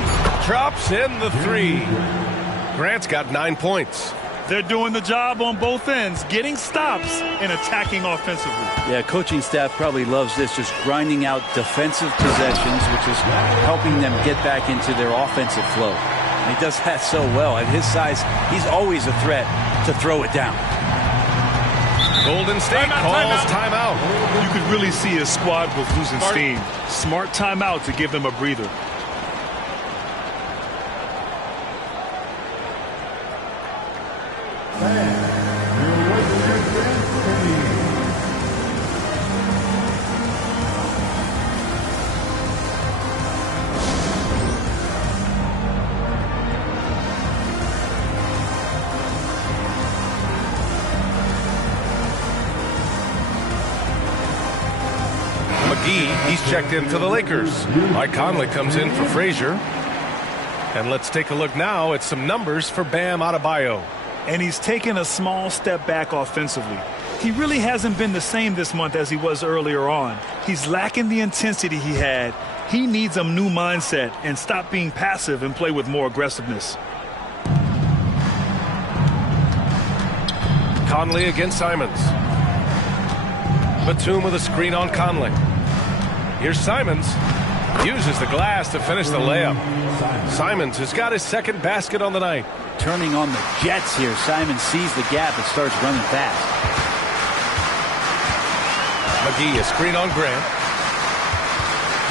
Drops in the 3. Grant's got 9 points. They're doing the job on both ends, getting stops and attacking offensively. Yeah, coaching staff probably loves this, just grinding out defensive possessions, which is helping them get back into their offensive flow. And he does that so well. At his size, he's always a threat to throw it down. Golden State calls timeout. You could really see his squad was losing steam. Smart timeout to give them a breather. He's checked in for the Lakers. Mike Conley comes in for Frazier. And let's take a look now at some numbers for Bam Adebayo. And he's taken a small step back offensively. He really hasn't been the same this month as he was earlier on. He's lacking the intensity he had. He needs a new mindset and stop being passive and play with more aggressiveness. Conley against Simons. Batum with a screen on Conley. Here's Simons. Uses the glass to finish the layup. Simons has got his second basket on the night. Turning on the Jets here. Simons sees the gap and starts running fast. McGee, a screen on Grant.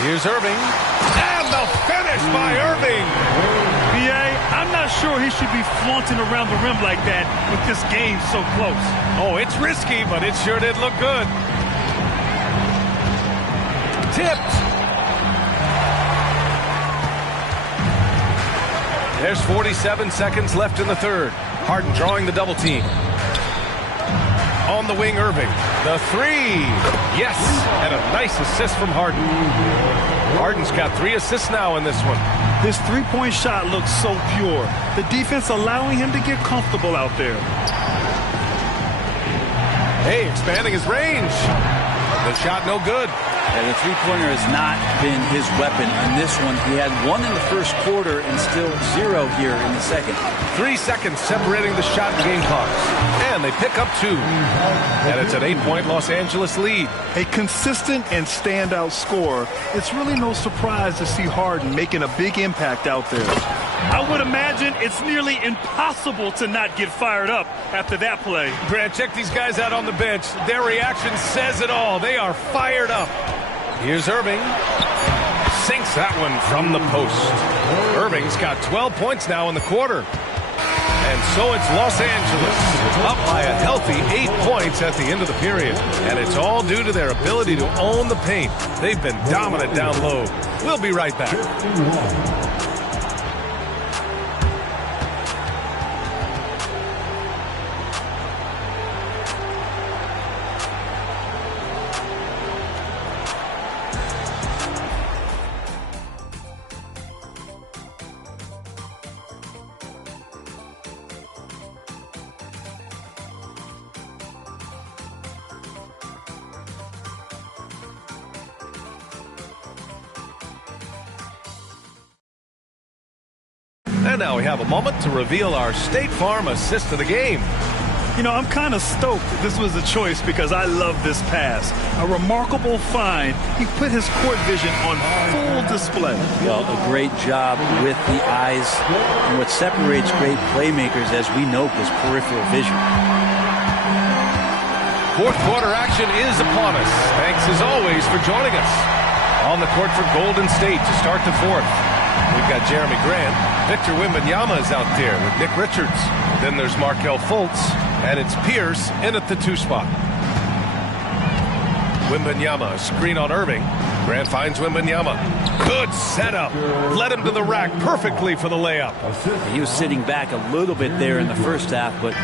Here's Irving. And the finish by Irving. B.A., I'm not sure he should be flaunting around the rim like that with this game so close. Oh, it's risky, but it sure did look good. Tipped. There's 47 seconds left in the third. Harden drawing the double team. On the wing, Irving. The 3. Yes, and a nice assist from Harden. Harden's got 3 assists now in this one. This three-point shot looks so pure. The defense allowing him to get comfortable out there. Hey, expanding his range. The shot no good. And the three-pointer has not been his weapon in this one. He had 1 in the first quarter and still 0 here in the second. 3 seconds separating the shot and game clocks. And they pick up 2. And it's an 8-point Los Angeles lead. A consistent and standout scorer. It's really no surprise to see Harden making a big impact out there. I would imagine it's nearly impossible to not get fired up after that play. Grant, check these guys out on the bench. Their reaction says it all. They are fired up. Here's Irving. Sinks that one from the post. Irving's got 12 points now in the quarter. And so it's Los Angeles up by a healthy 8 points at the end of the period. And it's all due to their ability to own the paint. They've been dominant down low. We'll be right back. And now we have a moment to reveal our State Farm assist of the game. You know, I'm kind of stoked this was a choice because I love this pass. A remarkable find. He put his court vision on full display. Well, a great job with the eyes. And what separates great playmakers, as we know, is peripheral vision. Fourth quarter action is upon us. Thanks as always for joining us. On the court for Golden State to start the fourth. We've got Jeremy Grant. Victor Wembanyama is out there with Nick Richards. Then there's Markelle Fultz. And it's Pierce in at the 2 spot. Wembanyama, screen on Irving. Grant finds Wembanyama. Good setup. Led him to the rack perfectly for the layup. He was sitting back a little bit there in the first half, but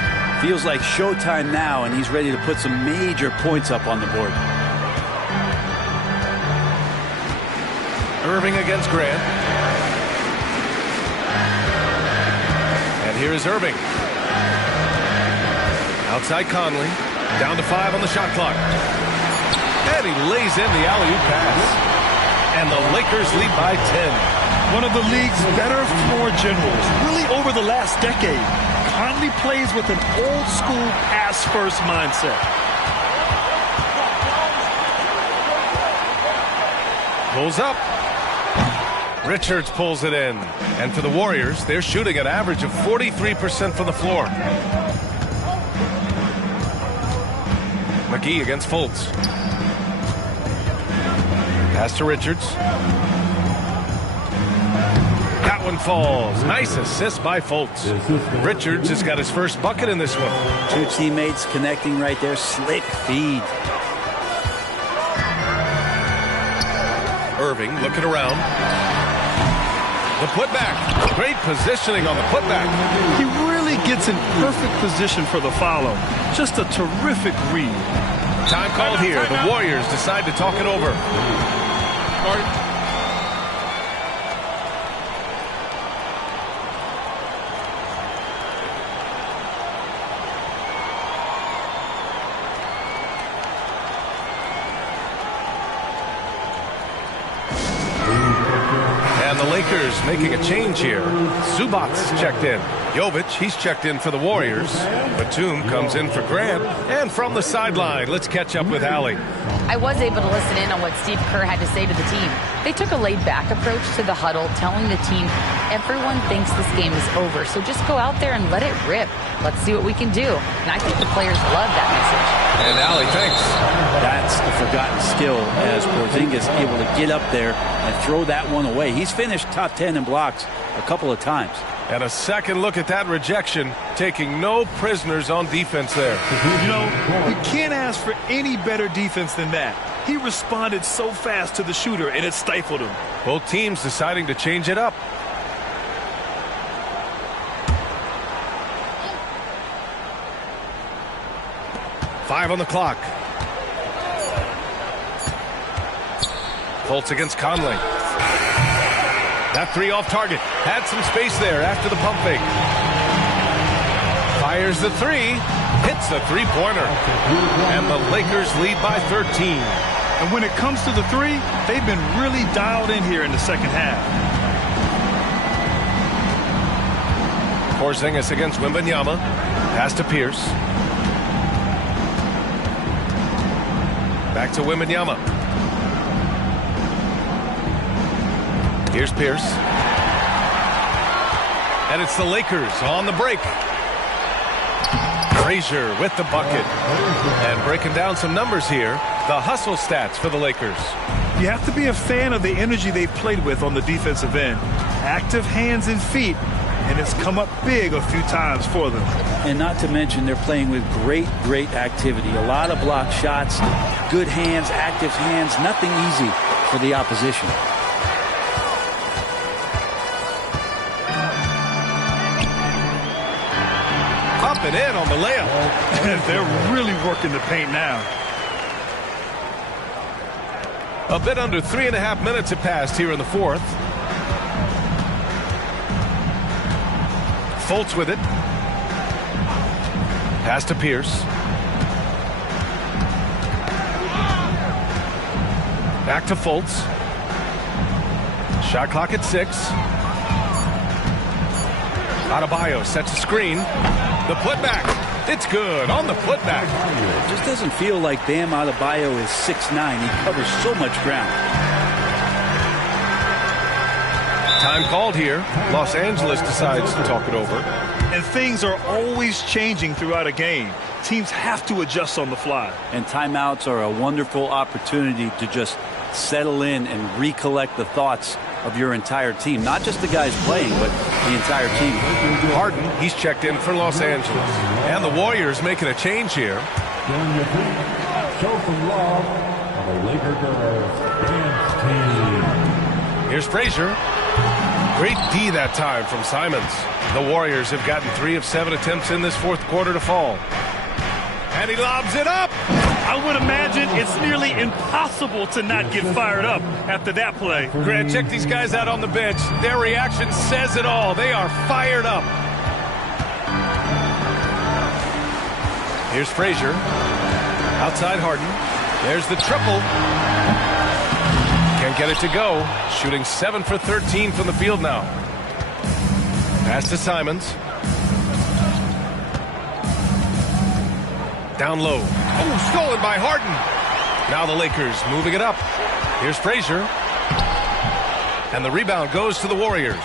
feels like showtime now, and he's ready to put some major points up on the board. Irving against Grant. And here is Irving. Outside Conley. Down to 5 on the shot clock. And he lays in the alley-oop pass. And the Lakers lead by 10. One of the league's better floor generals, really over the last decade. Conley plays with an old-school pass-first mindset. Pulls up. Richards pulls it in. And for the Warriors, they're shooting an average of 43% from the floor. McGee against Fultz. Pass to Richards. That one falls. Nice assist by Fultz. Richards has got his first bucket in this one. 2 teammates connecting right there. Slick feed. Irving looking around. The putback. Great positioning on the putback. He really gets in perfect position for the follow. Just a terrific read. Time called here. The Warriors decide to talk it over. And the Lakers making a change here. Zubac's checked in. Jovic, he's checked in for the Warriors. Batum comes in for Grant. And from the sideline, let's catch up with Allie. I was able to listen in on what Steve Kerr had to say to the team. They took a laid-back approach to the huddle, telling the team, everyone thinks this game is over, so just go out there and let it rip. Let's see what we can do. And I think the players love that message. And Allie, thanks. That's a forgotten skill as Porzingis able to get up there and throw that one away. He's finished top 10 in blocks a couple of times. And a second look at that rejection, taking no prisoners on defense there. You know, you can't ask for any better defense than that. He responded so fast to the shooter, and it stifled him. Both teams deciding to change it up. Five on the clock. Fultz against Conley. That 3 off target. Had some space there after the pump fake. Fires the 3. Hits the three-pointer. And the Lakers lead by 13. And when it comes to the 3, they've been really dialed in here in the second half. Porzingis against Wembanyama. Pass to Pierce. Back to Wembanyama. Here's Pierce. And it's the Lakers on the break. Frazier with the bucket. And breaking down some numbers here, the hustle stats for the Lakers. You have to be a fan of the energy they've played with on the defensive end. Active hands and feet, and it's come up big a few times for them. And not to mention they're playing with great activity. A lot of block shots, good hands, active hands, nothing easy for the opposition. Up and in on the layup. They're really working the paint now. A bit under 3.5 minutes have passed here in the fourth. Fultz with it. Pass to Pierce. Back to Fultz. Shot clock at 6. Adebayo sets a screen. The putback. It's good on the putback. It just doesn't feel like Bam Adebayo is 6'9". He covers so much ground. Time called here. Los Angeles decides to talk it over. And things are always changing throughout a game. Teams have to adjust on the fly. And timeouts are a wonderful opportunity to just settle in and recollect the thoughts of your entire team. Not just the guys playing, but the entire team. Harden, he's checked in for Los Angeles. And the Warriors making a change here. Show some love on the Laker girls dance team. Here's Frazier. Great D that time from Simons. The Warriors have gotten 3 of 7 attempts in this fourth quarter to fall. And he lobs it up. I would imagine it's nearly impossible to not get fired up after that play. Grant, check these guys out on the bench. Their reaction says it all. They are fired up. Here's Frazier. Outside Harden. There's the triple. Can't get it to go. Shooting 7 for 13 from the field now. Pass to Simons. Down low. Oh, stolen by Harden. Now the Lakers moving it up. Here's Frazier. And the rebound goes to the Warriors.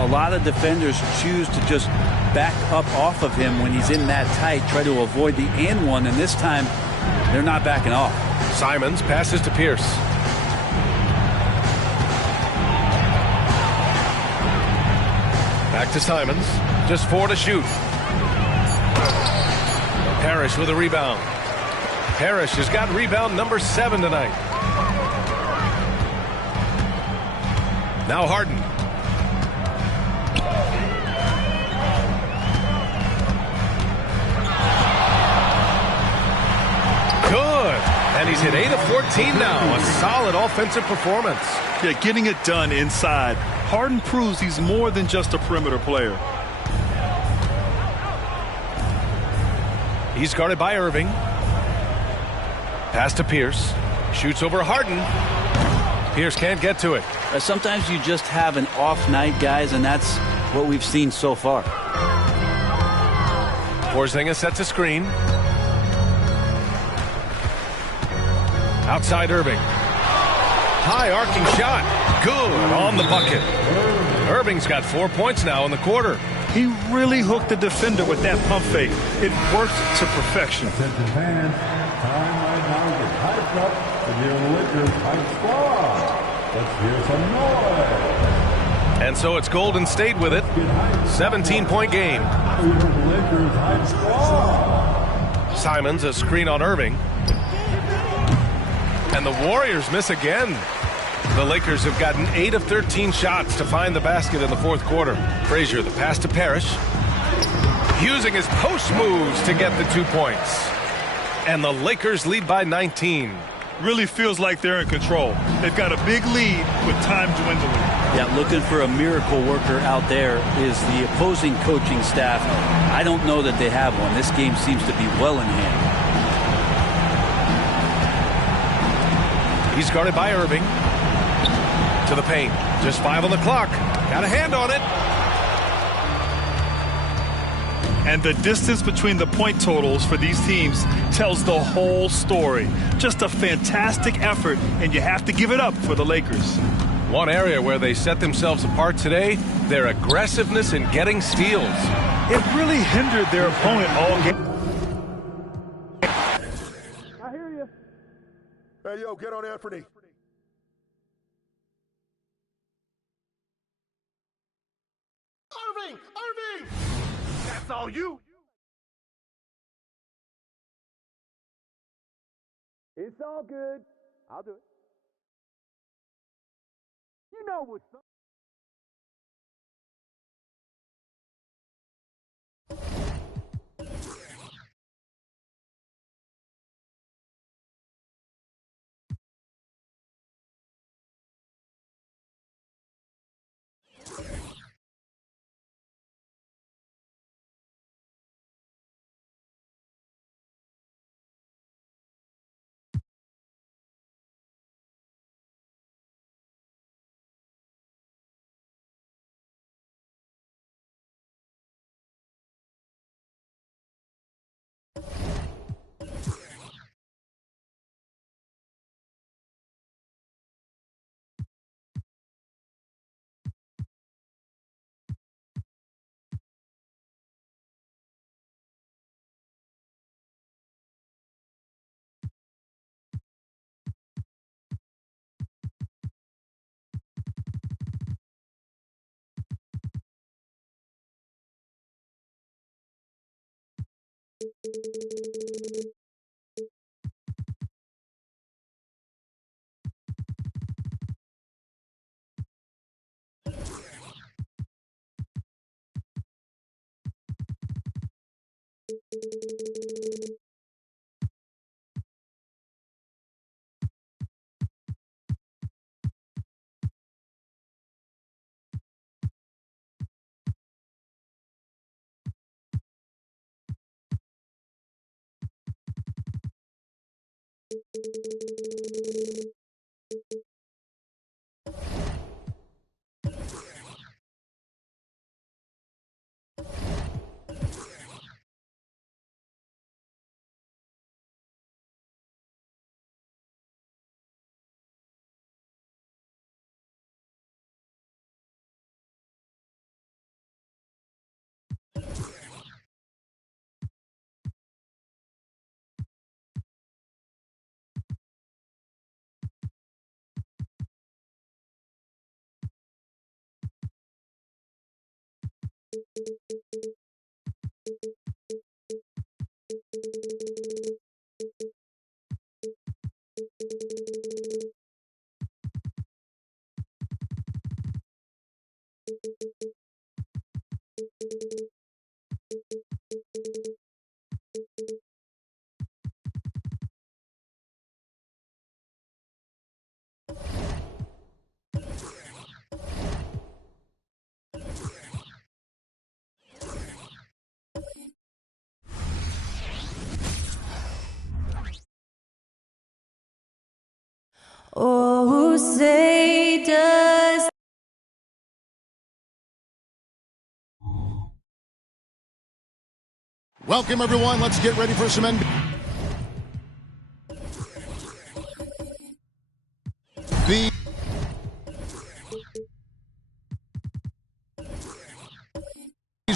A lot of defenders choose to just back up off of him when he's in that tight, try to avoid the and one, and this time they're not backing off. Simons passes to Pierce. Back to Simons. Just 4 to shoot. Parrish with a rebound. Parrish has got rebound number 7 tonight. Now Harden. Good. And he's hit 8 of 14 now. A solid offensive performance. Yeah, getting it done inside. Harden proves he's more than just a perimeter player. He's guarded by Irving. Pass to Pierce. Shoots over Harden. Pierce can't get to it. Sometimes you just have an off night, guys, and that's what we've seen so far. Porzingis sets a screen. Outside Irving. High arcing shot. Good on the bucket. Irving's got 4 points now in the quarter. He really hooked the defender with that pump fake. It worked to perfection. Attention fans, time right now to get hyped up with your Lakers hype squad. Let's hear some noise. And so it's Golden State with it. 17-point game. Lakers hype squad. Simons a screen on Irving. And the Warriors miss again. The Lakers have gotten 8 of 13 shots to find the basket in the fourth quarter. Frazier, the pass to Parrish. Using his post moves to get the 2 points. And the Lakers lead by 19. Really feels like they're in control. They've got a big lead with time dwindling. Yeah, looking for a miracle worker out there is the opposing coaching staff. I don't know that they have one. This game seems to be well in hand. He's guarded by Irving. To the paint. Just 5 on the clock. Got a hand on it. And the distance between the point totals for these teams tells the whole story. Just a fantastic effort, and you have to give it up for the Lakers. One area where they set themselves apart today, their aggressiveness in getting steals. It really hindered their opponent all game. I hear you. Hey, yo, get on Anthony. Irving! Irving! That's all you? It's all good. I'll do it. You know what's up. Oh, say does Welcome, everyone. Let's get ready for some NBA. These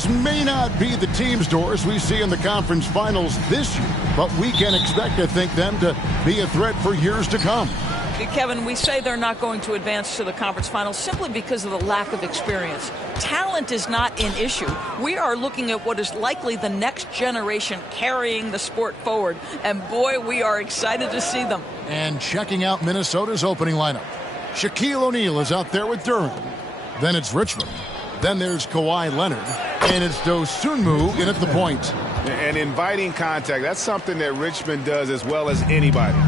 may not be the team's doors we see in the conference finals this year, but we can expect to think them to be a threat for years to come. Kevin, we say they're not going to advance to the conference finals simply because of the lack of experience. Talent is not an issue. We are looking at what is likely the next generation carrying the sport forward. And boy, we are excited to see them. And checking out Minnesota's opening lineup. Shaquille O'Neal is out there with Durham. Then it's Richmond. Then there's Kawhi Leonard. And it's Dosunmu in at the point. And inviting contact, that's something that Richmond does as well as anybody.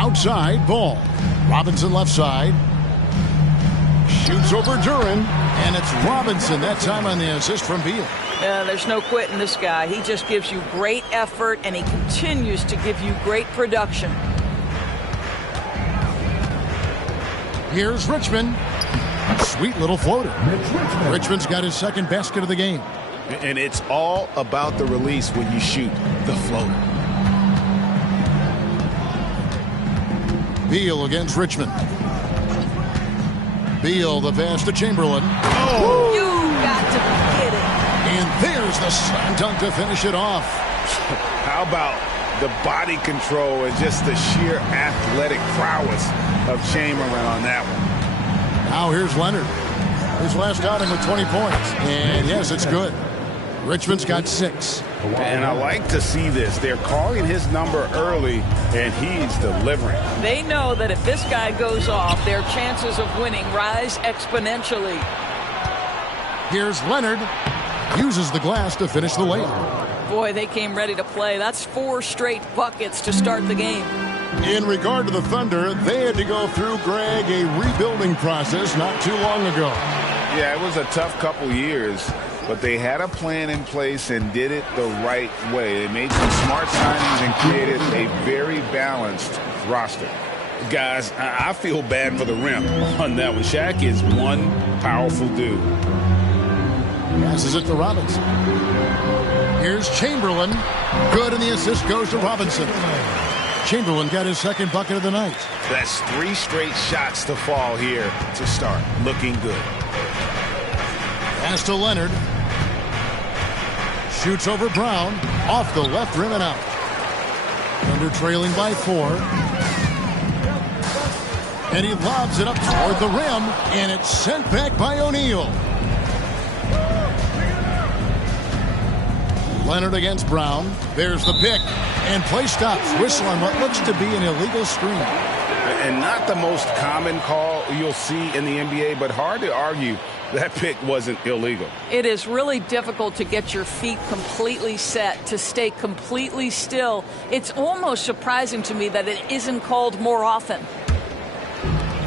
Outside, ball. Robinson left side. Shoots over Duran. And it's Robinson, that time on the assist from Beal. There's no quitting this guy. He just gives you great effort, and he continues to give you great production. Here's Richmond. Sweet little floater. Richmond's got his second basket of the game. And it's all about the release when you shoot the floater. Beal against Richmond. Beal, the pass to Chamberlain. Oh! You got to be kidding. And there's the slam dunk to finish it off. How about the body control and just the sheer athletic prowess of Chamberlain on that one. Now here's Leonard. His last outing with 20 points. And yes, it's good. Richmond's got 6. And I like to see this. They're calling his number early, and he's delivering. They know that if this guy goes off, their chances of winning rise exponentially. Here's Leonard. Uses the glass to finish the layup. Boy, they came ready to play. That's 4 straight buckets to start the game. In regard to the Thunder, they had to go through, Greg, a rebuilding process not too long ago. Yeah, it was a tough couple years, but they had a plan in place and did it the right way. They made some smart signings and created a very balanced roster. Guys, I feel bad for the rim on that one. Shaq is one powerful dude. Passes it to Robinson. Here's Chamberlain. Good, and the assist goes to Robinson. Chamberlain got his second bucket of the night. That's 3 straight shots to fall here to start. Looking good. Pass to Leonard. Shoots over Brown. Off the left rim and out. Thunder trailing by 4. And he lobs it up toward the rim. And it's sent back by O'Neal. Leonard against Brown. There's the pick. And play stops. Whistle on what looks to be an illegal screen. And not the most common call you'll see in the NBA, but hard to argue that pick wasn't illegal. It is really difficult to get your feet completely set, to stay completely still. It's almost surprising to me that it isn't called more often.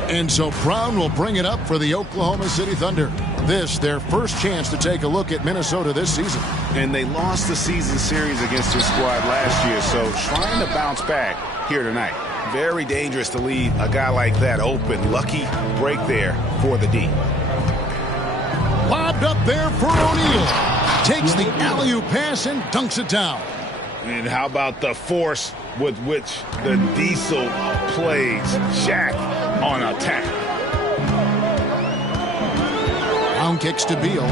And so Brown will bring it up for the Oklahoma City Thunder. This, their first chance to take a look at Minnesota this season. And they lost the season series against their squad last year, so trying to bounce back here tonight. Very dangerous to leave a guy like that open. Lucky break there for the D. Lobbed up there for O'Neal. Takes the alley-oop pass and dunks it down. And how about the force with which the Diesel plays Shaq on attack? Brown kicks to Beal.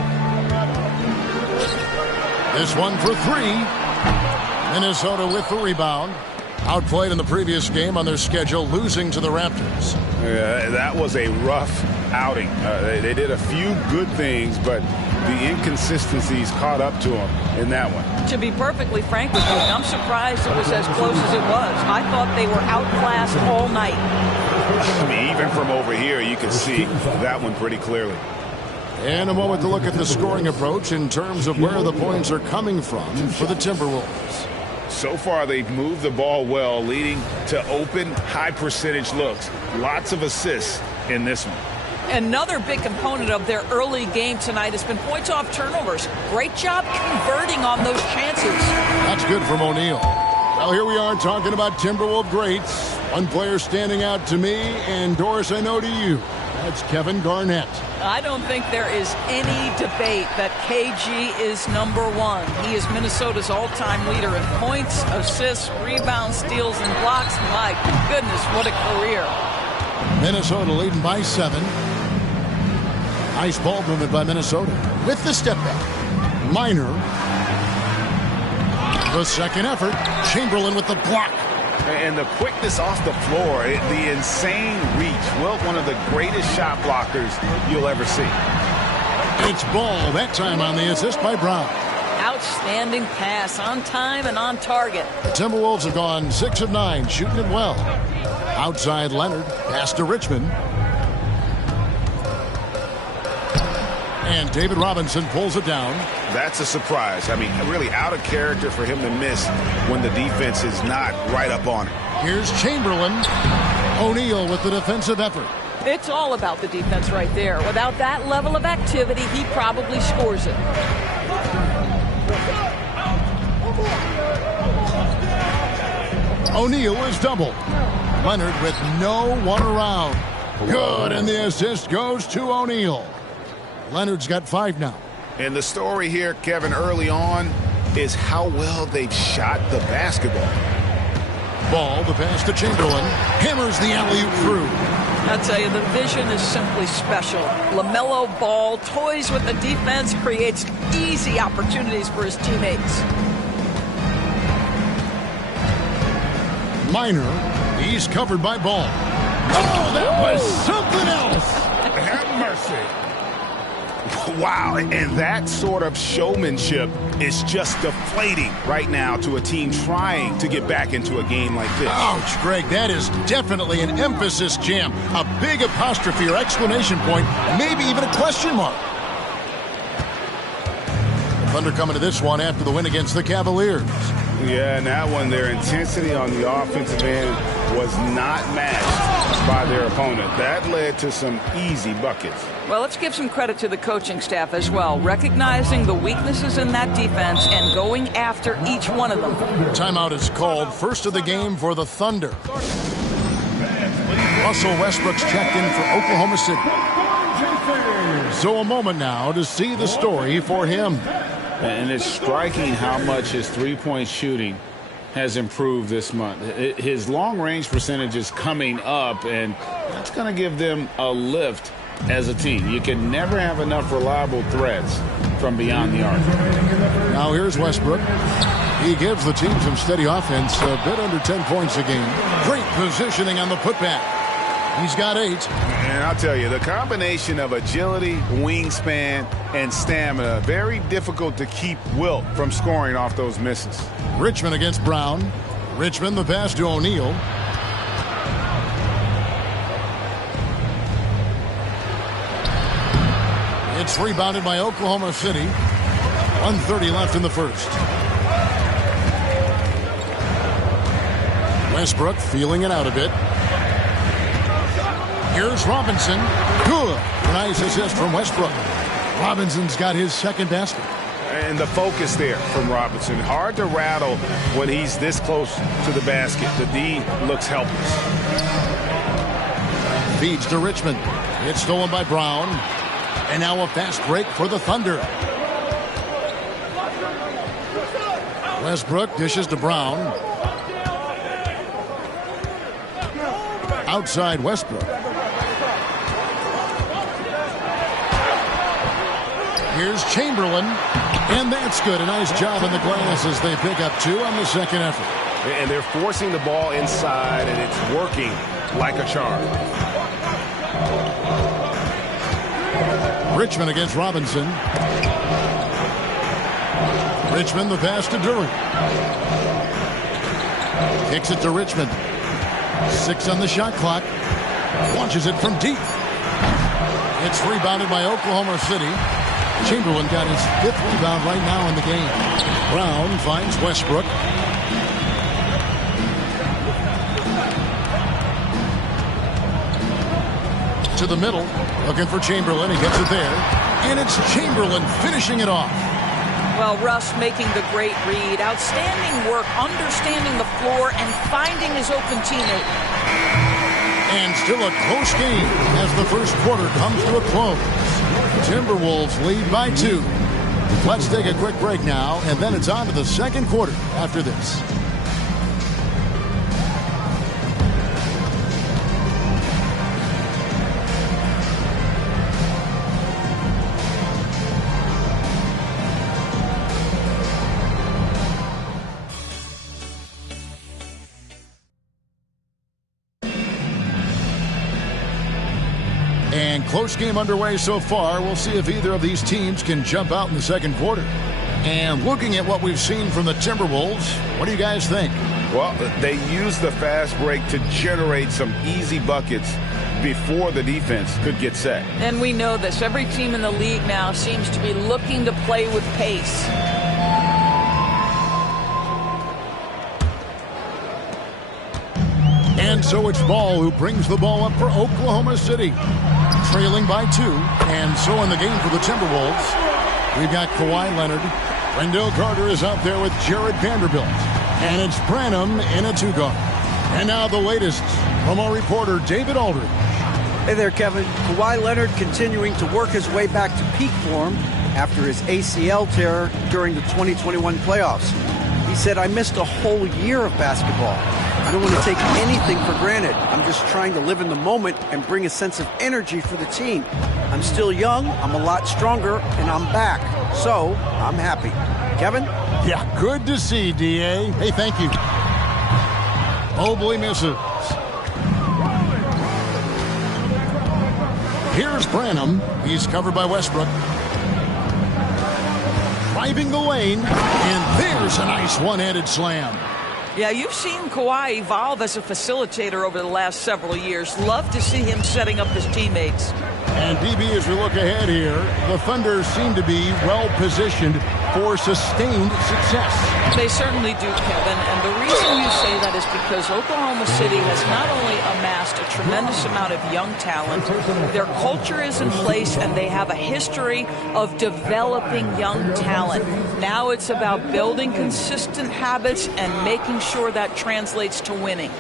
This one for three. Minnesota with the rebound. Outplayed in the previous game on their schedule, losing to the Raptors. Yeah, that was a rough outing. They did a few good things, but the inconsistencies caught up to them in that one. To be perfectly frank with you, I'm surprised it was as close as it was. I thought they were outclassed all night. I mean, even from over here, you can see that one pretty clearly. And a moment to look at the scoring approach in terms of where the points are coming from for the Timberwolves. So far, they've moved the ball well, leading to open, high-percentage looks. Lots of assists in this one. Another big component of their early game tonight has been points off turnovers. Great job converting on those chances. That's good from O'Neal. Well, here we are talking about Timberwolves greats. One player standing out to me, and Doris, I know to you. That's Kevin Garnett. I don't think there is any debate that KG is number one. He is Minnesota's all-time leader in points, assists, rebounds, steals, and blocks. My goodness, what a career. Minnesota leading by 7. Nice ball movement by Minnesota. With the step back. Minor. The second effort. Chamberlain with the block. And the quickness off the floor, the insane reach. Well, one of the greatest shot blockers you'll ever see. It's Ball, that time on the assist by Brown. Outstanding pass, on time and on target. The Timberwolves have gone 6 of 9, shooting it well. Outside Leonard, pass to Richmond. And David Robinson pulls it down. That's a surprise. I mean, really out of character for him to miss when the defense is not right up on it. Here's Chamberlain. O'Neal with the defensive effort. It's all about the defense right there. Without that level of activity, he probably scores it. O'Neal is doubled. Leonard with no one around. Good, and the assist goes to O'Neal. Leonard's got 5 now. And the story here, Kevin, early on is how well they've shot the basketball. Ball, the pass to Chamberlain. Hammers the alley-oop through. I tell you, the vision is simply special. LaMelo Ball toys with the defense, creates easy opportunities for his teammates. Minor, he's covered by Ball. Oh, that was something else. Have mercy. Wow, and that sort of showmanship is just deflating right now to a team trying to get back into a game like this. Ouch, Greg, that is definitely an emphasis jam. A big apostrophe or exclamation point, maybe even a question mark. The Thunder coming to this one after the win against the Cavaliers. Yeah, and that one, their intensity on the offensive end was not matched by their opponent. That led to some easy buckets. Well, let's give some credit to the coaching staff as well, recognizing the weaknesses in that defense and going after each one of them. Timeout is called. First of the game for the Thunder. Russell Westbrook's checked in for Oklahoma City. So a moment now to see the story for him. And it's striking how much his three-point shooting has improved this month. His long-range percentage is coming up, and that's going to give them a lift as a team. You can never have enough reliable threats from beyond the arc. Now here's Westbrook. He gives the team some steady offense, a bit under 10 points a game. Great positioning on the putback. He's got 8. And I'll tell you, the combination of agility, wingspan, and stamina, very difficult to keep Wilt from scoring off those misses. Richmond against Brown. Richmond, the pass to O'Neal. It's rebounded by Oklahoma City. 1:30 left in the first. Westbrook feeling it out a bit. Here's Robinson. Good. Nice assist from Westbrook. Robinson's got his second basket. And the focus there from Robinson. Hard to rattle when he's this close to the basket. The D looks helpless. Feeds to Richmond. It's stolen by Brown. And now a fast break for the Thunder. Westbrook dishes to Brown. Outside Westbrook. Here's Chamberlain. And that's good. A nice job in the glass as they pick up 2 on the second effort. And they're forcing the ball inside, and it's working like a charm. Richmond against Robinson. Richmond, the pass to Duran. Kicks it to Richmond. 6 on the shot clock. Launches it from deep. It's rebounded by Oklahoma City. Chamberlain got his 5th rebound right now in the game. Brown finds Westbrook. To the middle, looking for Chamberlain. He gets it there. And it's Chamberlain finishing it off. Well, Russ making the great read. Outstanding work, understanding the floor, and finding his open teammate. And still a close game as the first quarter comes to a close. Timberwolves lead by 2. Let's take a quick break now, and then it's on to the second quarter after this. And close game underway so far. We'll see if either of these teams can jump out in the second quarter. And looking at what we've seen from the Timberwolves, what do you guys think? Well, they used the fast break to generate some easy buckets before the defense could get set. And we know this. Every team in the league now seems to be looking to play with pace. And so it's Ball who brings the ball up for Oklahoma City. Trailing by 2. And so in the game for the Timberwolves, we've got Kawhi Leonard. Wendell Carter is out there with Jared Vanderbilt. And it's Branham in a 2-guard. And now the latest from our reporter, David Aldridge. Hey there, Kevin. Kawhi Leonard continuing to work his way back to peak form after his ACL tear during the 2021 playoffs. He said, "I missed a whole year of basketball. I don't want to take anything for granted. I'm just trying to live in the moment and bring a sense of energy for the team. I'm still young, I'm a lot stronger, and I'm back. So, I'm happy." Kevin? Yeah, good to see, D.A. Hey, thank you. Mobley misses. Here's Branham. He's covered by Westbrook. Driving the lane, and there's a nice one-handed slam. Yeah, you've seen Kawhi evolve as a facilitator over the last several years. Love to see him setting up his teammates. And DB, as we look ahead here, the Thunder seem to be well-positioned for sustained success. They certainly do, Kevin. And the reason you say that is because Oklahoma City has not only amassed a tremendous amount of young talent, their culture is in place, and they have a history of developing young talent. Now it's about building consistent habits and making sure that translates to winning.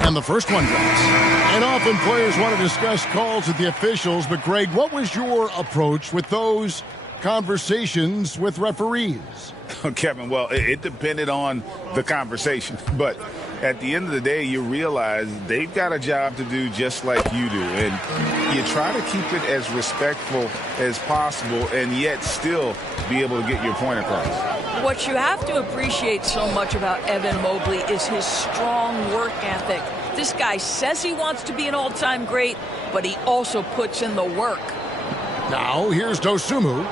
And the first one goes. And often players want to discuss calls with the officials, but Greg, what was your approach with those conversations with referees? Kevin, well, it depended on the conversation, but at the end of the day, you realize they've got a job to do just like you do. And you try to keep it as respectful as possible and yet still be able to get your point across. What you have to appreciate so much about Evan Mobley is his strong work ethic. This guy says he wants to be an all-time great, but he also puts in the work. Now here's Dosunmu.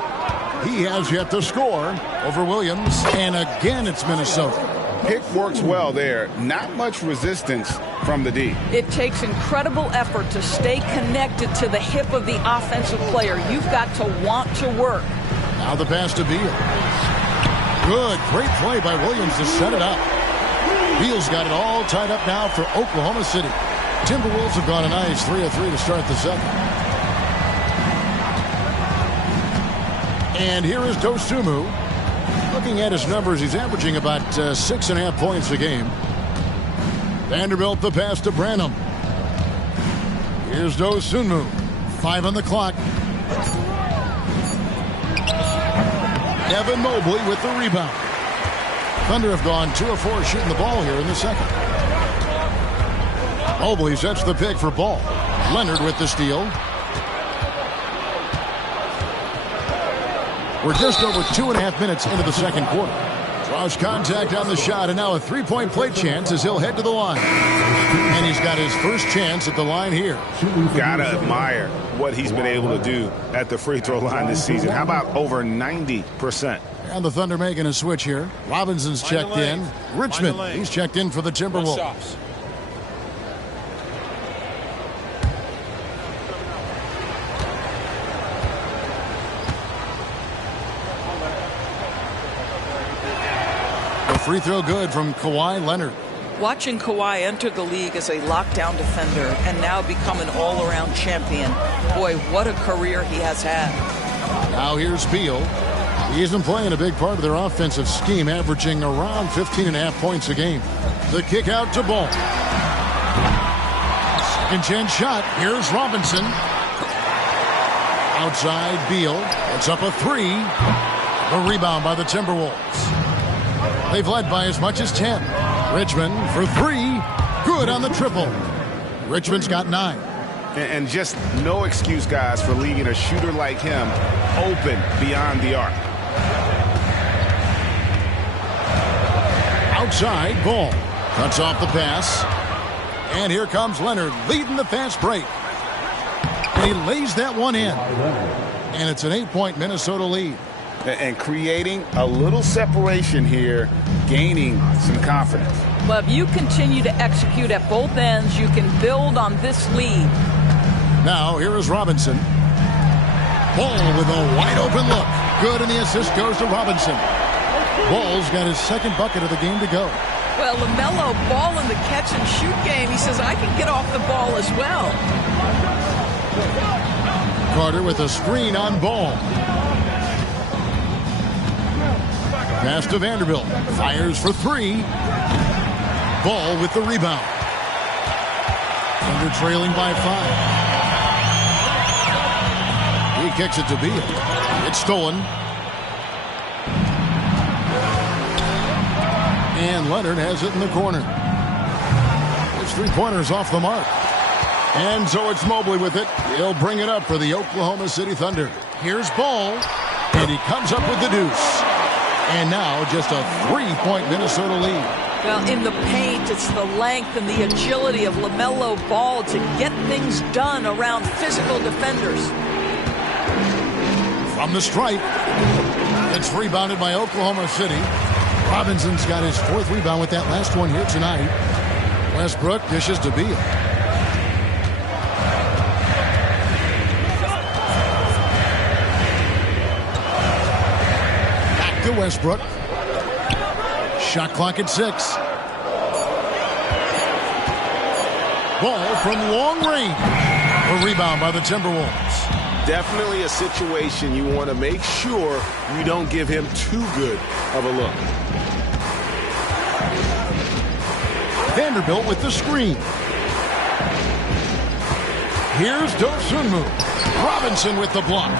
He has yet to score over Williams, and again it's Minnesota. Pick works well there. Not much resistance from the D. It takes incredible effort to stay connected to the hip of the offensive player. You've got to want to work. Now the pass to Beal. Good, great play by Williams to set it up. Beal's got it all tied up now for Oklahoma City. Timberwolves have gone a nice 3 of 3 to start the second. And here is Dosunmu. Looking at his numbers, he's averaging about 6.5 points a game. Vanderbilt the pass to Branham. Here's Dosunmu. 5 on the clock. Evan Mobley with the rebound. Thunder have gone 2 of 4 shooting the ball here in the second. Mobley sets the pick for Ball. Leonard with the steal. We're just over 2.5 minutes into the second quarter. Draws contact on the shot, and now a three-point play chance as he'll head to the line. And he's got his first chance at the line here. Gotta admire what he's been able to do at the free throw line this season. How about over 90%? And the Thunder making a switch here. Robinson's checked in. Richmond, he's checked in for the Timberwolves. Free throw good from Kawhi Leonard. Watching Kawhi enter the league as a lockdown defender and now become an all-around champion. Boy, what a career he has had. Now here's Beal. He isn't playing a big part of their offensive scheme, averaging around 15.5 points a game. The kick out to Ball. Second chance shot. Here's Robinson. Outside Beal. It's up a 3. The rebound by the Timberwolves. They've led by as much as 10. Richmond for 3. Good on the triple. Richmond's got 9. And just no excuse, guys, for leaving a shooter like him open beyond the arc. Outside, Ball. Cuts off the pass. And here comes Leonard leading the fast break. And he lays that one in. And it's an 8-point Minnesota lead. And creating a little separation here, gaining some confidence. Well, if you continue to execute at both ends, you can build on this lead. Now, here is Robinson. Ball with a wide open look. Good, and the assist goes to Robinson. Ball's got his second bucket of the game to go. Well, LaMelo Ball in the catch-and-shoot game. He says, I can get off the ball as well. Carter with a screen on Ball. Pass to Vanderbilt. Fires for 3. Ball with the rebound. Thunder trailing by 5. He kicks it to Beal. It's stolen. And Leonard has it in the corner. His three-pointer's off the mark. And so it's Mobley with it. He'll bring it up for the Oklahoma City Thunder. Here's Ball. And he comes up with the deuce. And now just a 3-point Minnesota lead. Well, in the paint, it's the length and the agility of LaMelo Ball to get things done around physical defenders. From the stripe, it's rebounded by Oklahoma City. Robinson's got his 4th rebound with that last one here tonight. Westbrook dishes to Beal. To Westbrook. Shot clock at 6. Ball from long range. A rebound by the Timberwolves. Definitely a situation you want to make sure you don't give him too good of a look. Vanderbilt with the screen. Here's Dosunmu. Robinson with the block.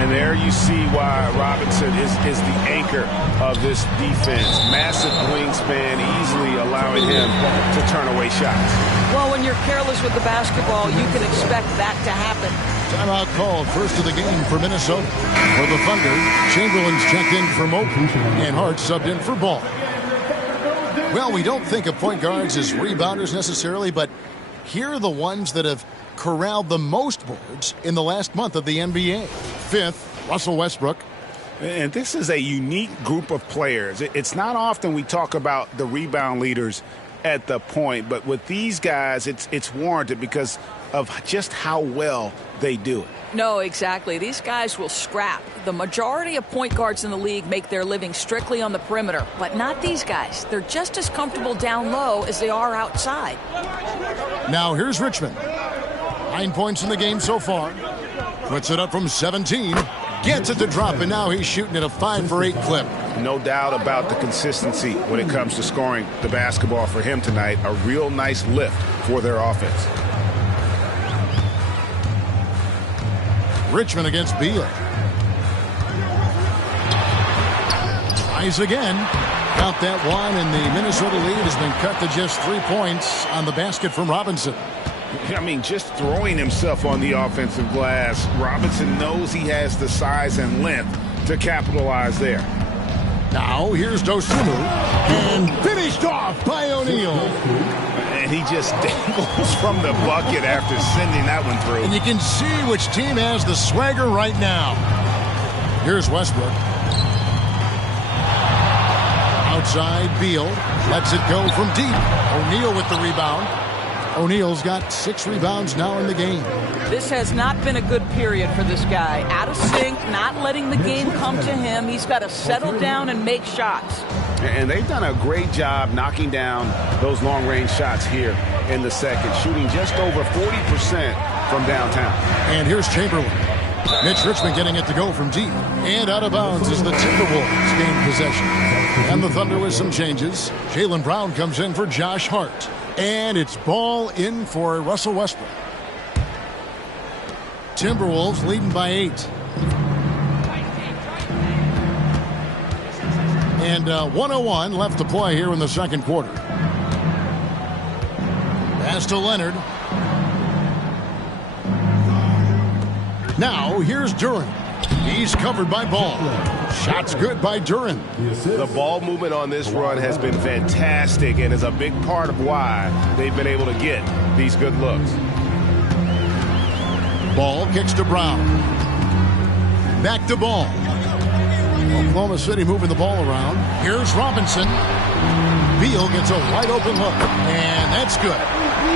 And there you see why Robinson is the anchor of this defense. Massive wingspan, easily allowing him to turn away shots. Well, when you're careless with the basketball, you can expect that to happen. Timeout called, first of the game for Minnesota. For the Thunder, Chamberlain's checked in for Mobley, and Hart subbed in for Ball. Well, we don't think of point guards as rebounders necessarily, but here are the ones that have corralled the most boards in the last month of the NBA. Fifth, Russell Westbrook. And this is a unique group of players. It's not often we talk about the rebound leaders at the point, but with these guys, it's warranted because of just how well they do it. No, exactly. These guys will scrap. The majority of point guards in the league make their living strictly on the perimeter, but not these guys. They're just as comfortable down low as they are outside. Now here's Richmond. 9 points in the game so far. Puts it up from 17. Gets it to drop, and now he's shooting at a 5 for 8 clip. No doubt about the consistency when it comes to scoring the basketball for him tonight. A real nice lift for their offense. Richmond against Beal. Tries again. Count that one, and the Minnesota lead has been cut to just 3 points on the basket from Robinson. I mean, just throwing himself on the offensive glass. Robinson knows he has the size and length to capitalize there. Now, here's Dosunmu, and finished off by O'Neal. And he just dangles from the bucket after sending that one through. And you can see which team has the swagger right now. Here's Westbrook. Outside, Beal lets it go from deep. O'Neal with the rebound. O'Neal's got 6 rebounds now in the game. This has not been a good period for this guy. Out of sync, not letting the game come to him. He's got to settle down and make shots. And they've done a great job knocking down those long-range shots here in the second, shooting just over 40% from downtown. And here's Chamberlain. Mitch Richmond getting it to go from deep. And out of bounds as the Timberwolves gain possession. And the Thunder with some changes. Jaylen Brown comes in for Josh Hart. And it's Ball in for Russell Westbrook. Timberwolves leading by 8. And 1:01 left to play here in the second quarter. Pass to Leonard. Now here's Duren. He's covered by Ball. Shots good by Duren. The ball movement on this run has been fantastic and is a big part of why they've been able to get these good looks. Ball kicks to Brown. Back to Ball. Oklahoma City moving the ball around. Here's Robinson. Beal gets a wide open look. And that's good.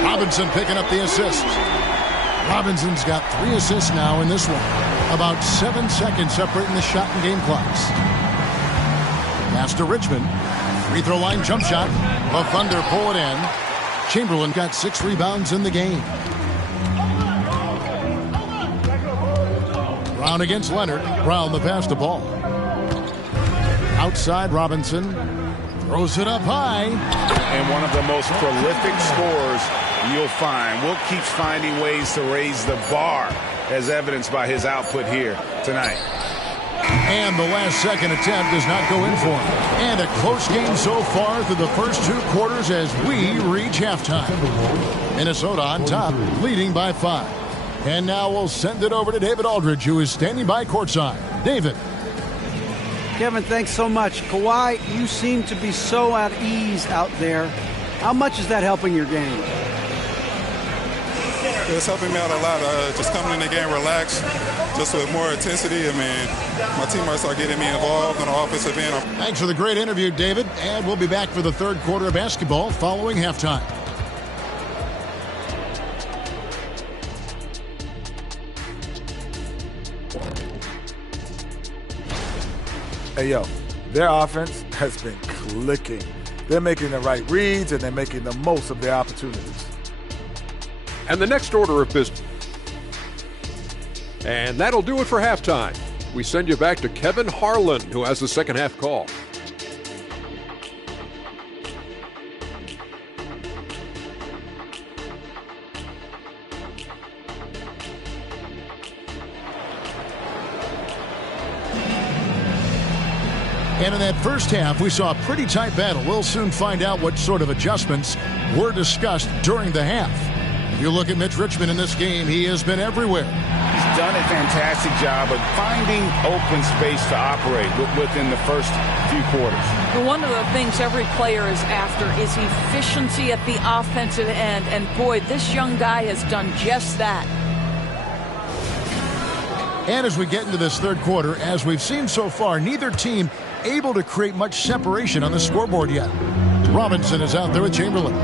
Robinson picking up the assist. Robinson's got 3 assists now in this one. About 7 seconds separating the shot and game clocks. Pass to Richmond. Free throw line jump shot. The Thunder pull it in. Chamberlain got 6 rebounds in the game. Brown against Leonard. Brown the pass to Ball. Outside Robinson. Throws it up high. And one of the most prolific scorers you'll find. Wilt keeps finding ways to raise the bar, as evidenced by his output here tonight. And the last second attempt does not go in for him. And a close game so far through the first 2 quarters as we reach halftime. Minnesota on top, leading by 5. And now we'll send it over to David Aldridge, who is standing by courtside. David. Kevin, thanks so much. Kawhi, you seem to be so at ease out there. How much is that helping your game? It's helping me out a lot. Just coming in the game relaxed, just with more intensity. I mean, my teammates are getting me involved on the offensive end. Thanks for the great interview, David. And we'll be back for the third quarter of basketball following halftime. Hey, yo, their offense has been clicking. They're making the right reads, and they're making the most of their opportunities. And the next order of business. And that'll do it for halftime. We send you back to Kevin Harlan, who has the second half call. And in that first half, we saw a pretty tight battle. We'll soon find out what sort of adjustments were discussed during the half. If you look at Mitch Richmond in this game, he has been everywhere. He's done a fantastic job of finding open space to operate within the first few quarters. One of the things every player is after is efficiency at the offensive end. And boy, this young guy has done just that. And as we get into this third quarter, as we've seen so far, neither team able to create much separation on the scoreboard yet. Robinson is out there with Chamberlain.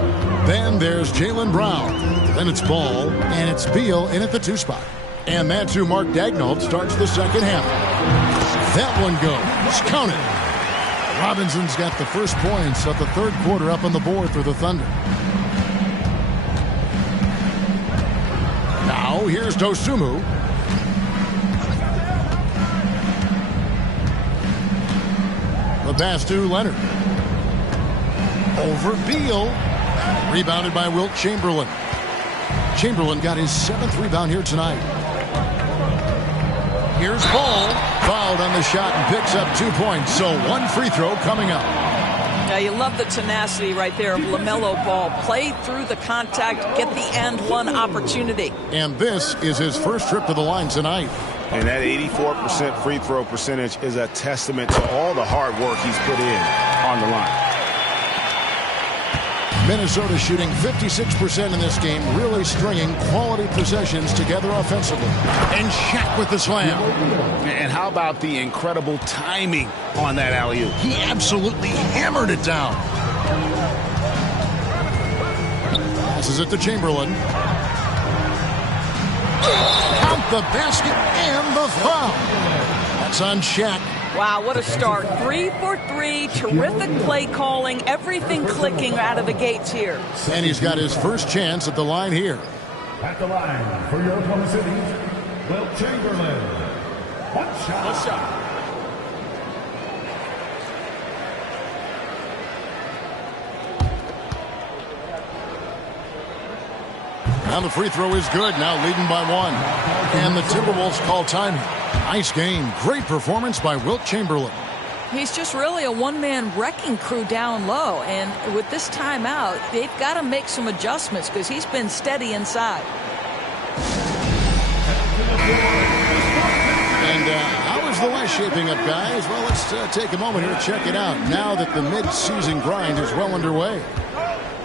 Then there's Jaylen Brown. Then it's Ball, and it's Beal in at the 2 spot. And that's who Mark Daigneault starts the second half. That one goes. Count it. Robinson's got the first points of the third quarter up on the board for the Thunder. Now here's Dosunmu. The pass to Leonard. Over Beal. Rebounded by Wilt Chamberlain. Chamberlain got his 7th rebound here tonight. Here's Ball. Fouled on the shot and picks up 2 points. So 1 free throw coming up. Now you love the tenacity right there of LaMelo Ball. Play through the contact, get the and one opportunity. And this is his first trip to the line tonight. And that 84% free throw percentage is a testament to all the hard work he's put in on the line. Minnesota shooting 56% in this game, really stringing quality possessions together offensively. And Shaq with the slam. And how about the incredible timing on that alley-oop? He absolutely hammered it down. Passes it to Chamberlain. Count the basket and the foul. That's on Shaq. Wow, what a start. 3 for 3. Terrific play calling. Everything clicking out of the gates here. And he's got his first chance at the line here. At the line for your Oklahoma City, Wilt Chamberlain. One shot. Now the free throw is good. Now leading by 1. And the Timberwolves call time. Nice game. Great performance by Wilt Chamberlain. He's just really a one-man wrecking crew down low. And with this timeout, they've got to make some adjustments because he's been steady inside. And how is the West shaping up, guys? Well, let's take a moment here to check it out now that the mid-season grind is well underway.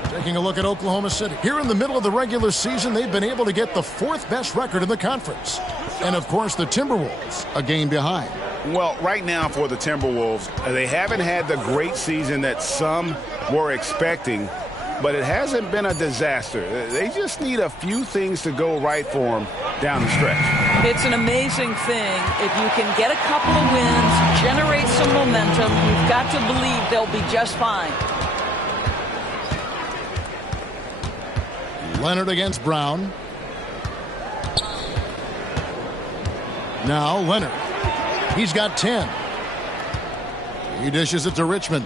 Taking a look at Oklahoma City. Here in the middle of the regular season, they've been able to get the 4th best record in the conference. And, of course, the Timberwolves, a game behind. Well, right now for the Timberwolves, they haven't had the great season that some were expecting, but it hasn't been a disaster. They just need a few things to go right for them down the stretch. It's an amazing thing. If you can get a couple of wins, generate some momentum, you've got to believe they'll be just fine. Leonard against Brown. Now Leonard. He's got 10. He dishes it to Richmond.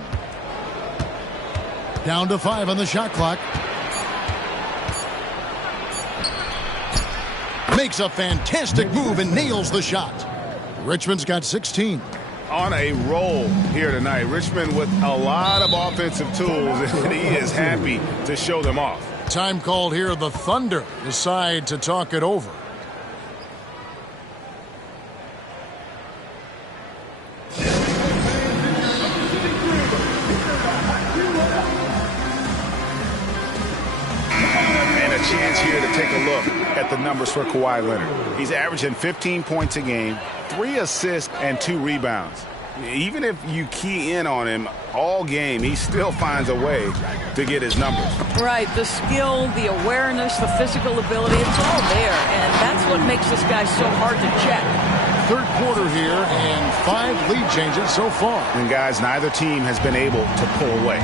Down to 5 on the shot clock. Makes a fantastic move and nails the shot. Richmond's got 16. On a roll here tonight. Richmond with a lot of offensive tools, and he is happy to show them off. Time called here. The Thunder decide to talk it over. And a chance here to take a look at the numbers for Kawhi Leonard. He's averaging 15 points a game, 3 assists, and 2 rebounds. Even if you key in on him all game, he still finds a way to get his numbers. Right, the skill, the awareness, the physical ability, it's all there. And that's what makes this guy so hard to check. Third quarter here and 5 lead changes so far. And guys, neither team has been able to pull away.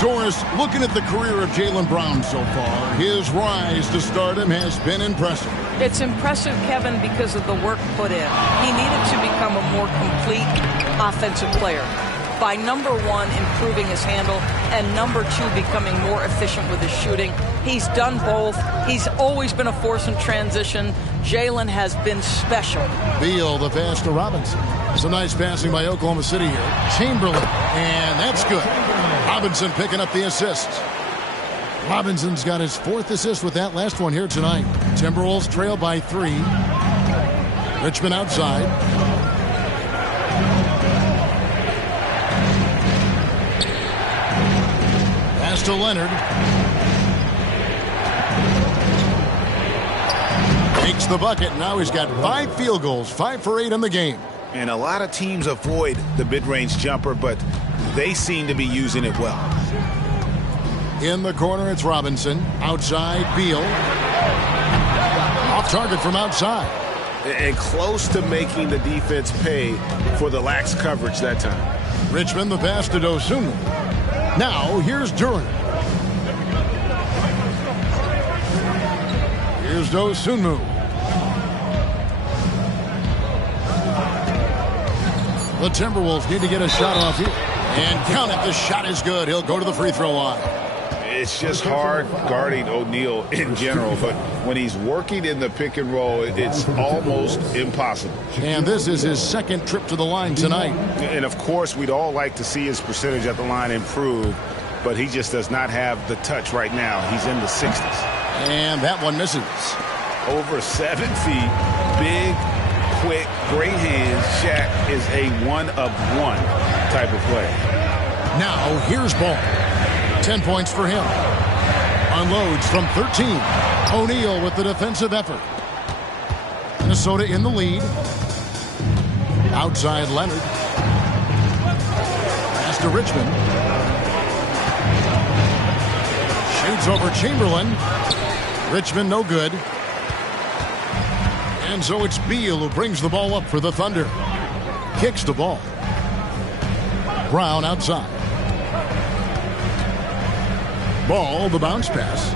Doris, looking at the career of Jaylen Brown so far, his rise to stardom has been impressive. It's impressive, Kevin, because of the work put in. He needed to become a more complete offensive player. by, number one, improving his handle, and number two, becoming more efficient with his shooting. He's done both. He's always been a force in transition. Jalen has been special. Beal, the pass to Robinson. Some nice passing by Oklahoma City here. Chamberlain, and that's good. Robinson picking up the assist. Robinson's got his 4th assist with that last one here tonight. Timberwolves trail by 3. Richmond outside. Pass to Leonard. Makes the bucket. Now he's got 5 field goals, 5 for 8 in the game. And a lot of teams avoid the mid-range jumper, but they seem to be using it well. In the corner, it's Robinson. Outside, Beal. Off target from outside. And close to making the defense pay for the lax coverage that time. Richmond, the pass to Dosunmu. Now, here's Durant. Here's Dosunmu. The Timberwolves need to get a shot off here. And count it, the shot is good. He'll go to the free throw line. It's just hard guarding O'Neal in general, but when he's working in the pick and roll, it's almost impossible. And this is his 2nd trip to the line tonight. And of course, we'd all like to see his percentage at the line improve, but he just does not have the touch right now. He's in the 60s. And that one misses. Over 7 feet, big, quick, great hands. Shaq is a one-of-one type of player. Now, here's Ball. 10 points for him. Unloads from 13. O'Neal with the defensive effort. Minnesota in the lead. Outside Leonard. Pass to Richmond. Shoots over Chamberlain. Richmond no good. And so it's Beal who brings the ball up for the Thunder. Kicks the ball. Brown outside. Ball, the bounce pass.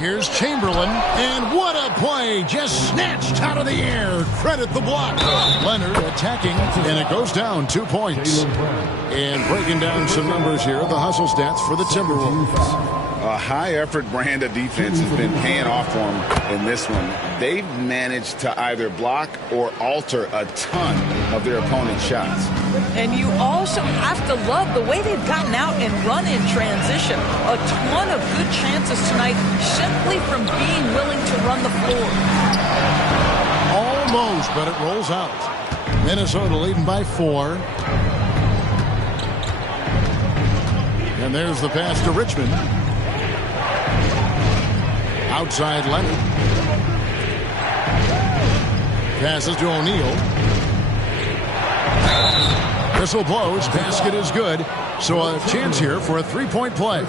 Here's Chamberlain, and what a play! Just snatched out of the air. Credit the block. Leonard attacking, and it goes down 2 points. And breaking down some numbers here, the hustle stats for the Timberwolves. A high-effort brand of defense has been paying off for them in this one. They've managed to either block or alter a ton of their opponent's shots. And you also have to love the way they've gotten out and run in transition. A ton of good chances tonight simply from being willing to run the floor. Almost, but it rolls out. Minnesota leading by 4. And there's the pass to Richmond. Outside Leonard. Passes to O'Neal. Whistle blows. Basket is good. So a chance here for a 3-point play.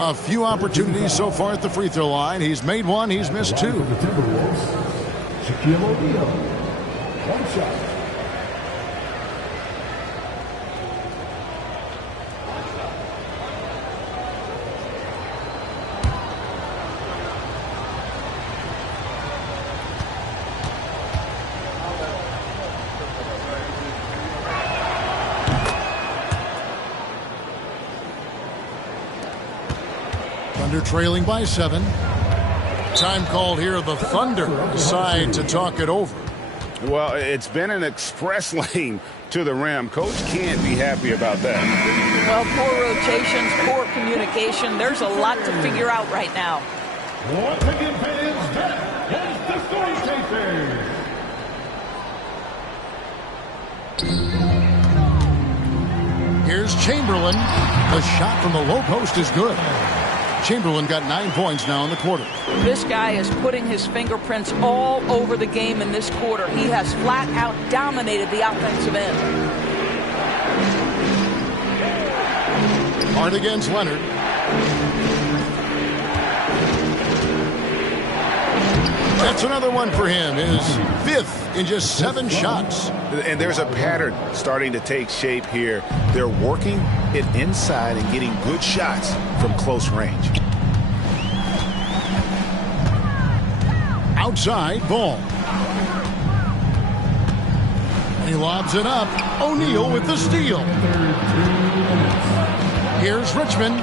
A few opportunities so far at the free throw line. He's made 1. He's missed 2. Shaquille O'Neal. 1 shot. Thunder trailing by 7. Time called here. The Thunder decide to talk it over. Well, it's been an express lane to the rim. Coach can't be happy about that. Well, poor rotations, poor communication. There's a lot to figure out right now. Once again, fans, that is the story taker. Here's Chamberlain. The shot from the low post is good. Chamberlain got 9 points now in the quarter. This guy is putting his fingerprints all over the game in this quarter. He has flat out dominated the offensive end. Hard against Leonard. That's another one for him. His 5th in just 7 shots. And there's a pattern starting to take shape here. They're working it inside and getting good shots from close range. Outside, Ball. He lobs it up. O'Neal with the steal. Here's Richmond.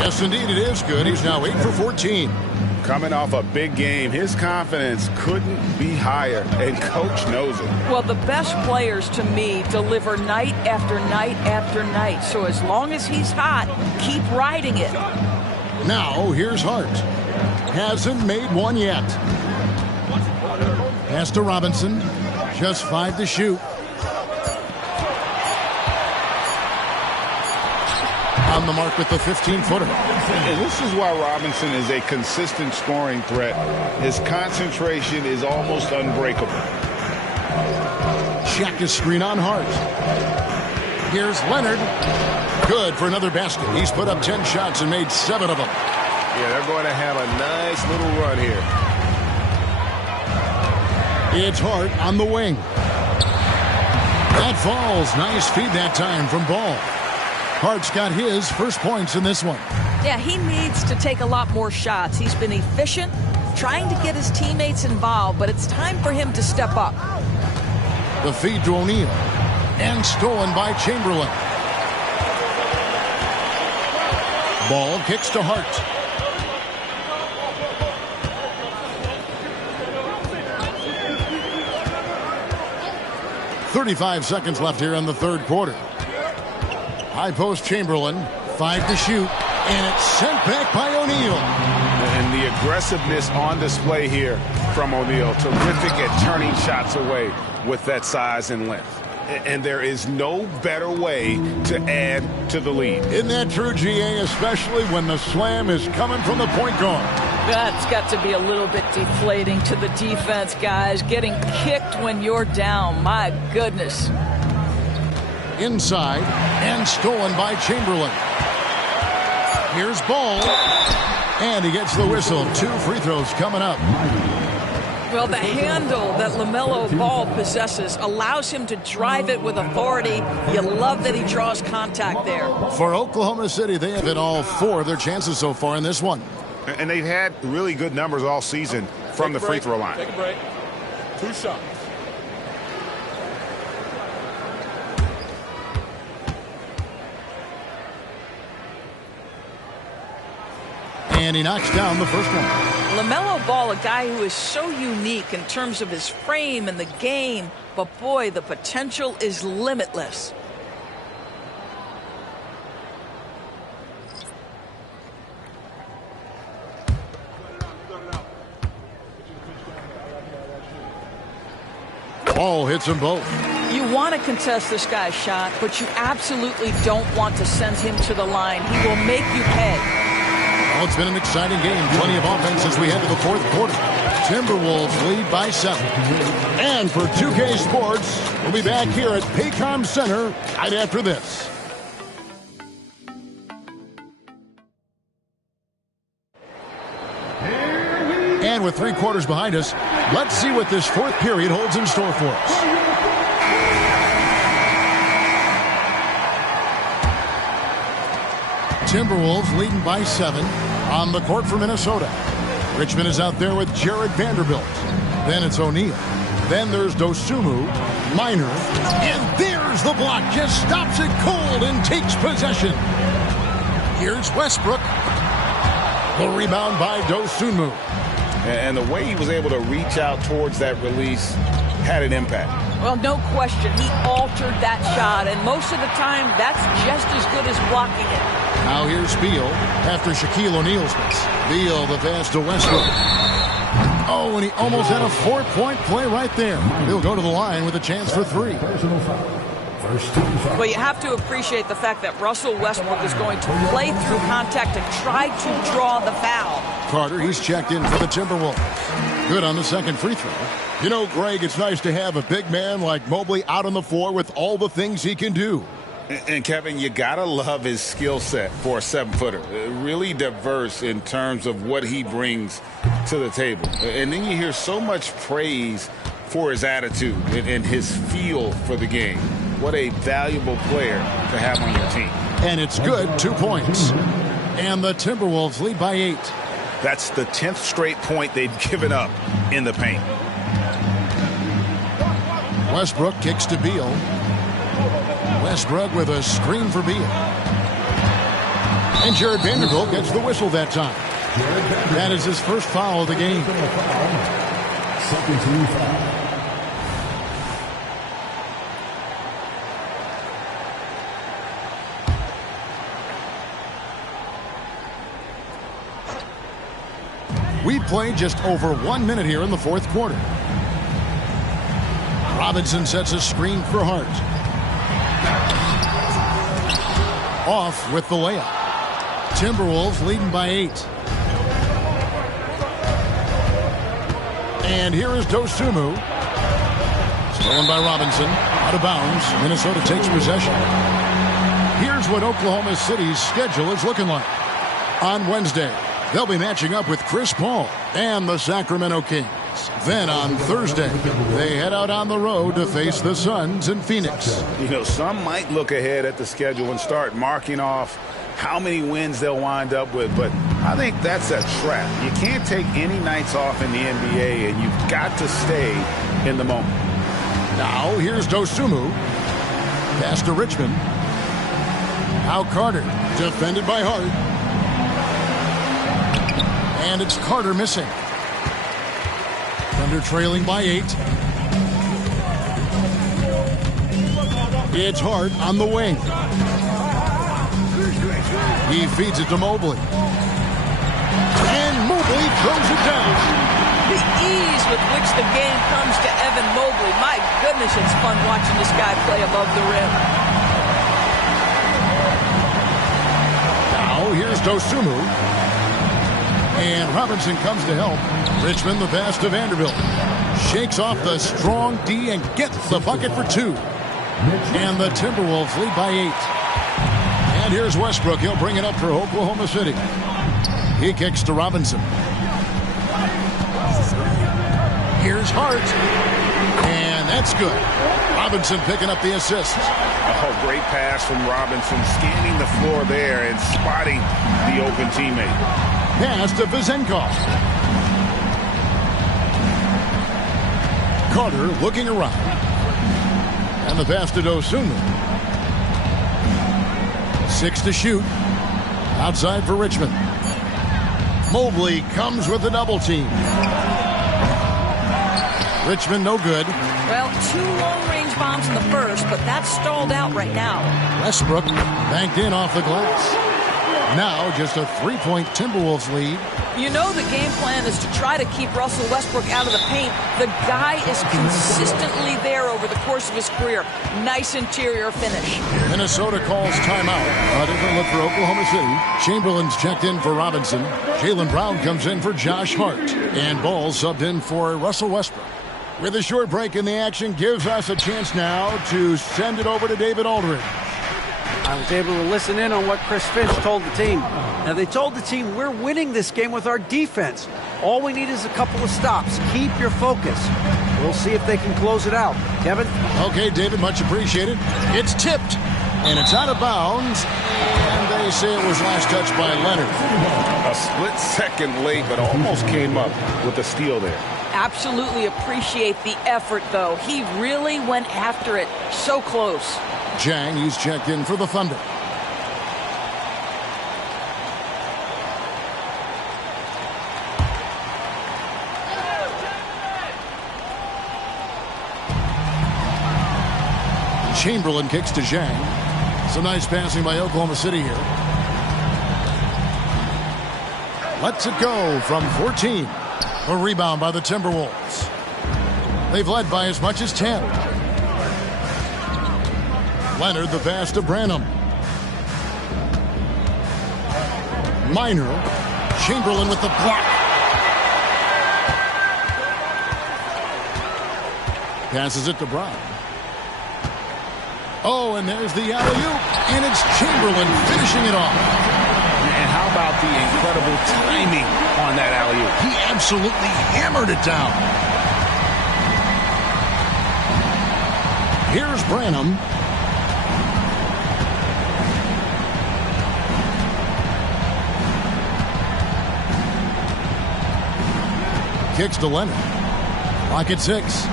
Yes, indeed, it is good. He's now 8 for 14. Coming off a big game, his confidence couldn't be higher, and coach knows it. Well, the best players to me deliver night after night after night. So as long as he's hot, keep riding it. Now, here's Hart. Hasn't made one yet. Pass to Robinson. Just 5 to shoot. On the mark with the 15-footer. And this is why Robinson is a consistent scoring threat. His concentration is almost unbreakable. Check his screen on Hart. Here's Leonard. Good for another basket. He's put up 10 shots and made 7 of them. Yeah, they're going to have a nice little run here. It's Hart on the wing. That falls. Nice feed that time from Ball. Hart's got his first points in this one. Yeah, he needs to take a lot more shots. He's been efficient, trying to get his teammates involved, but it's time for him to step up. The feed to O'Neal. And stolen by Chamberlain. Ball kicks to Hart. .35 seconds left here in the third quarter. High post Chamberlain, 5 to shoot, and it's sent back by O'Neal. And the aggressiveness on display here from O'Neal. Terrific at turning shots away with that size and length. And there is no better way to add to the lead. Isn't that true, GA, especially when the slam is coming from the point guard? That's got to be a little bit deflating to the defense, guys. Getting kicked when you're down. My goodness. Inside and stolen by Chamberlain. Here's Ball. And he gets the whistle. 2 free throws coming up. Well, the handle that LaMelo Ball possesses allows him to drive it with authority. You love that he draws contact there. For Oklahoma City, they have hit all 4 of their chances so far in this one. And they've had really good numbers all season from the free throw line. Take a break. 2 shots. And he knocks down the first one. LaMelo Ball, a guy who is so unique in terms of his frame and the game, but boy, the potential is limitless. Ball hits them both. You want to contest this guy's shot, but you absolutely don't want to send him to the line. He will make you pay. Well, it's been an exciting game. Plenty of offense as we head to the fourth quarter. Timberwolves lead by 7. And for 2K Sports, we'll be back here at Paycom Center right after this. And with 3 quarters behind us, let's see what this fourth period holds in store for us. Timberwolves leading by 7 on the court for Minnesota. Richmond is out there with Jared Vanderbilt. Then it's O'Neal. Then there's Dosunmu, Minor, and there's the block. Just stops it cold and takes possession. Here's Westbrook. The rebound by Dosunmu. And the way he was able to reach out towards that release had an impact. Well, no question. He altered that shot, and most of the time, that's just as good as blocking it. Now here's Beal after Shaquille O'Neal's miss. Beal, the pass to Westbrook. Oh, and he almost had a 4-point play right there. He'll go to the line with a chance for 3. Well, you have to appreciate the fact that Russell Westbrook is going to play through contact and try to draw the foul. Carter, he's checked in for the Timberwolves. Good on the second free throw. You know, Greg, it's nice to have a big man like Mobley out on the floor with all the things he can do. And Kevin, you gotta love his skill set for a 7-footer. Really diverse in terms of what he brings to the table. And then you hear so much praise for his attitude and his feel for the game. What a valuable player to have on your team. And it's good, 2 points. And the Timberwolves lead by 8. That's the 10th straight point they've given up in the paint. Westbrook kicks to Beal. Westbrook with a screen for Beal. And Jared Vanderbilt gets the whistle that time. That is his first foul of the game. Second team foul. We played just over 1 minute here in the fourth quarter. Robinson sets a screen for Hart. Off with the layup. Timberwolves leading by 8. And here is Dosunmu. Stolen by Robinson. Out of bounds. Minnesota takes possession. Here's what Oklahoma City's schedule is looking like. On Wednesday, they'll be matching up with Chris Paul and the Sacramento Kings. Then on Thursday, they head out on the road to face the Suns in Phoenix. You know, some might look ahead at the schedule and start marking off how many wins they'll wind up with, but I think that's a trap. You can't take any nights off in the NBA, and you've got to stay in the moment. Now, here's Dosunmu. Pass to Richmond. Now Carter, defended by Hart. And it's Carter missing. Thunder trailing by 8. It's Hart on the wing. He feeds it to Mobley. And Mobley throws it down. The ease with which the game comes to Evan Mobley. My goodness, it's fun watching this guy play above the rim. Now here's Dosunmu. And Robinson comes to help. Richmond the pass to Vanderbilt. Shakes off the strong D and gets the bucket for 2. And the Timberwolves lead by 8. And here's Westbrook. He'll bring it up for Oklahoma City. He kicks to Robinson. Here's Hart. And that's good. Robinson picking up the assist. Oh, great pass from Robinson. Scanning the floor there and spotting the open teammate. Pass to Vizenkov. Carter looking around. And the pass to Dosunmu. 6 to shoot. Outside for Richmond. Mobley comes with a double team. Richmond no good. Well, 2 long-range bombs in the first, but that's stalled out right now. Westbrook banked in off the glass. Now just a 3-point Timberwolves lead. You know the game plan is to try to keep Russell Westbrook out of the paint. The guy is consistently there over the course of his career. Nice interior finish. Minnesota calls timeout. A different look for Oklahoma City. Chamberlain's checked in for Robinson. Jaylen Brown comes in for Josh Hart. And Ball subbed in for Russell Westbrook. With a short break in the action, gives us a chance now to send it over to David Aldridge. I was able to listen in on what Chris Finch told the team. Now, they told the team, we're winning this game with our defense. All we need is a couple of stops. Keep your focus. We'll see if they can close it out. Kevin? Okay, David, much appreciated. It's tipped, and it's out of bounds, and they say it was last touched by Leonard. A split second late, but almost came up with a steal there. Absolutely appreciate the effort, though. He really went after it. So close. Jang, he's checked in for the Thunder. Chamberlain kicks to Zhang. Some nice passing by Oklahoma City here. Lets it go from 14. A rebound by the Timberwolves. They've led by as much as 10. Leonard the pass to Branham. Minor. Chamberlain with the block. Passes it to Brown. Oh, and there's the alley-oop. And it's Chamberlain finishing it off. And how about the incredible timing on that alley-oop? He absolutely hammered it down. Here's Branham. Kicks to Leonard. Clock at 6.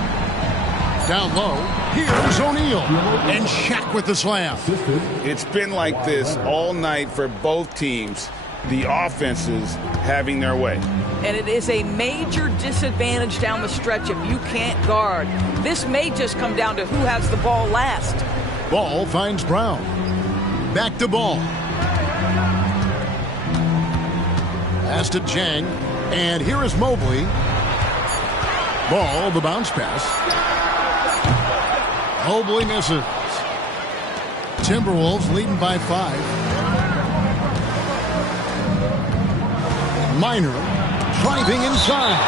Down low. Here's O'Neal. And Shaq with the slam. It's been like this all night for both teams. The offenses having their way. And it is a major disadvantage down the stretch if you can't guard. This may just come down to who has the ball last. Ball finds Brown. Back to Ball. Pass to Jang. And here is Mobley. Ball, the bounce pass. Mobley misses. Timberwolves leading by 5. Minor driving inside.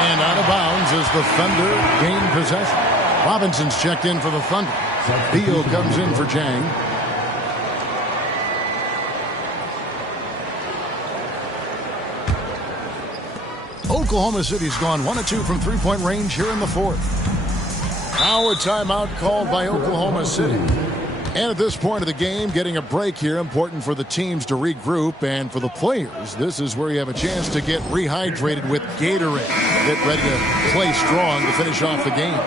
And out of bounds as the Thunder gain possession. Robinson's checked in for the Thunder. Beal comes in for Jang. Oklahoma City's gone 1 of 2 from three-point range here in the fourth. Now a timeout called by Oklahoma City. And at this point of the game, getting a break here, important for the teams to regroup, and for the players, this is where you have a chance to get rehydrated with Gatorade. Get ready to play strong to finish off the game.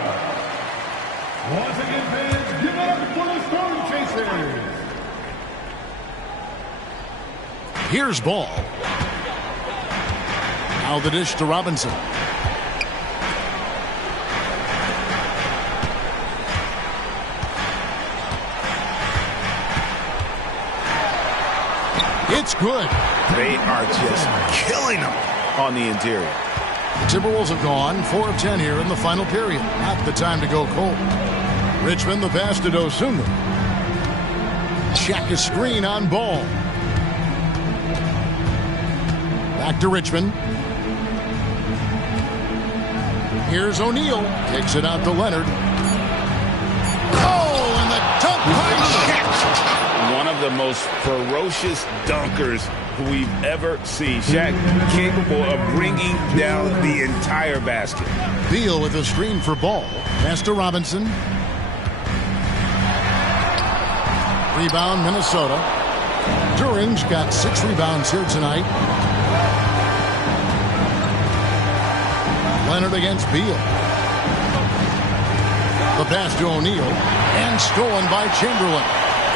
Once again, fans, give it up for the Storm Chasers. Here's Ball. Now the dish to Robinson. It's good. They are just killing them on the interior. Timberwolves have gone 4 of 10 here in the final period. Not the time to go cold. Richmond the pass to Dosunmu. Check a screen on Ball. Back to Richmond. Here's O'Neal. Kicks it out to Leonard. Oh, and the dunk by Shaq. One of the most ferocious dunkers we've ever seen. Shaq capable of bringing down the entire basket. Beal with a screen for Ball. Pass to Robinson. Rebound, Minnesota. Duran's got 6 rebounds here tonight. Leonard against Beal. The pass to O'Neal. And stolen by Chamberlain.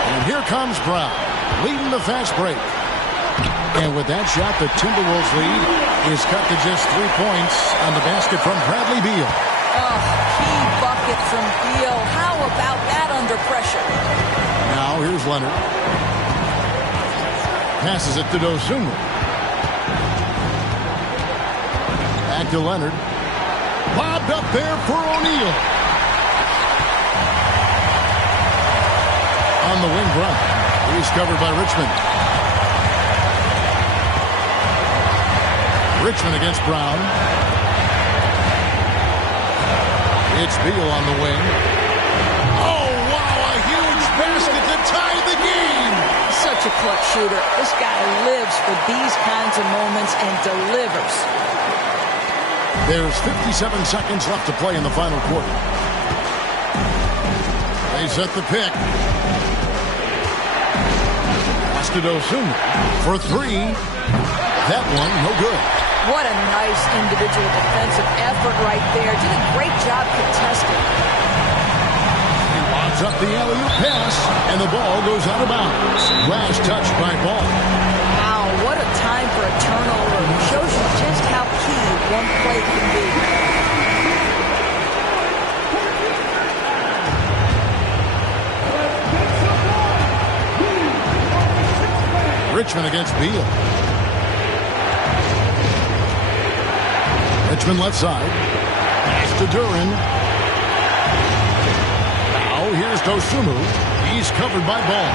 And here comes Brown, leading the fast break. And with that shot, the Timberwolves lead is cut to just 3 points on the basket from Bradley Beal. Oh, key bucket from Beal. How about that under pressure? Now here's Leonard. Passes it to Dosunmu. Back to Leonard. Bobbed up there for O'Neal. On the wing, Brown. He's covered by Richmond. Richmond against Brown. It's Beal on the wing. Oh, wow, a huge basket to tie the game. Such a clutch shooter. This guy lives for these kinds of moments and delivers. There's 57 seconds left to play in the final quarter. They set the pick. Pass to Dosunmu for 3. That one, no good. What a nice individual defensive effort right there. Did a great job contesting. He lobs up the alley-oop pass, and the ball goes out of bounds. Last touch by Ball. Wow, what a time for a turnover. Shows you just how key one play can be. Richmond against Beal. Richmond left side. Pass to Duran. Now here's Dosunmu. He's covered by Ball.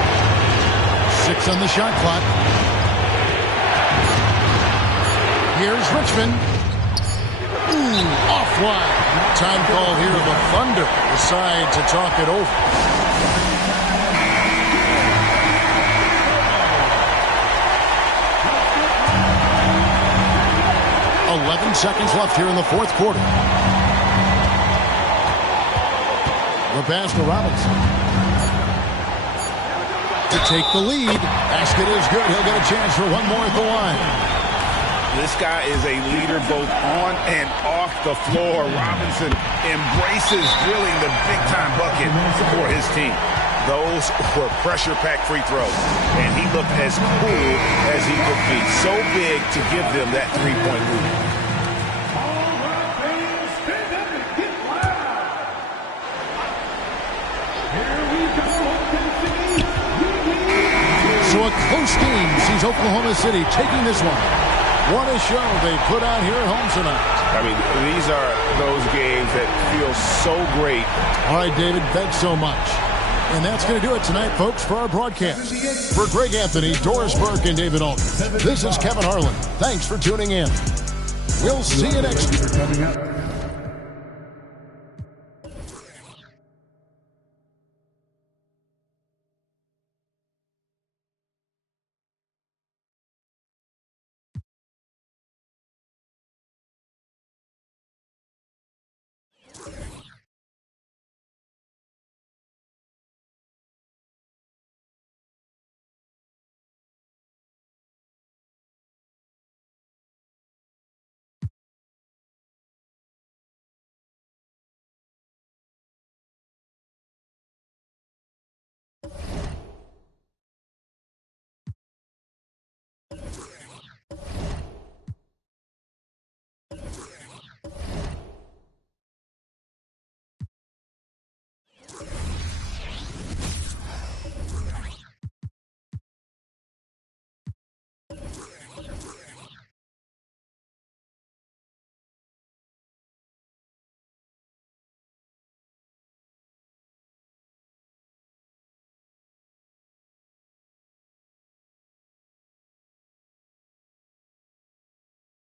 6 on the shot clock. Here's Richmond. Offline. Time call here. The Thunder decide to talk it over. 11 seconds left here in the fourth quarter. The pass to Robinson. To take the lead. Basket is good. He'll get a chance for one more at the line. This guy is a leader both on and off the floor. Robinson embraces drilling the big-time bucket for his team. Those were pressure-packed free throws, and he looked as cool as he could be. So big to give them that three-point lead. So a close game sees Oklahoma City taking this one. What a show they put on here at home tonight. I mean, these are those games that feel so great. All right, David, thanks so much. And that's going to do it tonight, folks, for our broadcast. For Greg Anthony, Doris Burke, and David Alton, this is Kevin Harlan. Thanks for tuning in. We'll see you next week.